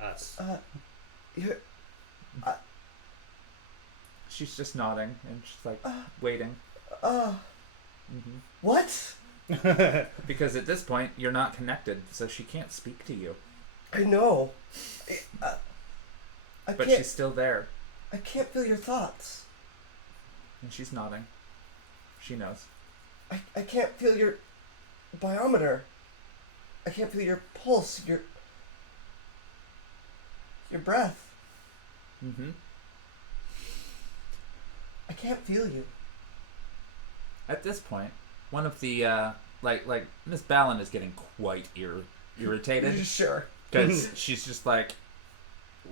us. You're, She's just nodding and she's like waiting. Mm-hmm. what? Because at this point you're not connected, so she can't speak to you. I know. I But can't, she's still there, I can't feel your thoughts. and she's nodding. She knows. I can't feel your biometer. I can't feel your pulse, your breath. Mm-hmm. I can't feel you. At this point, one of the like Miss Ballin is getting quite irritated Sure. because she's just like,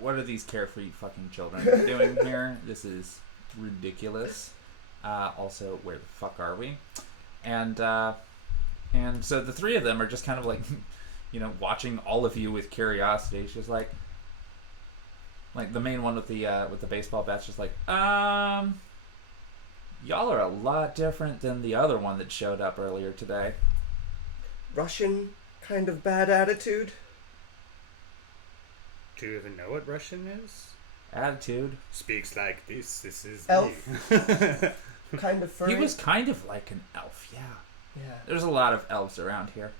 what are these carefree fucking children doing here? This is ridiculous. Also, where the fuck are we? And so the three of them are just kind of like, watching all of you with curiosity. She's like the main one with the baseball bat's just like, y'all are a lot different than the other one that showed up earlier today. Russian kind of bad attitude. Do you even know what Russian is? Attitude. Speaks like this. This is Elf. me. Kind of furry. He was kind of like an elf, yeah. Yeah. There's a lot of elves around here.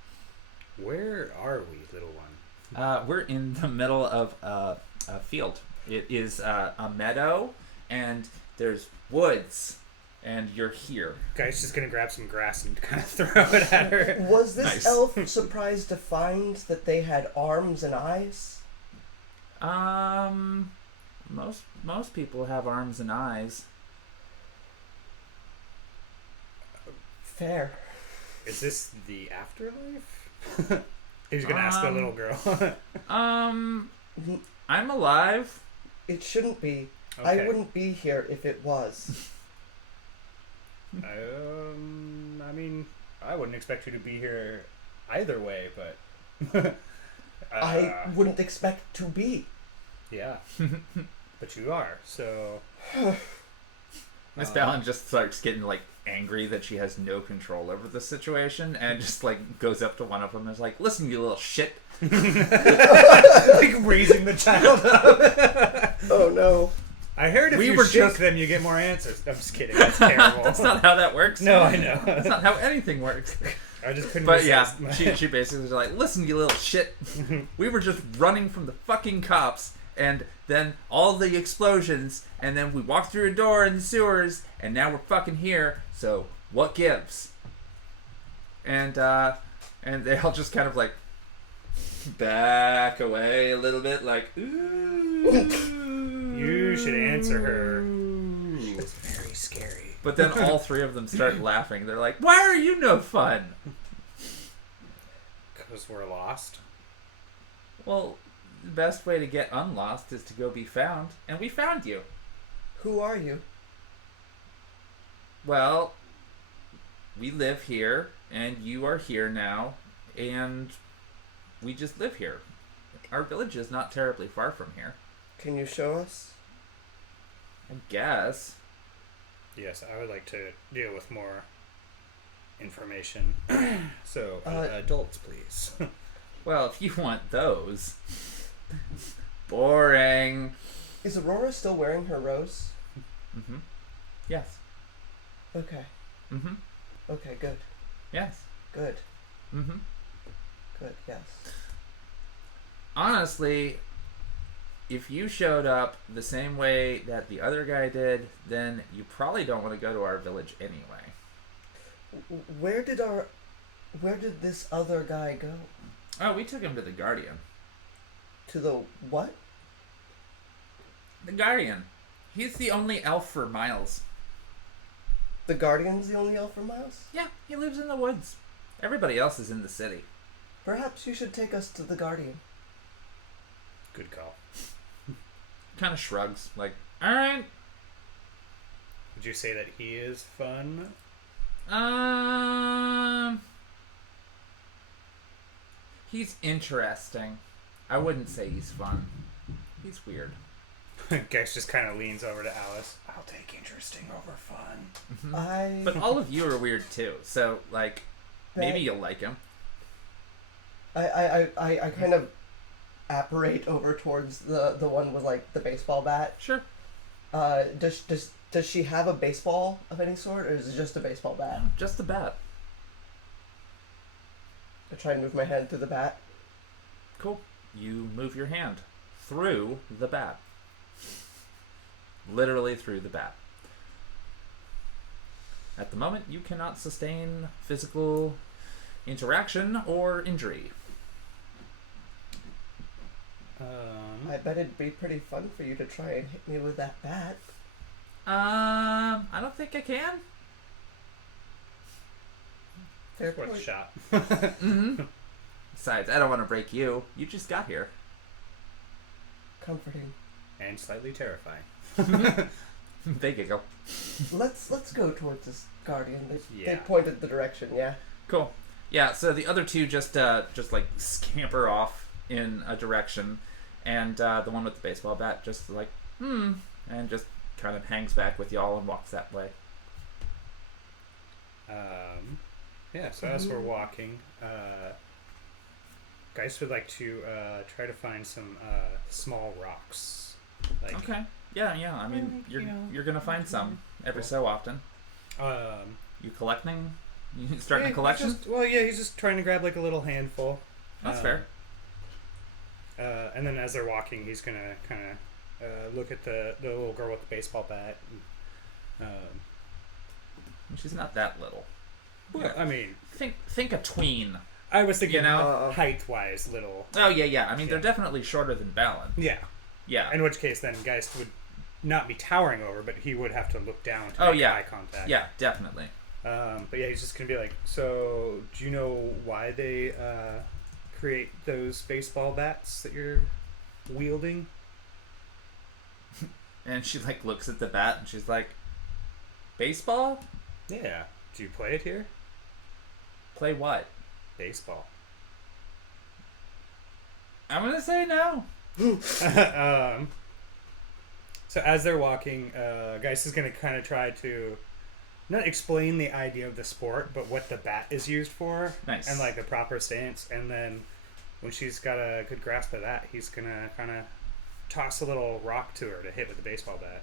Where are we, little one? We're in the middle of a field. It is a meadow, and there's woods, and you're here. Guy's just gonna grab some grass and kind of throw it at her. Was this Nice. elf surprised to find that they had arms and eyes? Most people have arms and eyes. Fair. Is this the afterlife? He's gonna ask the little girl. I'm alive. It shouldn't be. Okay. I wouldn't be here if it was. I mean, I wouldn't expect you to be here either way, but I wouldn't expect to be. yeah, but you are. So Miss Ballin just starts getting like angry that she has no control over the situation, and just like goes up to one of them and is like, "Listen, you little shit." like raising the child up. Oh no. I heard if We you were shook just- them, you get more answers. I'm just kidding. That's terrible. That's not how that works. No, I know. That's not how anything works. I just couldn't. But yeah, resist. she basically was like, "Listen, you little shit. We were just running from the fucking cops, and then all the explosions, and then we walked through a door in the sewers, and now we're fucking here. So what gives?" And they all just kind of like back away a little bit, like, ooh. You should answer her. It's very scary. But then all three of them start laughing. They're like, "Why are you no fun?" Because we're lost. Well, the best way to get unlost is to go be found, and we found you. Who are you? Well, we live here, and you are here now, and we just live here. Our village is not terribly far from here, Can you show us? I guess. Yes, I would like to deal with more information. So, adults, please. Well, if you want those. Boring. Is Aurora still wearing her rose? Mm-hmm. Yes. Okay. Mm-hmm. Okay, good. Yes. Good. Mm-hmm. Good, yes. Honestly, if you showed up the same way that the other guy did, then you probably don't want to go to our village anyway. Where did this other guy go? Oh, we took him to the Guardian. To the what? The Guardian. He's the only elf for miles. The Guardian's the only elf for miles? Yeah, he lives in the woods. Everybody else is in the city. Perhaps you should take us to the Guardian. Good call. Kind of shrugs, like, alright. Would you say that he is fun? He's interesting. I wouldn't say he's fun. He's weird. Gheist just kind of leans over to ALISS. I'll take interesting over fun. Mm-hmm. But all of you are weird too, so, like, maybe you'll like him. I kind of apparate over towards the one with, like, the baseball bat. Sure. Does she have a baseball of any sort, or is it just a baseball bat? Just the bat. I try and move my hand through the bat. Cool. You move your hand through the bat. Literally through the bat. At the moment, you cannot sustain physical interaction or injury. I bet it'd be pretty fun for you to try and hit me with that bat. I don't think I can. Fair Worth a point. shot. Mm-hmm. Besides, I don't want to break you. You just got here. Comforting. And slightly terrifying. They giggle. Let's go towards this Guardian. They Yeah. pointed the direction, yeah. Cool. Yeah, so the other two just like scamper off in a direction, and the one with the baseball bat just like, and just kind of hangs back with y'all and walks that way. Yeah, so as we're walking, Gheist would like to try to find some small rocks. Like, Okay. Yeah. I mean, you're gonna find some every so often. You collecting? You starting a collection? He's just trying to grab like a little handful. That's fair. And then as they're walking, he's gonna kind of look at the little girl with the baseball bat. She's not that little. Well, I mean, Think a tween. I was thinking, You know? height-wise, little. Oh yeah. I mean, they're Yeah. definitely shorter than Balin. Yeah. Yeah. In which case, then Geist would not be towering over, but he would have to look down to Oh, make yeah. eye contact. Yeah, definitely. But yeah, he's just gonna be like, so do you know why they create those baseball bats that you're wielding? And she like looks at the bat and she's like, baseball? Yeah. Do you play it here? Play what? Baseball. I'm gonna say no. So as they're walking, Geist is going to kind of try to not explain the idea of the sport, but what the bat is used for. Nice. And like the proper stance. And then when she's got a good grasp of that, he's going to kind of toss a little rock to her to hit with the baseball bat.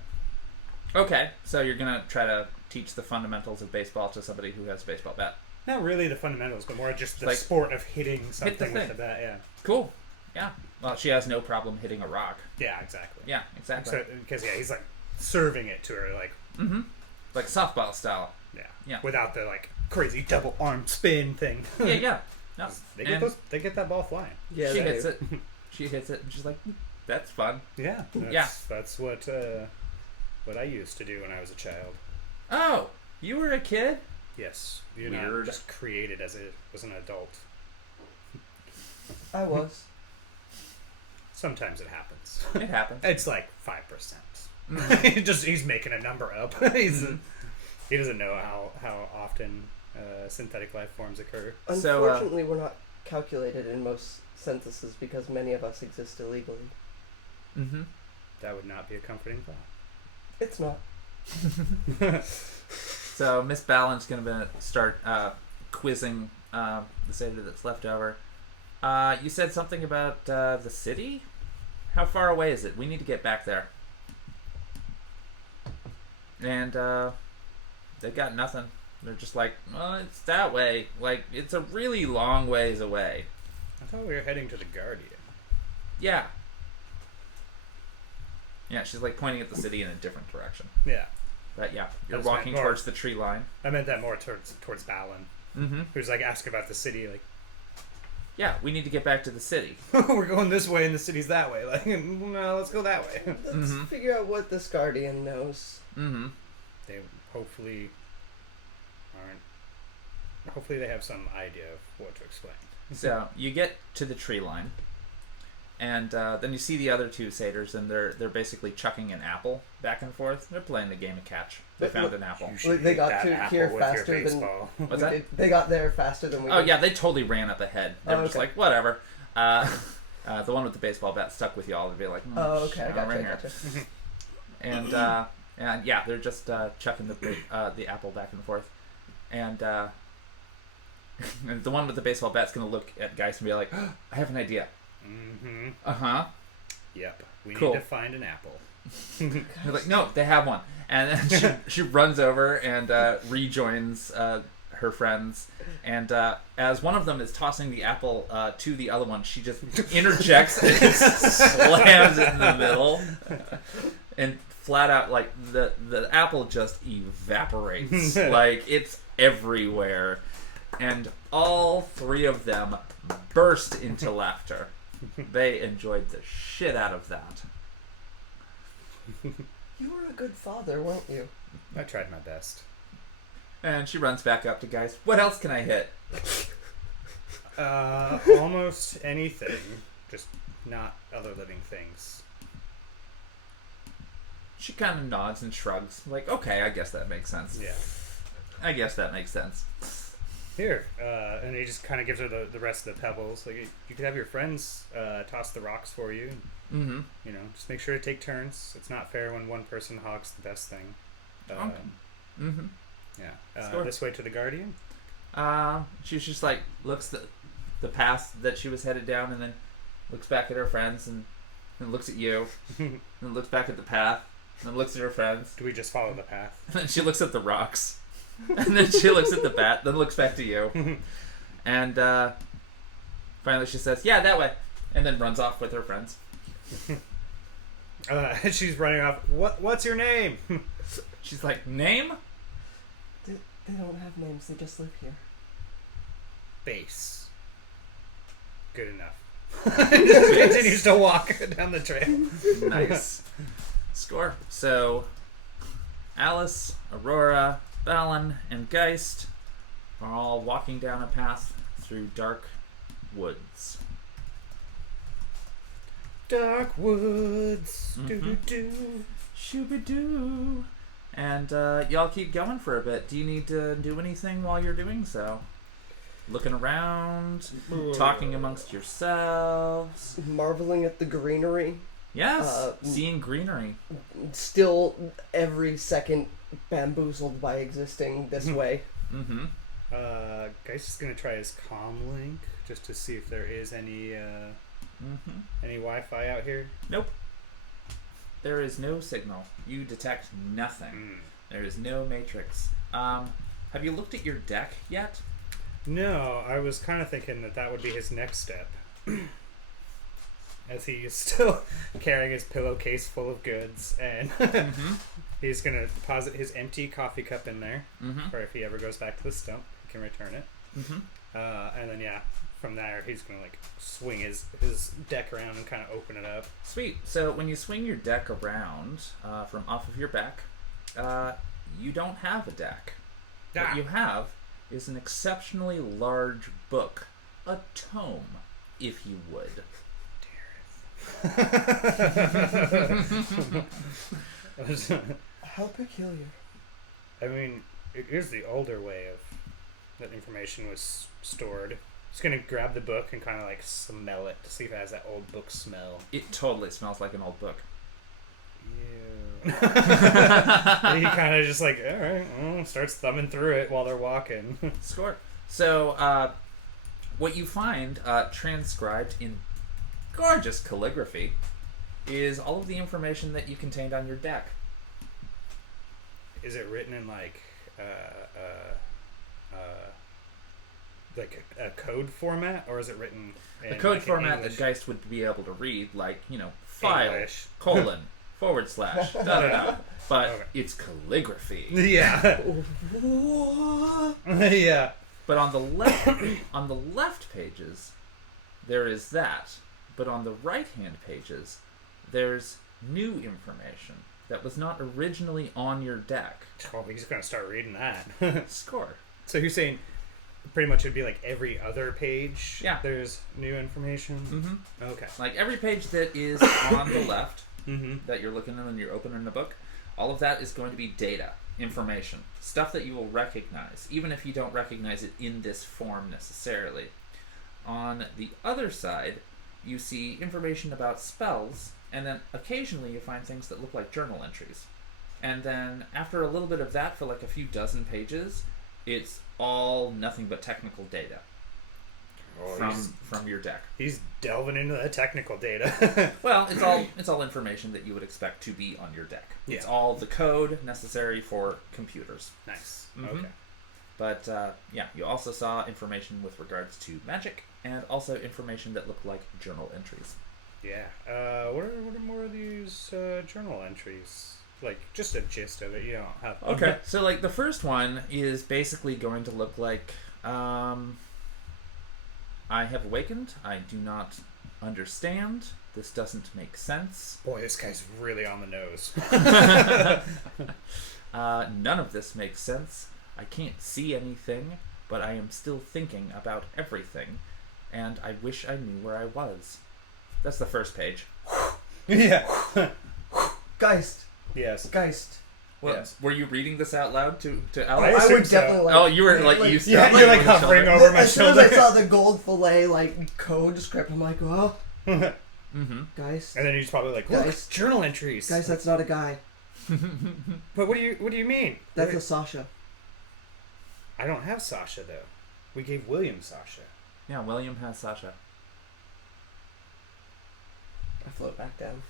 Okay, so you're gonna try to teach the fundamentals of baseball to somebody who has a baseball bat. Not really the fundamentals, but more just the Like, sport of hitting something thing. with the bat. Yeah. Cool. Yeah. Well, she has no problem hitting a rock. Yeah, exactly. Yeah, exactly. So, because he's like serving it to her, like, Like softball style. yeah, without the like crazy double arm spin thing. Yeah. No. They get that ball flying. Yeah, She they hits do. it. She hits it, and she's like, "That's fun." Yeah, that's what I used to do when I was a child. Oh, you were a kid? Yes, you're not Weird. just created as an adult. I was. Sometimes it happens. It happens. It's like 5%. He's making a number up. He doesn't know how often synthetic life forms occur. So, Unfortunately, we're not calculated in most censuses because many of us exist illegally. Mm-hmm. That would not be a comforting thought. It's not. So Miss Balin's gonna start quizzing the satyr that's left over. You said something about the city? How far away is it? We need to get back there. And they got nothing. They're just like, well, it's that way. Like, it's a really long ways away. I thought we were heading to the Guardian. Yeah. Yeah, she's like pointing at the city in a different direction. Yeah. But yeah, you're That's walking more- towards the tree line. I meant that more towards Balin, Mm-hmm. who's like asking about the city. Like, Yeah, we need to get back to the city. we're going this way and the city's that way. Like, no, let's go that way. Let's figure out what this guardian knows. Mm-hmm. They hopefully aren't. Hopefully, they have some idea of what to explain. So you get to the tree line, and then you see the other two satyrs, and they're basically chucking an apple back and forth. They're playing the game of catch. They found an apple. You should They hit got that to apple here with your faster than- baseball. What's We that? did- They got there faster than we Oh did. yeah, they totally ran up ahead. They're Oh, just okay. like whatever. The one with the baseball bat stuck with y'all. They'd be like, Oh, okay, I shit, gotcha, right I here. gotcha. And yeah, they're just chucking the apple back and forth, and and the one with the baseball bat's gonna look at Gheist and be like, oh, I have an idea. Mm-hmm. Uh-huh. Yep. We Cool. need to find an apple. They're like, no, they have one. And then she runs over and rejoins her friends. And as one of them is tossing the apple to the other one, she just interjects and slams it in the middle. And flat out, like, the apple just evaporates. Like, it's everywhere. And all three of them burst into laughter. They enjoyed the shit out of that. You were a good father, weren't you? I tried my best. And she runs back up to Gheist. What else can I hit? Almost anything, just not other living things. She kind of nods and shrugs. Like, okay, I guess that makes sense. Yeah. I guess that makes sense. Here, and he just kind of gives her the rest of the pebbles. Like, you could have your friends toss the rocks for you. Mm-hmm. You know, just make sure to take turns. It's not fair when one person hogs the best thing. Okay. Mm-hmm. Yeah. Sure. This way to the Guardian. She's just like, looks the path that she was headed down, and then looks back at her friends, and looks at you, and looks back at the path, and then looks at her friends. Do we just follow the path? And then she looks at the rocks. And then she looks at the bat, then looks back to you. And finally she says, yeah, that way. And then runs off with her friends. She's running off. What's your name? She's like, name? They don't have names, they just live here. Base. Good enough. Just continues to walk down the trail. Nice. Score. So, ALISS, Aurora, Balin, and Gheist are all walking down a path through dark woods. Dark woods. Mhm. Doo-doo-doo. Shooby-doo. And y'all keep going for a bit. Do you need to do anything while you're doing so? Looking around, talking amongst yourselves. Marveling at the greenery. Yes, seeing greenery. Still every second bamboozled by existing this way. Mm-hmm. Geist is gonna try his comm link just to see if there is any Wi-Fi out here. Nope. There is no signal. You detect nothing. There is no matrix. Have you looked at your deck yet? No, I was kind of thinking that would be his next step. As he is still carrying his pillowcase full of goods, and he's going to deposit his empty coffee cup in there, for if he ever goes back to the stump, he can return it. And then, yeah, from there, he's going to, like, swing his deck around and kind of open it up. Sweet. So when you swing your deck around from off of your back, you don't have a deck. What you have is an exceptionally large book, a tome, if you would. How peculiar. I mean, here's the older way of that information was stored. Just gonna grab the book and kind of like smell it to see if it has that old book smell. It totally smells like an old book. Ew. He kind of just like, all right, starts thumbing through it while they're walking. Score. So, what you find transcribed in gorgeous calligraphy is all of the information that you contained on your deck. Is it written in like a code format, or is it written in A code like, format English? that Gheist would be able to read, like, file, English. colon, /. But Okay. it's calligraphy. Yeah. Yeah. But on the left pages, there is that. But on the right-hand pages, there's new information that was not originally on your deck. Oh, he's gonna start reading that. Score. So you're saying pretty much it'd be like every other page? Yeah. There's new information? Mm-hmm. Okay. Like every page that is on the left that you're looking at when you're opening the book, all of that is going to be data, information, stuff that you will recognize, even if you don't recognize it in this form necessarily. On the other side, you see information about spells, and then occasionally you find things that look like journal entries. And then after a little bit of that for like a few dozen pages, it's all nothing but technical data from your deck. He's delving into the technical data. Well, it's all information that you would expect to be on your deck. Yeah. It's all the code necessary for computers. Nice. Mhm. Okay. But you also saw information with regards to magic, and also information that looked like journal entries. Yeah. What are more of these journal entries? Like, just a gist of it. You don't have... Okay. So, like, the first one is basically going to look like, I have awakened. I do not understand. This doesn't make sense. Boy, this guy's really on the nose. None of this makes sense. I can't see anything, but I am still thinking about everything, and I wish I knew where I was. That's the first page. Yeah. Geist. Yes. Geist. Well, Yes. Were you reading this out loud to I Alice? I would assume so. definitely like. Oh, you were like you Yeah, stopped you're like on the hovering shoulder. over my As soon as I shoulder. saw the gold fillet code script, I'm like, oh, Mm-hmm. Geist. And then he's probably like, look, Guys. journal entries. Geist, that's not a guy. But what do you mean? That's a Sasha. I don't have Sasha though. We gave William Sasha. Yeah, William has Sasha. I float back down.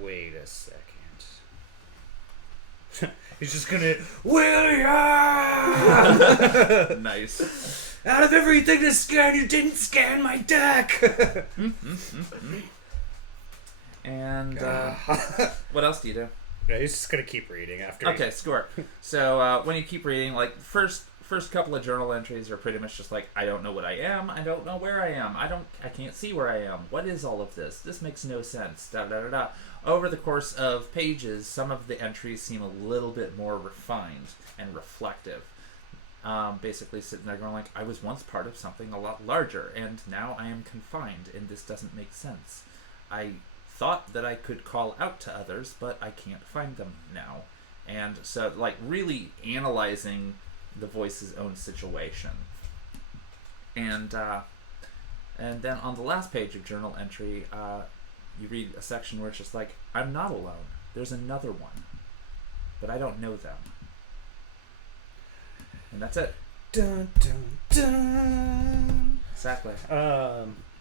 Wait a second. He's just gonna William. Nice. Out of everything to scan, you didn't scan my deck. And what else do you do? Yeah, he's just gonna keep reading after. Okay, score. So when you keep reading, like first couple of journal entries are pretty much just like, I don't know what I am. I don't know where I am. I can't see where I am. What is all of this? This makes no sense. Da da da da. Over the course of pages, some of the entries seem a little bit more refined and reflective. Basically sitting there going like, I was once part of something a lot larger, and now I am confined, and this doesn't make sense. I thought that I could call out to others, but I can't find them now. And so, like, really analyzing the voice's own situation. And then on the last page of journal entry, you read a section where it's just like, I'm not alone. There's another one. But I don't know them. And that's it. Dun dun dun. Exactly.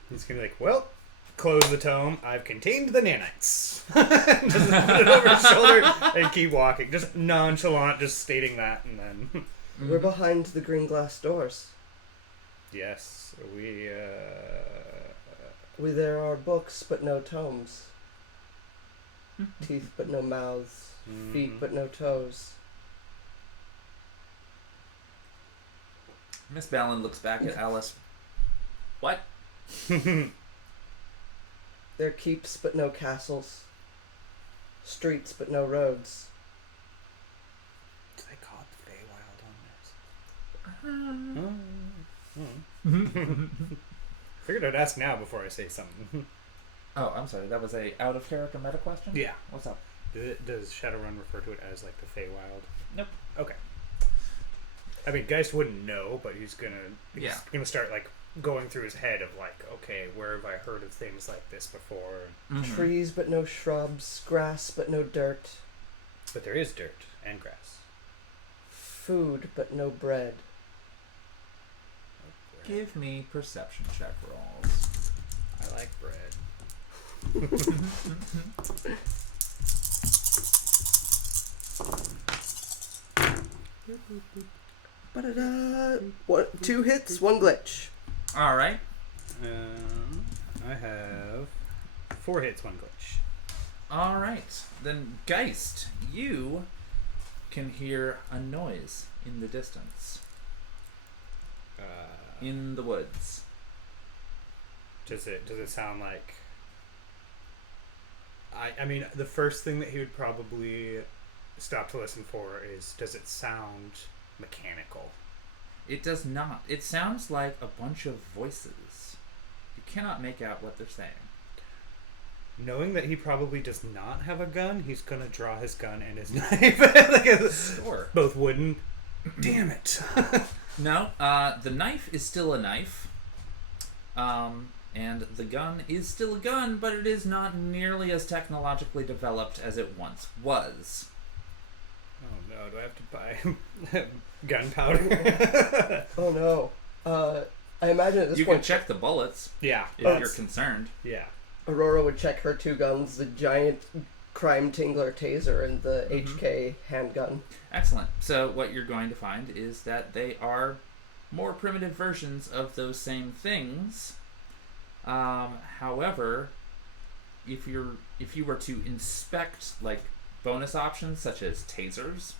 He's gonna be like, well, close the tome. I've contained the nanites. Just put it over his shoulder and keep walking. Just nonchalant, just stating that, and then We're behind the green glass doors. yes, There are books, but no tomes. Teeth, but no mouths. Feet, but no toes. Miss Ballin looks back at Alice. What? There are keeps, but no castles. Streets, but no roads. Do they call it the Feywild on this? Figured I'd ask now before I say something. Oh, I'm sorry. That was a out-of-character meta question? Yeah. What's up? Does Shadowrun refer to it as like the Feywild? Nope. Okay. I mean, Gheist wouldn't know, but he's gonna start like going through his head of like, okay, where have I heard of things like this before? Mm-hmm. Trees, but no shrubs. Grass, but no dirt. But there is dirt and grass. Food, but no bread. Give me perception check rolls. I like bread. Ba-da-da. What? 2 hits, 1 glitch. All right. I have 4 hits, 1 glitch. All right. Then, Gheist, you can hear a noise in the distance. In the woods. Does it sound like... I mean, the first thing that he would probably stop to listen for is, does it sound mechanical? It does not. It sounds like a bunch of voices. You cannot make out what they're saying. Knowing that he probably does not have a gun, he's gonna draw his gun and his knife. Sure. Both wooden. Damn it. No, the knife is still a knife. And the gun is still a gun, but it is not nearly as technologically developed as it once was. Oh no, do I have to buy gunpowder? Oh no. I imagine at this You point... can check the bullets Yeah. if you're concerned. Yeah. Aurora would check her 2 guns, the giant crime tingler taser and the HK handgun. Excellent. So what you're going to find is that they are more primitive versions of those same things. However, if you were to inspect like bonus options such as tasers,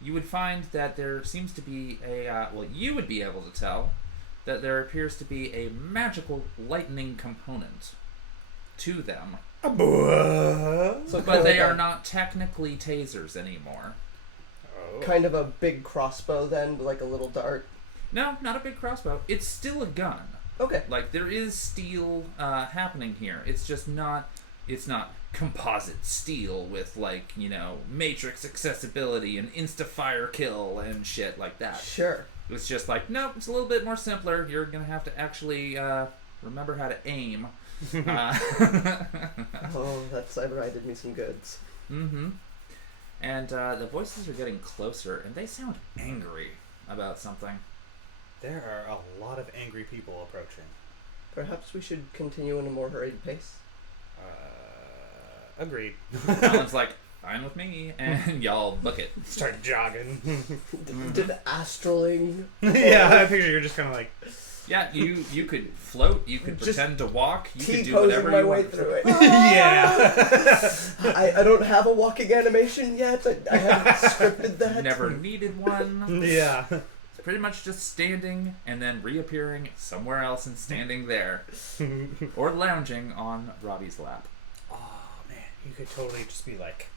you would find that there seems to be a you would be able to tell that there appears to be a magical lightning component to them. So But they are not technically tasers anymore. Oh. kind of a big crossbow then, like a little dart. No, not a big crossbow. It's still a gun. Okay. Like, there is steel happening here. It's just not... It's not composite steel with, like, you know, matrix accessibility and insta-fire kill and shit like that. Sure. It's just like, nope, it's a little bit more simpler. You're going to have to actually remember how to aim. Oh, that samurai did me some goods. Mm-hmm. And the voices are getting closer, and they sound angry about something. There are a lot of angry people approaching. Perhaps we should continue in a more hurried pace. Agreed. Alan's like, fine with me, and y'all book it. Start jogging. Did astraling... Yeah, I picture you're just kind of like... Yeah, you could float, you could Just pretend to walk, you could do T-posing whatever my you way want. through it. Yeah. I don't have a walking animation yet. I haven't scripted that. Never needed one. Yeah. It's pretty much just standing and then reappearing somewhere else and standing there. Or lounging on Robbie's lap. Oh, man. You could totally just be like...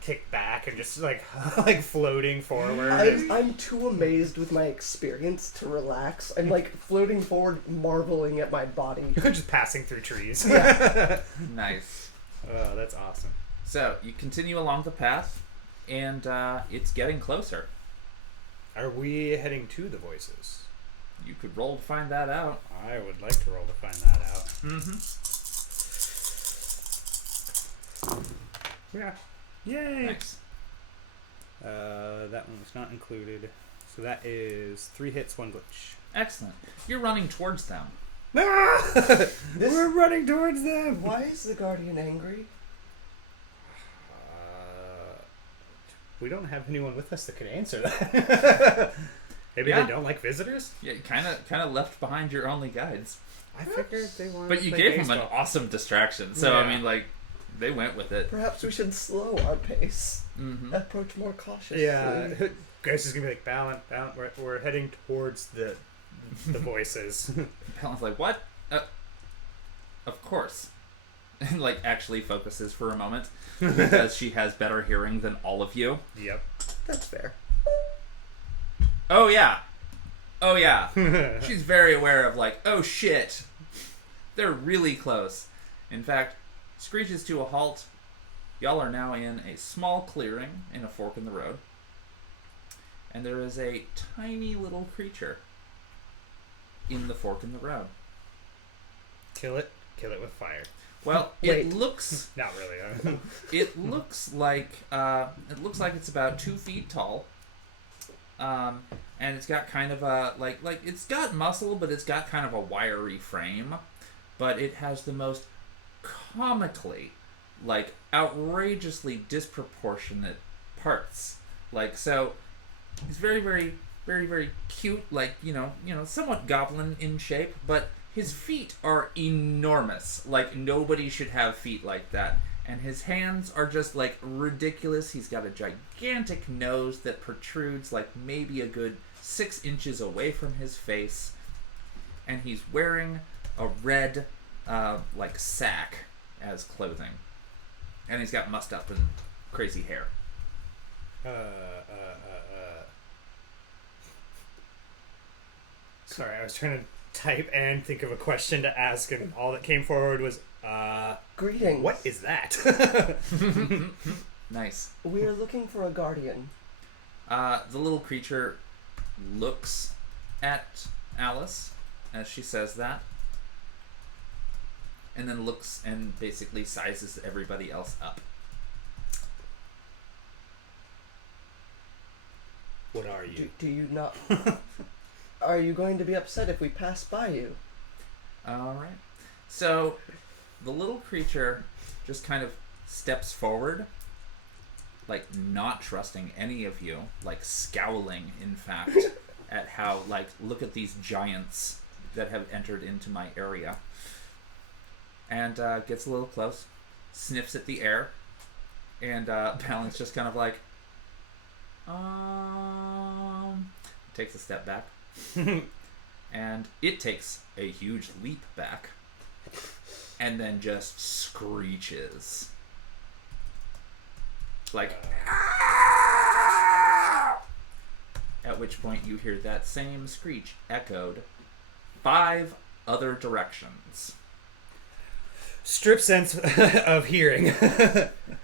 kick back and just like like floating forward. I'm too amazed with my experience to relax. I'm like floating forward, marveling at my body. Just passing through trees. Yeah. Nice. Oh, that's awesome. So, you continue along the path, and it's getting closer. Are we heading to the voices? You could roll to find that out. I would like to roll to find that out. Mm-hmm. Yeah. Yay! Nice. That one was not included. So that is 3 hits, 1 glitch. Excellent. You're running towards them. We're running towards them! Why is the Guardian angry? We don't have anyone with us that could answer that. Maybe Yeah. they don't like visitors? Yeah, kind of left behind your only guides. I figured they wanted But to you play gave them an baseball. awesome distraction. So, Yeah. I mean, like, they went with it. Perhaps we should slow our pace. Mm-hmm. Approach more cautiously. Yeah. Gheist is going to be like, balance. We're heading towards the voices. Helen's like, what? Of course. And, like, actually focuses for a moment because she has better hearing than all of you. Yep. That's fair. Oh, yeah. Oh, yeah. She's very aware of, like, oh, shit. They're really close. In fact, screeches to a halt. Y'all are now in a small clearing in a fork in the road. And there is a tiny little creature in the fork in the road. Kill it with fire. Well, Wait. it looks... Not really. It looks like it's about 2 feet tall, and it's got kind of a like it's got muscle, but it's got kind of a wiry frame, but it has the most comically, like outrageously disproportionate parts. Like so, it's very very very very cute, like you know somewhat goblin in shape, but His feet are enormous. Like, nobody should have feet like that. And his hands are just, like, ridiculous. He's got a gigantic nose that protrudes, like, maybe a good 6 inches away from his face. And he's wearing a red, like, sack as clothing. And he's got mussed up and crazy hair. Sorry, I was trying to type and think of a question to ask, and all that came forward was, Greetings. what is that? Nice. We are looking for a guardian. The little creature looks at Alice as she says that, and then looks and basically sizes everybody else up. What are you? Do you not... Are you going to be upset if we pass by you? Alright. So, the little creature just kind of steps forward, like not trusting any of you, like scowling, in fact, at how, like, look at these giants that have entered into my area. And gets a little close, sniffs at the air, and Balance just kind of like, takes a step back. And it takes a huge leap back and then just screeches like "Ah!" At which point you hear that same screech echoed 5 other directions. Strip sense of hearing.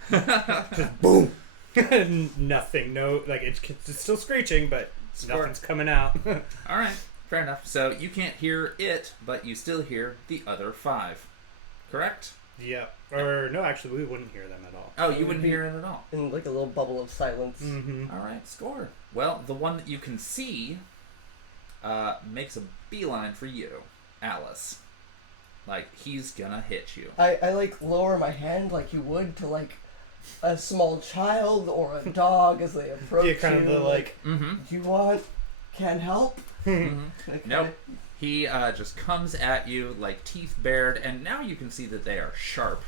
Just boom. Nothing. No, like it's still screeching, but nothing's coming out. All right, fair enough. So you can't hear it, but you still hear the other 5, correct? Yep. Or no, actually, we wouldn't hear them at all. Oh, you wouldn't hear it at all. In like a little bubble of silence. Mm-hmm. All right, score. Well, the one that you can see makes a beeline for you, Alice. Like, he's gonna hit you. I like lower my hand like you would to like a small child or a dog as they approach you. Yeah, kind of the like, you want, can't help. Nope. He just comes at you like teeth bared, and now you can see that they are sharp.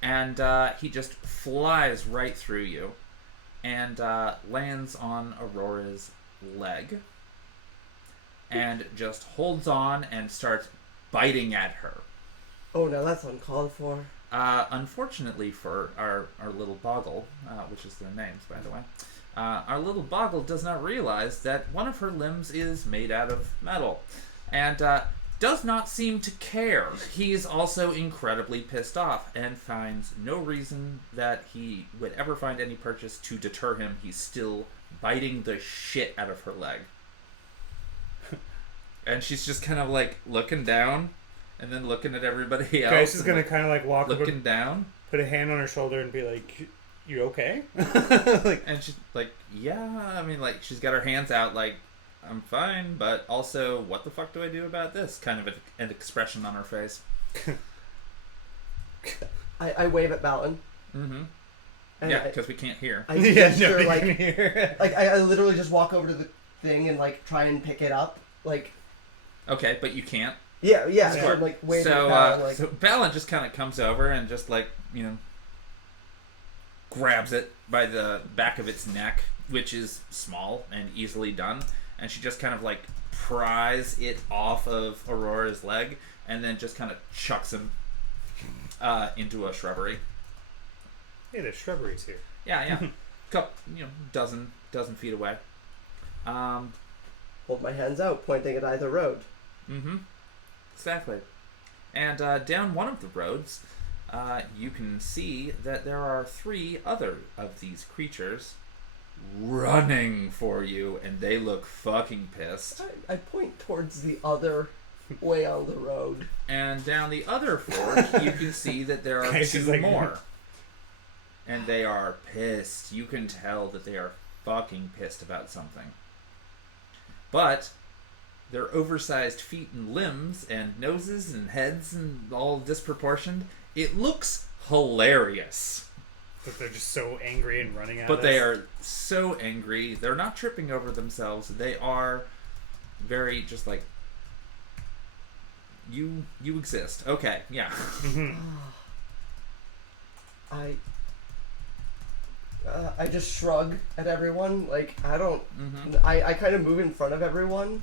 And he just flies right through you and lands on Aurora's leg and just holds on and starts biting at her. Oh, no, that's uncalled for. Unfortunately for our little Boggle, which is their names, by the way, our little Boggle does not realize that one of her limbs is made out of metal, and does not seem to care. He is also incredibly pissed off, and finds no reason that he would ever find any purchase to deter him. He's still biting the shit out of her leg. And she's just kind of like looking down, and then looking at everybody else. Gheist is gonna kind of like walk looking over, down, put a hand on her shoulder, and be like, "You okay?" like, and she's like, "Yeah." I mean, like, she's got her hands out, like, "I'm fine," but also, what the fuck do I do about this? Kind of an expression on her face. I wave at Balin. Mm-hmm. And Yeah, because we can't hear. I Yeah, gesture, nobody like, can hear. like I literally just walk over to the thing and like try and pick it up, like. Okay, but you can't. Yeah. Sure. So I'm like waving So, at Balin, like. so Balin just kind of comes over and just like, grabs it by the back of its neck, which is small and easily done, and she just kind of like pries it off of Aurora's leg, and then just kind of chucks him into a shrubbery. Hey, there's shrubberies here. Yeah. Couple, dozen feet away. Hold my hands out, pointing at either road. Mm-hmm. Exactly. And down one of the roads, you can see that there are 3 other of these creatures running for you, and they look fucking pissed. I point towards the other way on the road. And down the other fork, you can see that there are Guys, 2 it's like- more. And they are pissed. You can tell that they are fucking pissed about something. But their oversized feet and limbs and noses and heads and all disproportioned, it looks hilarious. But they're just so angry and running at us. But they are so angry. They're not tripping over themselves. They are very just like You exist. Okay, yeah. I just shrug at everyone. Like, I don't... I kind of move in front of everyone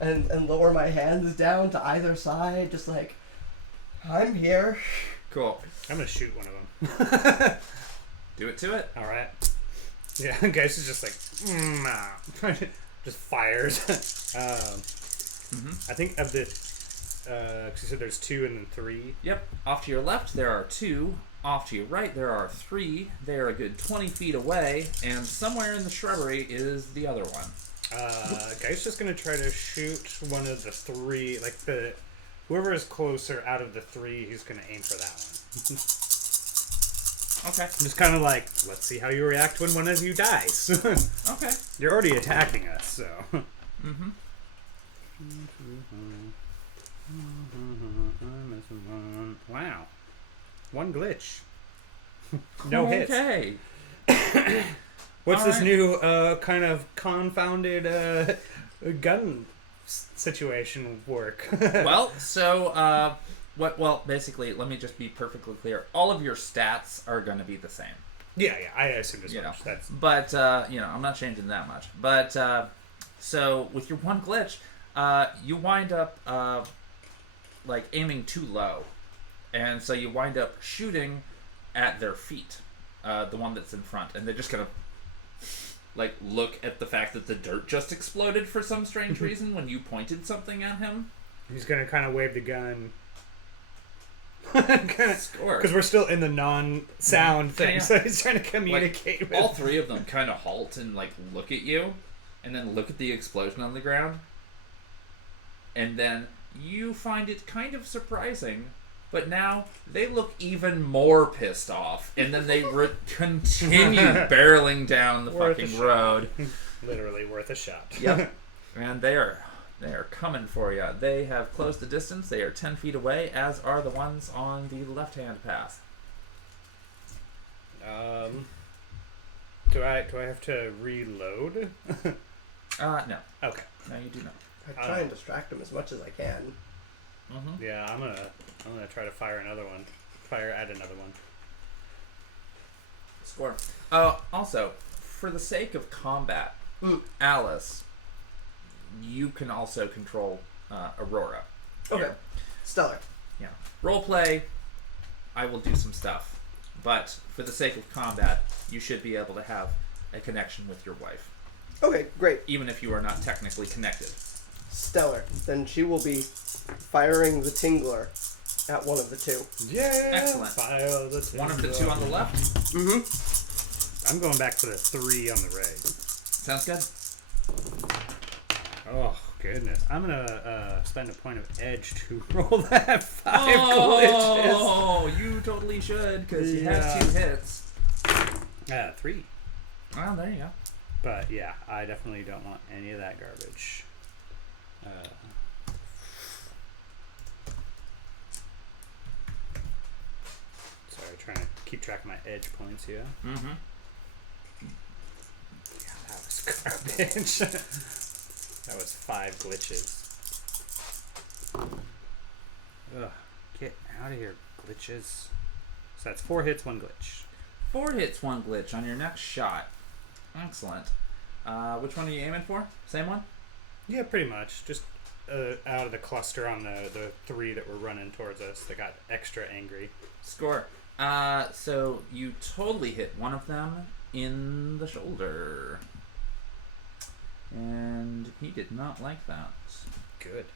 and lower my hands down to either side, just like, I'm here. Cool. I'm going to shoot one of them. Do it to it. All right. Yeah, Gheist is just like, just fires. I think of the, because you said there's 2 and then 3. Yep. Off to your left, there are 2. Off to your right, there are 3. They are a good 20 feet away, and somewhere in the shrubbery is the other one. Guy's just gonna try to shoot one of the 3, like whoever is closer out of the 3, he's gonna aim for that one. Okay. Just kind of like, let's see how you react when one of you dies. Okay. You're already attacking us, so. Wow. 1 glitch. No hits. Okay. What's All this right. new kind of confounded gun situation work? Well, so basically, let me just be perfectly clear. All of your stats are going to be the same. Yeah, I assumed as You know. much. That's But I'm not changing that much. But so with your 1 glitch, you wind up like aiming too low, and so you wind up shooting at their feet, the one that's in front, and they're just gonna like look at the fact that the dirt just exploded for some strange reason when you pointed something at him. he's gonna kind of wave the gun. Score. Because we're still in the non-sound thing, Yeah. so he's trying to communicate with. All 3 of them kind of halt and like look at you, and then look at the explosion on the ground, and then you find it kind of surprising, but now they look even more pissed off, and then they continue barreling down the Worth a fucking shot. road. Literally worth a shot. Yep. And they are coming for you. They have closed the distance. They are 10 feet away, as are the ones on the left-hand path. Do I have to reload? No. Okay. No, you do not. I try and distract him as much as I can. Yeah, I'm gonna try to fire another one. Add another one. Score. Also, for the sake of combat, ALISS, you can also control Aurora. Okay. Here. Stellar. Yeah. Roleplay, I will do some stuff. But for the sake of combat, you should be able to have a connection with your wife. Okay, great. Even if you are not technically connected. Stellar. Then she will be firing the Tingler at one of the 2. Yeah. Excellent. Fire the One of the 2 on the left. I'm going back for the 3 on the right. Sounds good. Oh goodness! I'm gonna spend a point of edge to roll that 5 Oh, you totally should, because he has 2 hits. glitches. 3. Well, there you go. But yeah, I definitely don't want any of that garbage. Sorry, trying to keep track of my edge points here. Mm-hmm. Yeah, that was garbage. That was 5 glitches. Ugh, get out of here, glitches. So that's 4 hits, 1 glitch. 4 hits, 1 glitch on your next shot. Excellent. Which one are you aiming for? Same one? Yeah, pretty much. Just out of the cluster on the 3 that were running towards us that got extra angry. Score. So you totally hit one of them in the shoulder. And he did not like that. Good.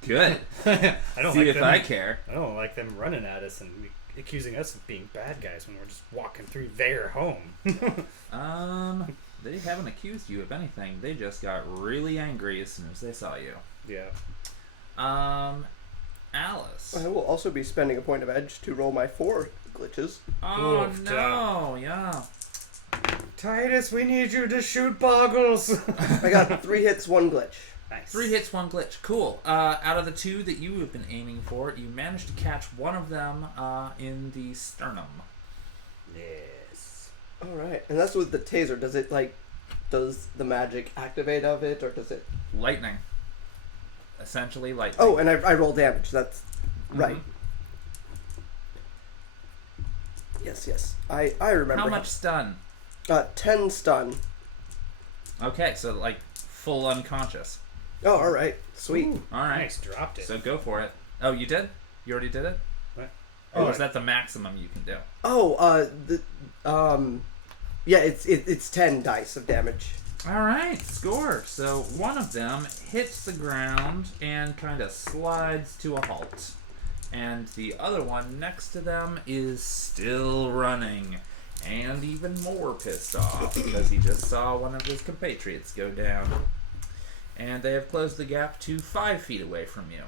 Good. I don't See like if them. I care. I don't like them running at us and accusing us of being bad guys when we're just walking through their home. They haven't accused you of anything. They just got really angry as soon as they saw you. Yeah. ALISS. I will also be spending a point of edge to roll my 4 glitches. Oh Oof, no, yeah. Tytus, we need you to shoot boggles. I got 3 hits, 1 glitch. Nice. 3 hits, 1 glitch. Cool. Out of the 2 that you have been aiming for, you managed to catch one of them in the sternum. Yes. Alright, and that's with the taser. Does it, does the magic activate of it, or does it... Lightning. essentially like. Oh, and I roll damage. That's right. Yes. I remember. How much stun? 10 stun. Okay, so like full unconscious. Oh, all right. Sweet. Ooh, All right. nice, dropped it. So go for it. Oh, you did? You already did it? What? Or was that the maximum you can do? Oh, yeah, it's 10 dice of damage. All right, score. So one of them hits the ground and kind of slides to a halt. And the other one next to them is still running. And even more pissed off because he just saw one of his compatriots go down. And they have closed the gap to 5 feet away from you.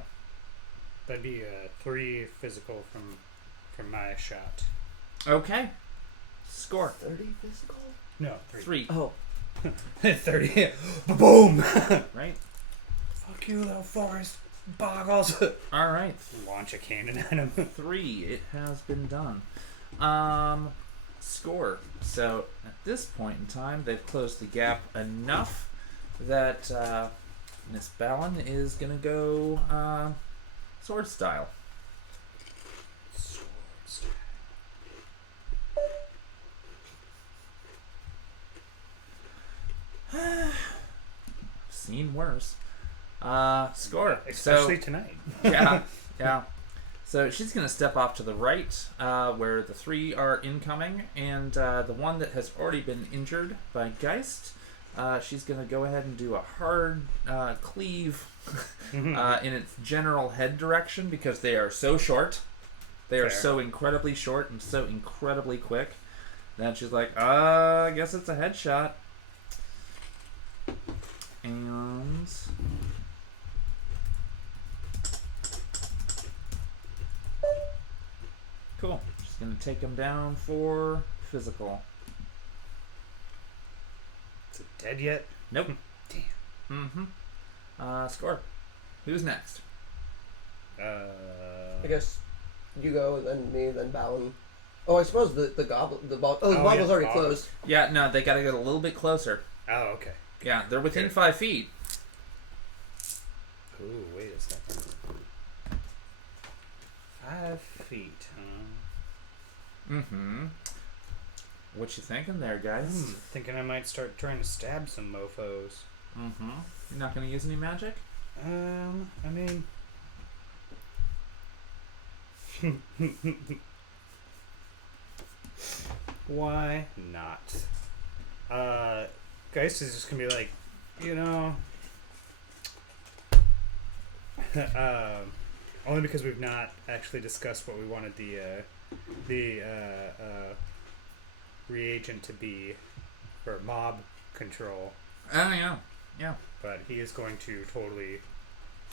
That'd be 3 physical from my shot. Okay. Score. 30 physical? No, 3. 3. Oh. 30. Boom! Right? Fuck you, little forest boggles. All right. Launch a cannon at him. 3. It has been done. Score. So at this point in time, they've closed the gap enough that Miss Ballon is gonna go sword style. Seen worse. Score. Especially tonight. Yeah. So she's going to step off to the right, where the 3 are incoming, and the one that has already been injured by Gheist, she's going to go ahead and do a hard cleave in its general head direction because they are so short. They are so incredibly short and so incredibly quick. Then she's like, I guess it's a headshot. And cool. Just gonna take him down for physical. Is it dead yet? Nope. Damn. Score. Who's next? I guess you go, then me, then Balin. Oh, I suppose the goblin, the boggle's already closed. Yeah, no, they gotta get a little bit closer. Oh, okay. Yeah, they're within 5 feet. Ooh, wait a second. 5 feet, huh? What you thinking there, guys? Thinking I might start trying to stab some mofos. You're not gonna use any magic? I mean... Why not? Gheist is just gonna be like, only because we've not actually discussed what we wanted the reagent to be for mob control. Oh, yeah. But he is going to totally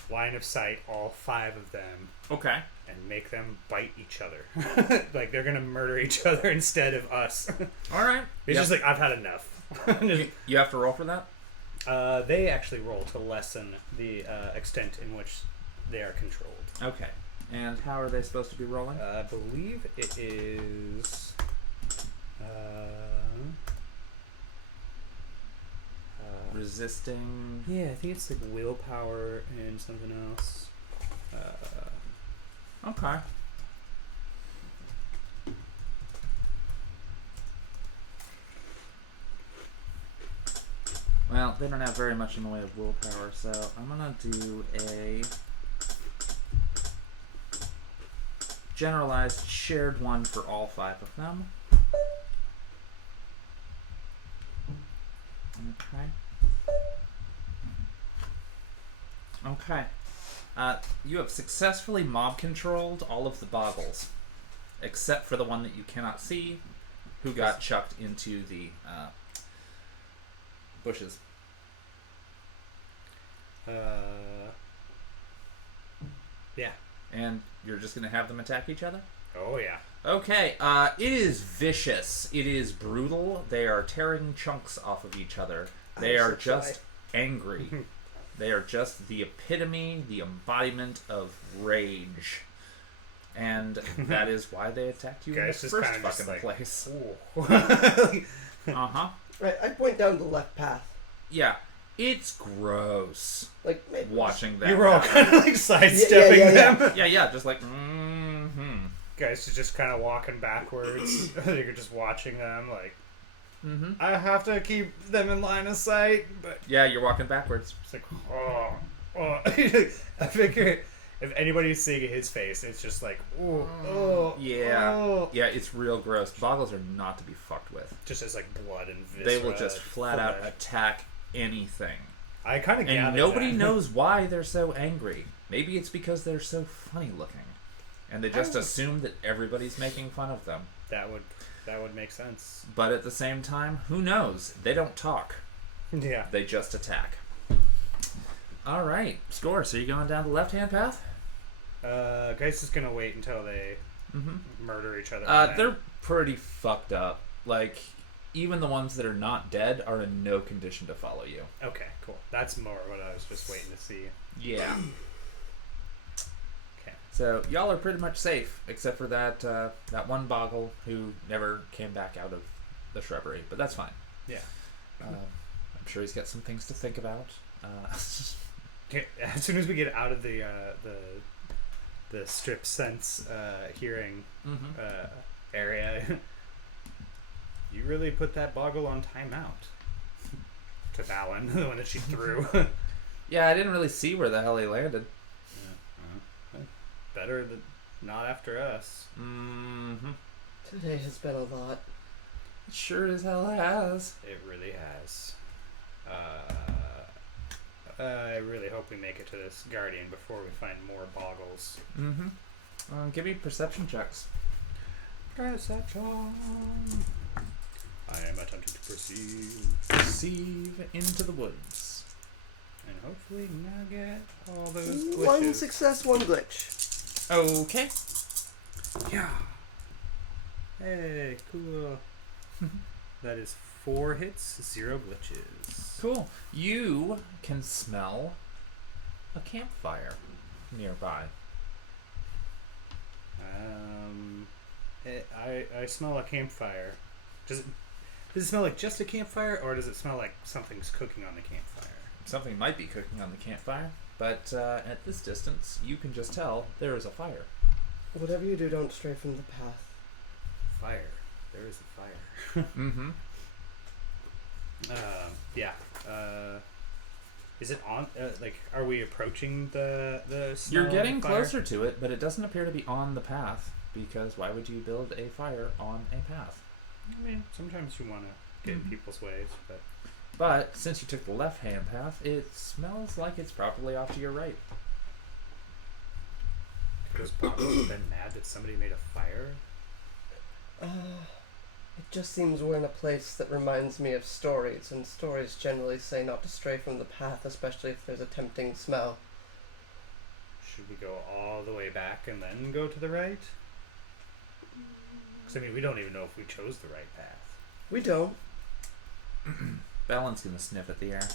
line of sight all 5 of them. Okay. And make them bite each other. Like they're gonna murder each other instead of us. All right. It's just like, I've had enough. You have to roll for that? They actually roll to lessen the extent in which they are controlled. Okay. And how are they supposed to be rolling? I believe it is... resisting... Yeah, I think it's like willpower and something else. Okay. Well, they don't have very much in the way of willpower, so I'm gonna do a generalized shared one for all 5 of them. Okay. You have successfully mob controlled all of the boggles, except for the one that you cannot see, who got chucked into the bushes. Yeah. And you're just going to have them attack each other? Oh, yeah. Okay, it is vicious. It is brutal. They are tearing chunks off of each other. They are just angry. They are just the epitome, the embodiment of rage. And that is why they attacked you in the first fucking place. Right, I point down the left path. Yeah. It's gross. Like, maybe Watching that. You were all happen. kind of like sidestepping them. Yeah, just like, mm-hmm. Guys are just kind of walking backwards. You're just watching them, like, Mm-hmm. I have to keep them in line of sight, but Yeah, you're walking backwards. it's like, oh. I figure if anybody's seeing his face, it's just like, Yeah, it's real gross. Boggles are not to be fucked with. just as like blood and viscera. They will just flat out attack anything. I kind of And nobody knows why they're so angry. Maybe it's because they're so funny looking. And they just assume that everybody's making fun of them. That would make sense. But at the same time, who knows? They don't talk. Yeah. They just attack. Alright, score. So you going down the left-hand path? Gheist is gonna wait until they murder each other. They're pretty fucked up. Like, even the ones that are not dead are in no condition to follow you. Okay, cool. That's more what I was just waiting to see. Yeah. Okay. So y'all are pretty much safe, except for that one boggle who never came back out of the shrubbery. But that's fine. Yeah. I'm sure he's got some things to think about. Okay, as soon as we get out of the strip sense hearing area, you really put that boggle on timeout. To Valen, the one that she threw. Yeah, I didn't really see where the hell he landed. Better than not after us. Mm-hmm. Today has been a lot. It sure as hell has. It really has. I really hope we make it to this Guardian before we find more boggles. Mm-hmm. Give me perception checks. Perception. I am attempting to Perceive into the woods. and hopefully not get all those glitches. One success, one glitch. Okay. Yeah. Hey, cool. That is 4 hits, 0 glitches. Cool. You can smell a campfire nearby. I smell a campfire. Does it smell like just a campfire, or does it smell like something's cooking on the campfire? Something might be cooking on the campfire, but at this distance, you can just tell there is a fire. Whatever you do, don't stray from the path. Fire. There is a fire. Mm-hmm. Yeah. Is it on? Like, are we approaching the smell You're getting of fire? closer to it, but it doesn't appear to be on the path, because why would you build a fire on a path? I mean, sometimes you want to get in people's ways, but But since you took the left-hand path, it smells like it's probably off to your right. those bottles have been mad that somebody made a fire. It just seems we're in a place that reminds me of stories, and stories generally say not to stray from the path, especially if there's a tempting smell. Should we go all the way back and then go to the right? Because, I mean, we don't even know if we chose the right path. We don't. Balin's gonna sniff at the air.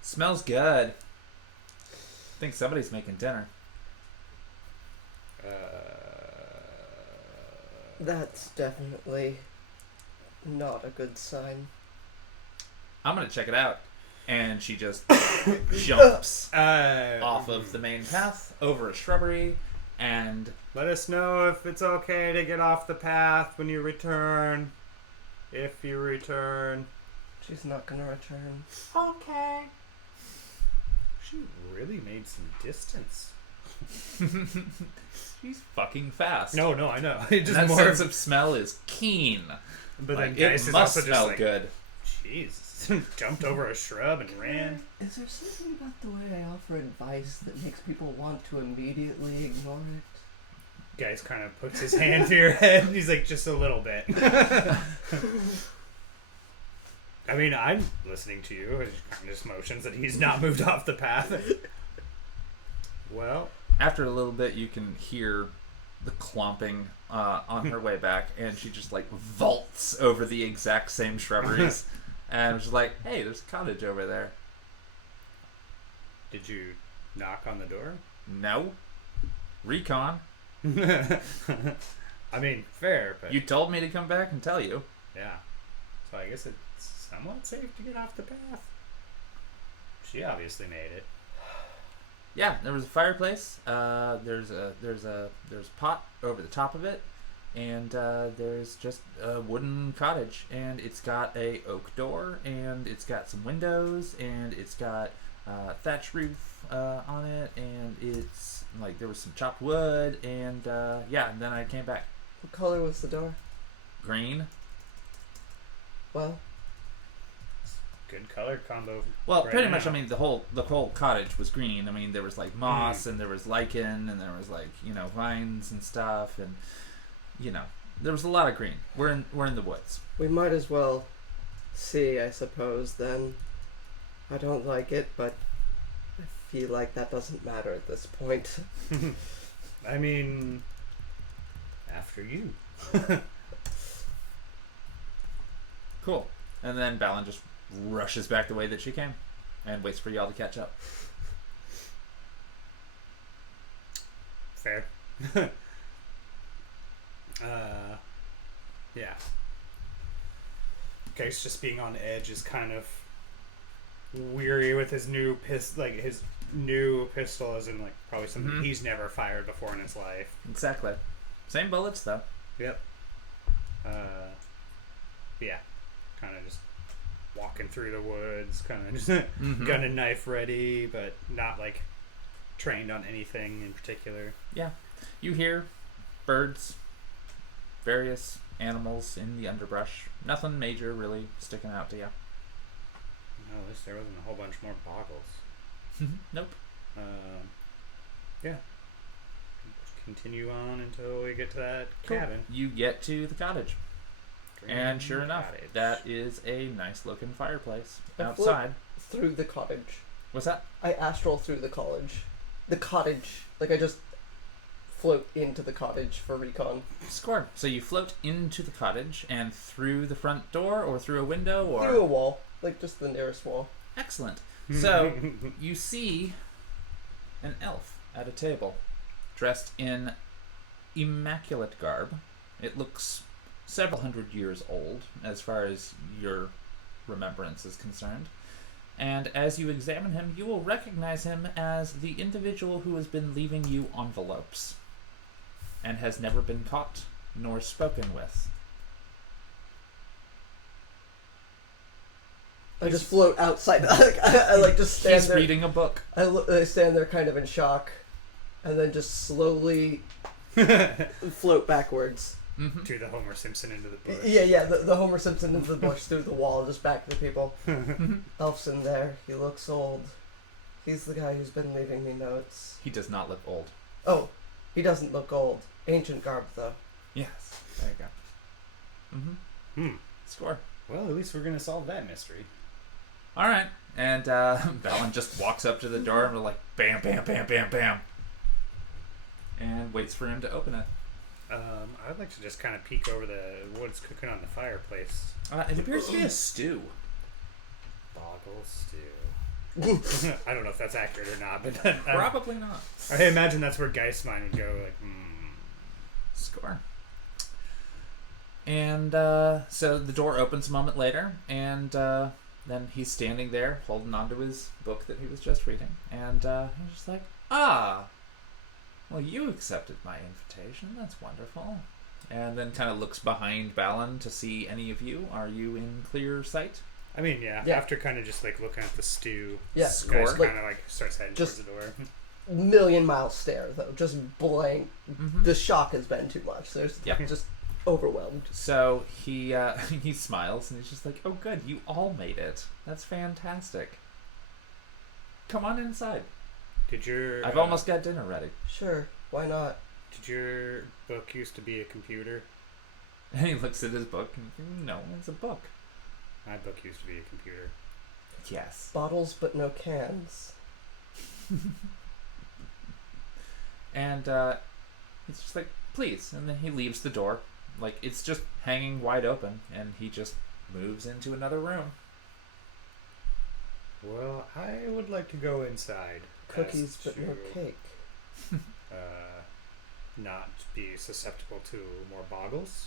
Smells good. I think somebody's making dinner. That's definitely not a good sign. I'm gonna check it out. And she just jumps off of the main path, over a shrubbery, and... Let us know if it's okay to get off the path when you return. If you return. She's not gonna return. Okay. She really made some distance. She's fucking fast. No, I know. It just That more sense of smell is keen. But Like, then it Gheist is must also smell just like, good. Jeez. Jumped over a shrub and ran. Is there something about the way I offer advice that makes people want to immediately ignore it? Gheist kind of puts his hand to your head. He's like, just a little bit. I mean, I'm listening to you. It kind of just motions that he's not moved off the path. Well, After a little bit, you can hear the clomping on her way back, and she just like vaults over the exact same shrubberies. And she's like, hey, there's a cottage over there. did you knock on the door? No. Recon. I mean, fair, but You told me to come back and tell you. yeah. So I guess it's somewhat safe to get off the path. She obviously made it. Yeah, there was a fireplace. There's a pot over the top of it, and there's just a wooden cottage, and it's got a oak door, and it's got some windows, and it's got thatch roof on it, and it's like there was some chopped wood, and yeah. And then I came back. What color was the door? Green. Well, Good color combo. Well, right pretty now. much. I mean, the whole cottage was green. I mean, there was like moss, and there was lichen, and there was like vines and stuff, and there was a lot of green. We're in the woods. we might as well see, I suppose, then. I don't like it, but I feel like that doesn't matter at this point. I mean, after you. Cool. And then Balin just rushes back the way that she came, and waits for y'all to catch up. Fair. Yeah. Gheist just being on edge is kind of weary with his new his new pistol, as in like probably something he's never fired before in his life. Exactly. Same bullets though. Yep. Yeah. Kind of just walking through the woods, kind of just gun and knife ready, but not like trained on anything in particular. Yeah. You hear birds, various animals in the underbrush. Nothing major really sticking out to you. No, at least there wasn't a whole bunch more boggles. Nope. Yeah. Continue on until we get to that cabin. You get to the cottage. And sure enough, Cottage. that is a nice looking fireplace I outside. Through the cottage. What's that? I astral through the college. The cottage. Like, I just float into the cottage for recon. Score. So you float into the cottage and through the front door or through a window or... Through a wall. Like, just the nearest wall. Excellent. So you see an elf at a table dressed in immaculate garb. It looks several hundred years old as far as your remembrance is concerned. And as you examine him, you will recognize him as the individual who has been leaving you envelopes and has never been caught nor spoken with. I just float outside. I like just stand He's there. reading a book. I stand there kind of in shock, and then just slowly float backwards. To the Homer Simpson into the bush. Yeah, the Homer Simpson into the bush through the wall, just back to the people. Elf's in there. He looks old. He's the guy who's been leaving me notes. He does not look old. Oh, he doesn't look old. Ancient garb, though. Yes. There you go. Score. Well, at least we're gonna solve that mystery. All right. And Balin just walks up to the door and we're like, bam, bam, bam, bam, bam. And waits for him to open it. I'd like to just kind of peek over what's cooking on the fireplace. It appears to be a stew. Boggle stew. I don't know if that's accurate or not, but Probably not. I imagine that's where Geist's mind would go. Like, Score. And so the door opens a moment later, and then he's standing there holding onto his book that he was just reading, and he's just like, well, you accepted my invitation. That's wonderful. And then kind of looks behind Balin to see any of you. Are you in clear sight? I mean, yeah. After kind of just like looking at the stew, Yeah, Score. Geist kind of like starts heading Just- towards the door. Million-mile stare, though. Just blank. The shock has been too much. There's just overwhelmed. So he he smiles and he's just like, oh, good. You all made it. That's fantastic. Come on inside. Did your I've almost got dinner ready. Sure, why not? Did your book used to be a computer? And he looks at his book and thinks, no, it's a book. My book used to be a computer. Yes. Bottles, but no cans. And he's just like, please. And then he leaves the door. Like, it's just hanging wide open. And he just moves into another room. Well, I would like to go inside. Cookies, as but no to, cake. not be susceptible to more boggles.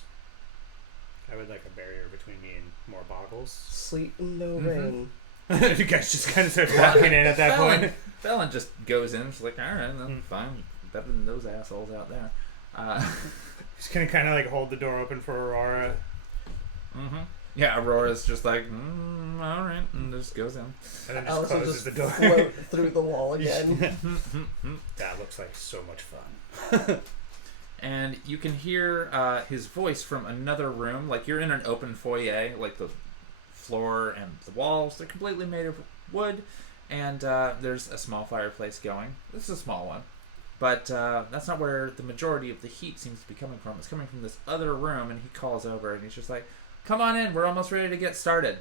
I would like a barrier between me and more boggles. Sleet and no rain. You guys just kind of start walking in at that point. Fallon just goes in. She's like, all right, then fine. Better than those assholes out there. Just gonna kind of like hold the door open for Aurora. Yeah, Aurora's just like, all right, and just goes in. And then just Alice will closes just the door. float through the wall again. That looks like so much fun. And you can hear his voice from another room. Like, you're in an open foyer, like the floor and the walls, they're completely made of wood, and there's a small fireplace going. This is a small one. But that's not where the majority of the heat seems to be coming from. It's coming from this other room, and he calls over, and he's just like, come on in, we're almost ready to get started.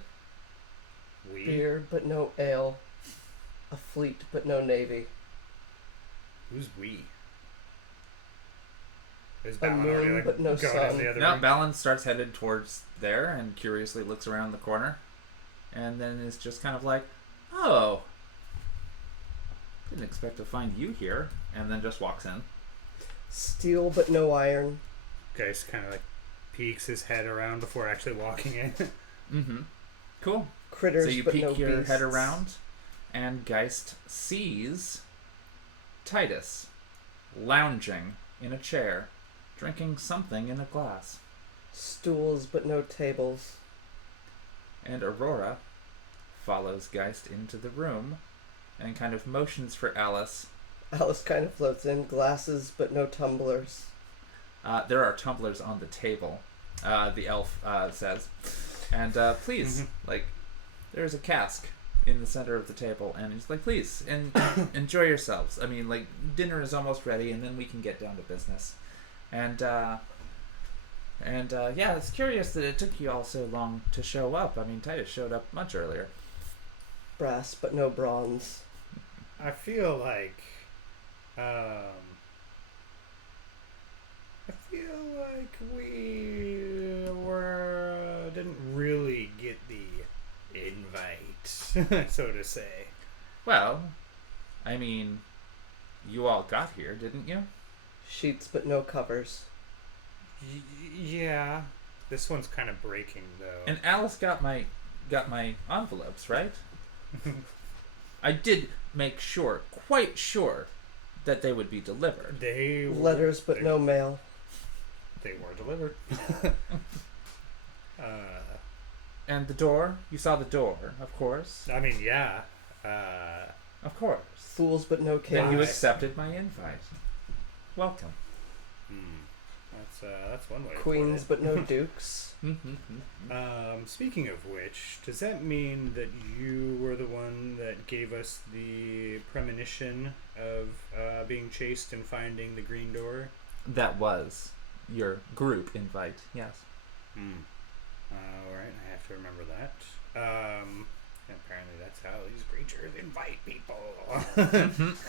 Beer, but no ale. A fleet, but no navy. Who's we? Is A Balin moon, already, like, but no going sun. in the other Now room? Balin starts headed towards there and curiously looks around the corner, and then is just kind of like, oh, didn't expect to find you here, and then just walks in. Steel, but no iron. Gheist kind of like peeks his head around before actually walking in. Cool. Critters, So you but peek no your beasts. head around, and Gheist sees Tytus lounging in a chair, drinking something in a glass. Stools, but no tables. And Aurora follows Gheist into the room and kind of motions for Alice. Alice kind of floats in. Glasses, but no tumblers. There are tumblers on the table, the elf says. And please, like, there's a cask in the center of the table, and he's like, please, enjoy yourselves. I mean, like, dinner is almost ready, and then we can get down to business. And yeah, it's curious that it took you all so long to show up. I mean, Tytus showed up much earlier. Brass, but no bronze. I feel like, we didn't really get the invite, so to say. Well, I mean, you all got here, didn't you? Sheets, but no covers. Yeah. This one's kind of breaking, though. And Alice got my envelopes, right? I did make sure, quite sure, that they would be delivered. Letters, but no mail. They were delivered. And the door? You saw the door, of course. I mean, yeah. Of course. Fools, but no Then you kings. accepted my invite. Welcome. That's one way. to Queens, put but no dukes. it. Speaking of which, does that mean that you were the one that gave us the premonition of being chased and finding the green door? That was your group invite, yes. Alright, I have to remember that. Apparently that's how these creatures invite people.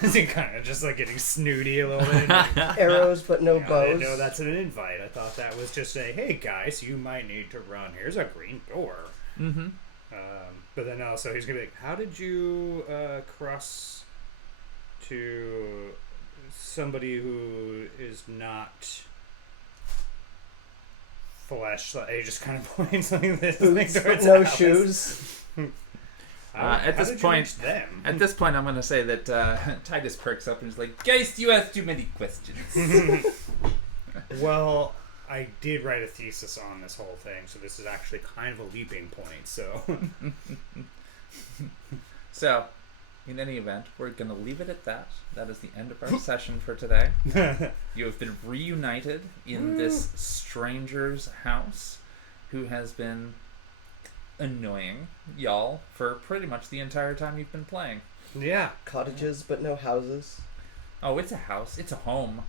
Is he kind of just like getting snooty a little bit? Arrows, but no I didn't bows. know that's an invite. I thought that was just a, hey guys, you might need to run. Here's a green door. But then also he's going to be like, how did you cross to somebody who is not flesh? He just kind of points like this. Boots, but towards no Alice. shoes. At this point, them? I'm going to say that Tytus perks up and is like, Gheist, you ask too many questions. Well, I did write a thesis on this whole thing, so this is actually kind of a leaping point. So, So, in any event, we're going to leave it at that. That is the end of our session for today. You have been reunited in this stranger's house who has been annoying y'all for pretty much the entire time you've been playing. yeah. Cottages, but no houses. Oh, it's a house. It's a home.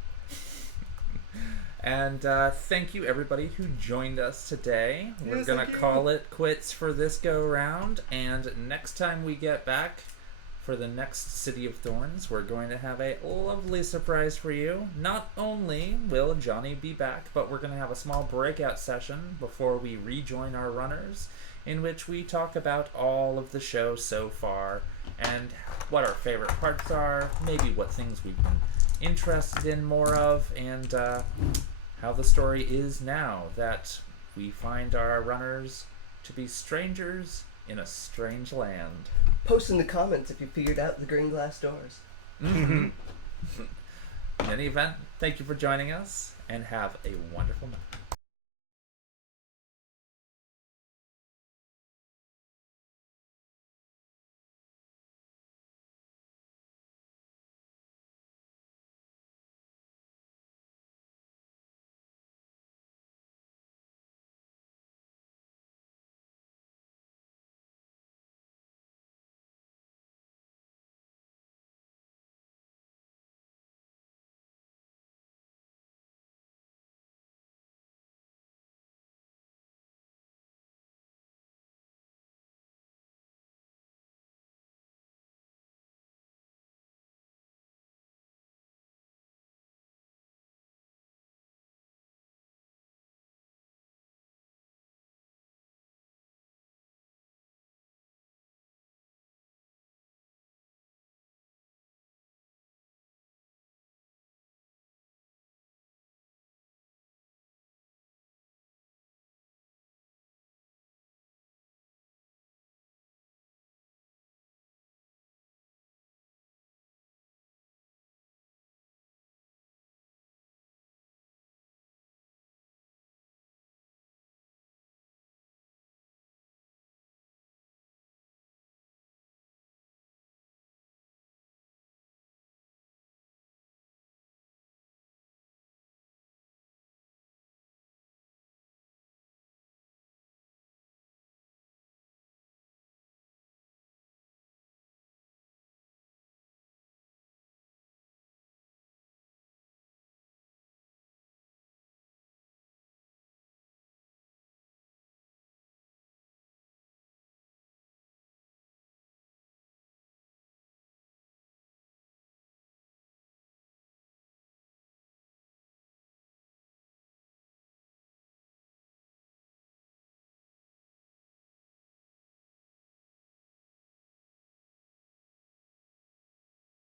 And thank you, everybody who joined us today. We're Yes, going to thank you. call it quits for this go-round. And next time we get back for the next City of Thorns, we're going to have a lovely surprise for you. Not only will Johnny be back, but we're going to have a small breakout session before we rejoin our runners, in which we talk about all of the show so far and what our favorite parts are, maybe what things we've been interested in more of, and how the story is now that we find our runners to be strangers in a strange land. Post in the comments if you figured out the green glass doors. Mm-hmm. In any event, thank you for joining us, and have a wonderful night.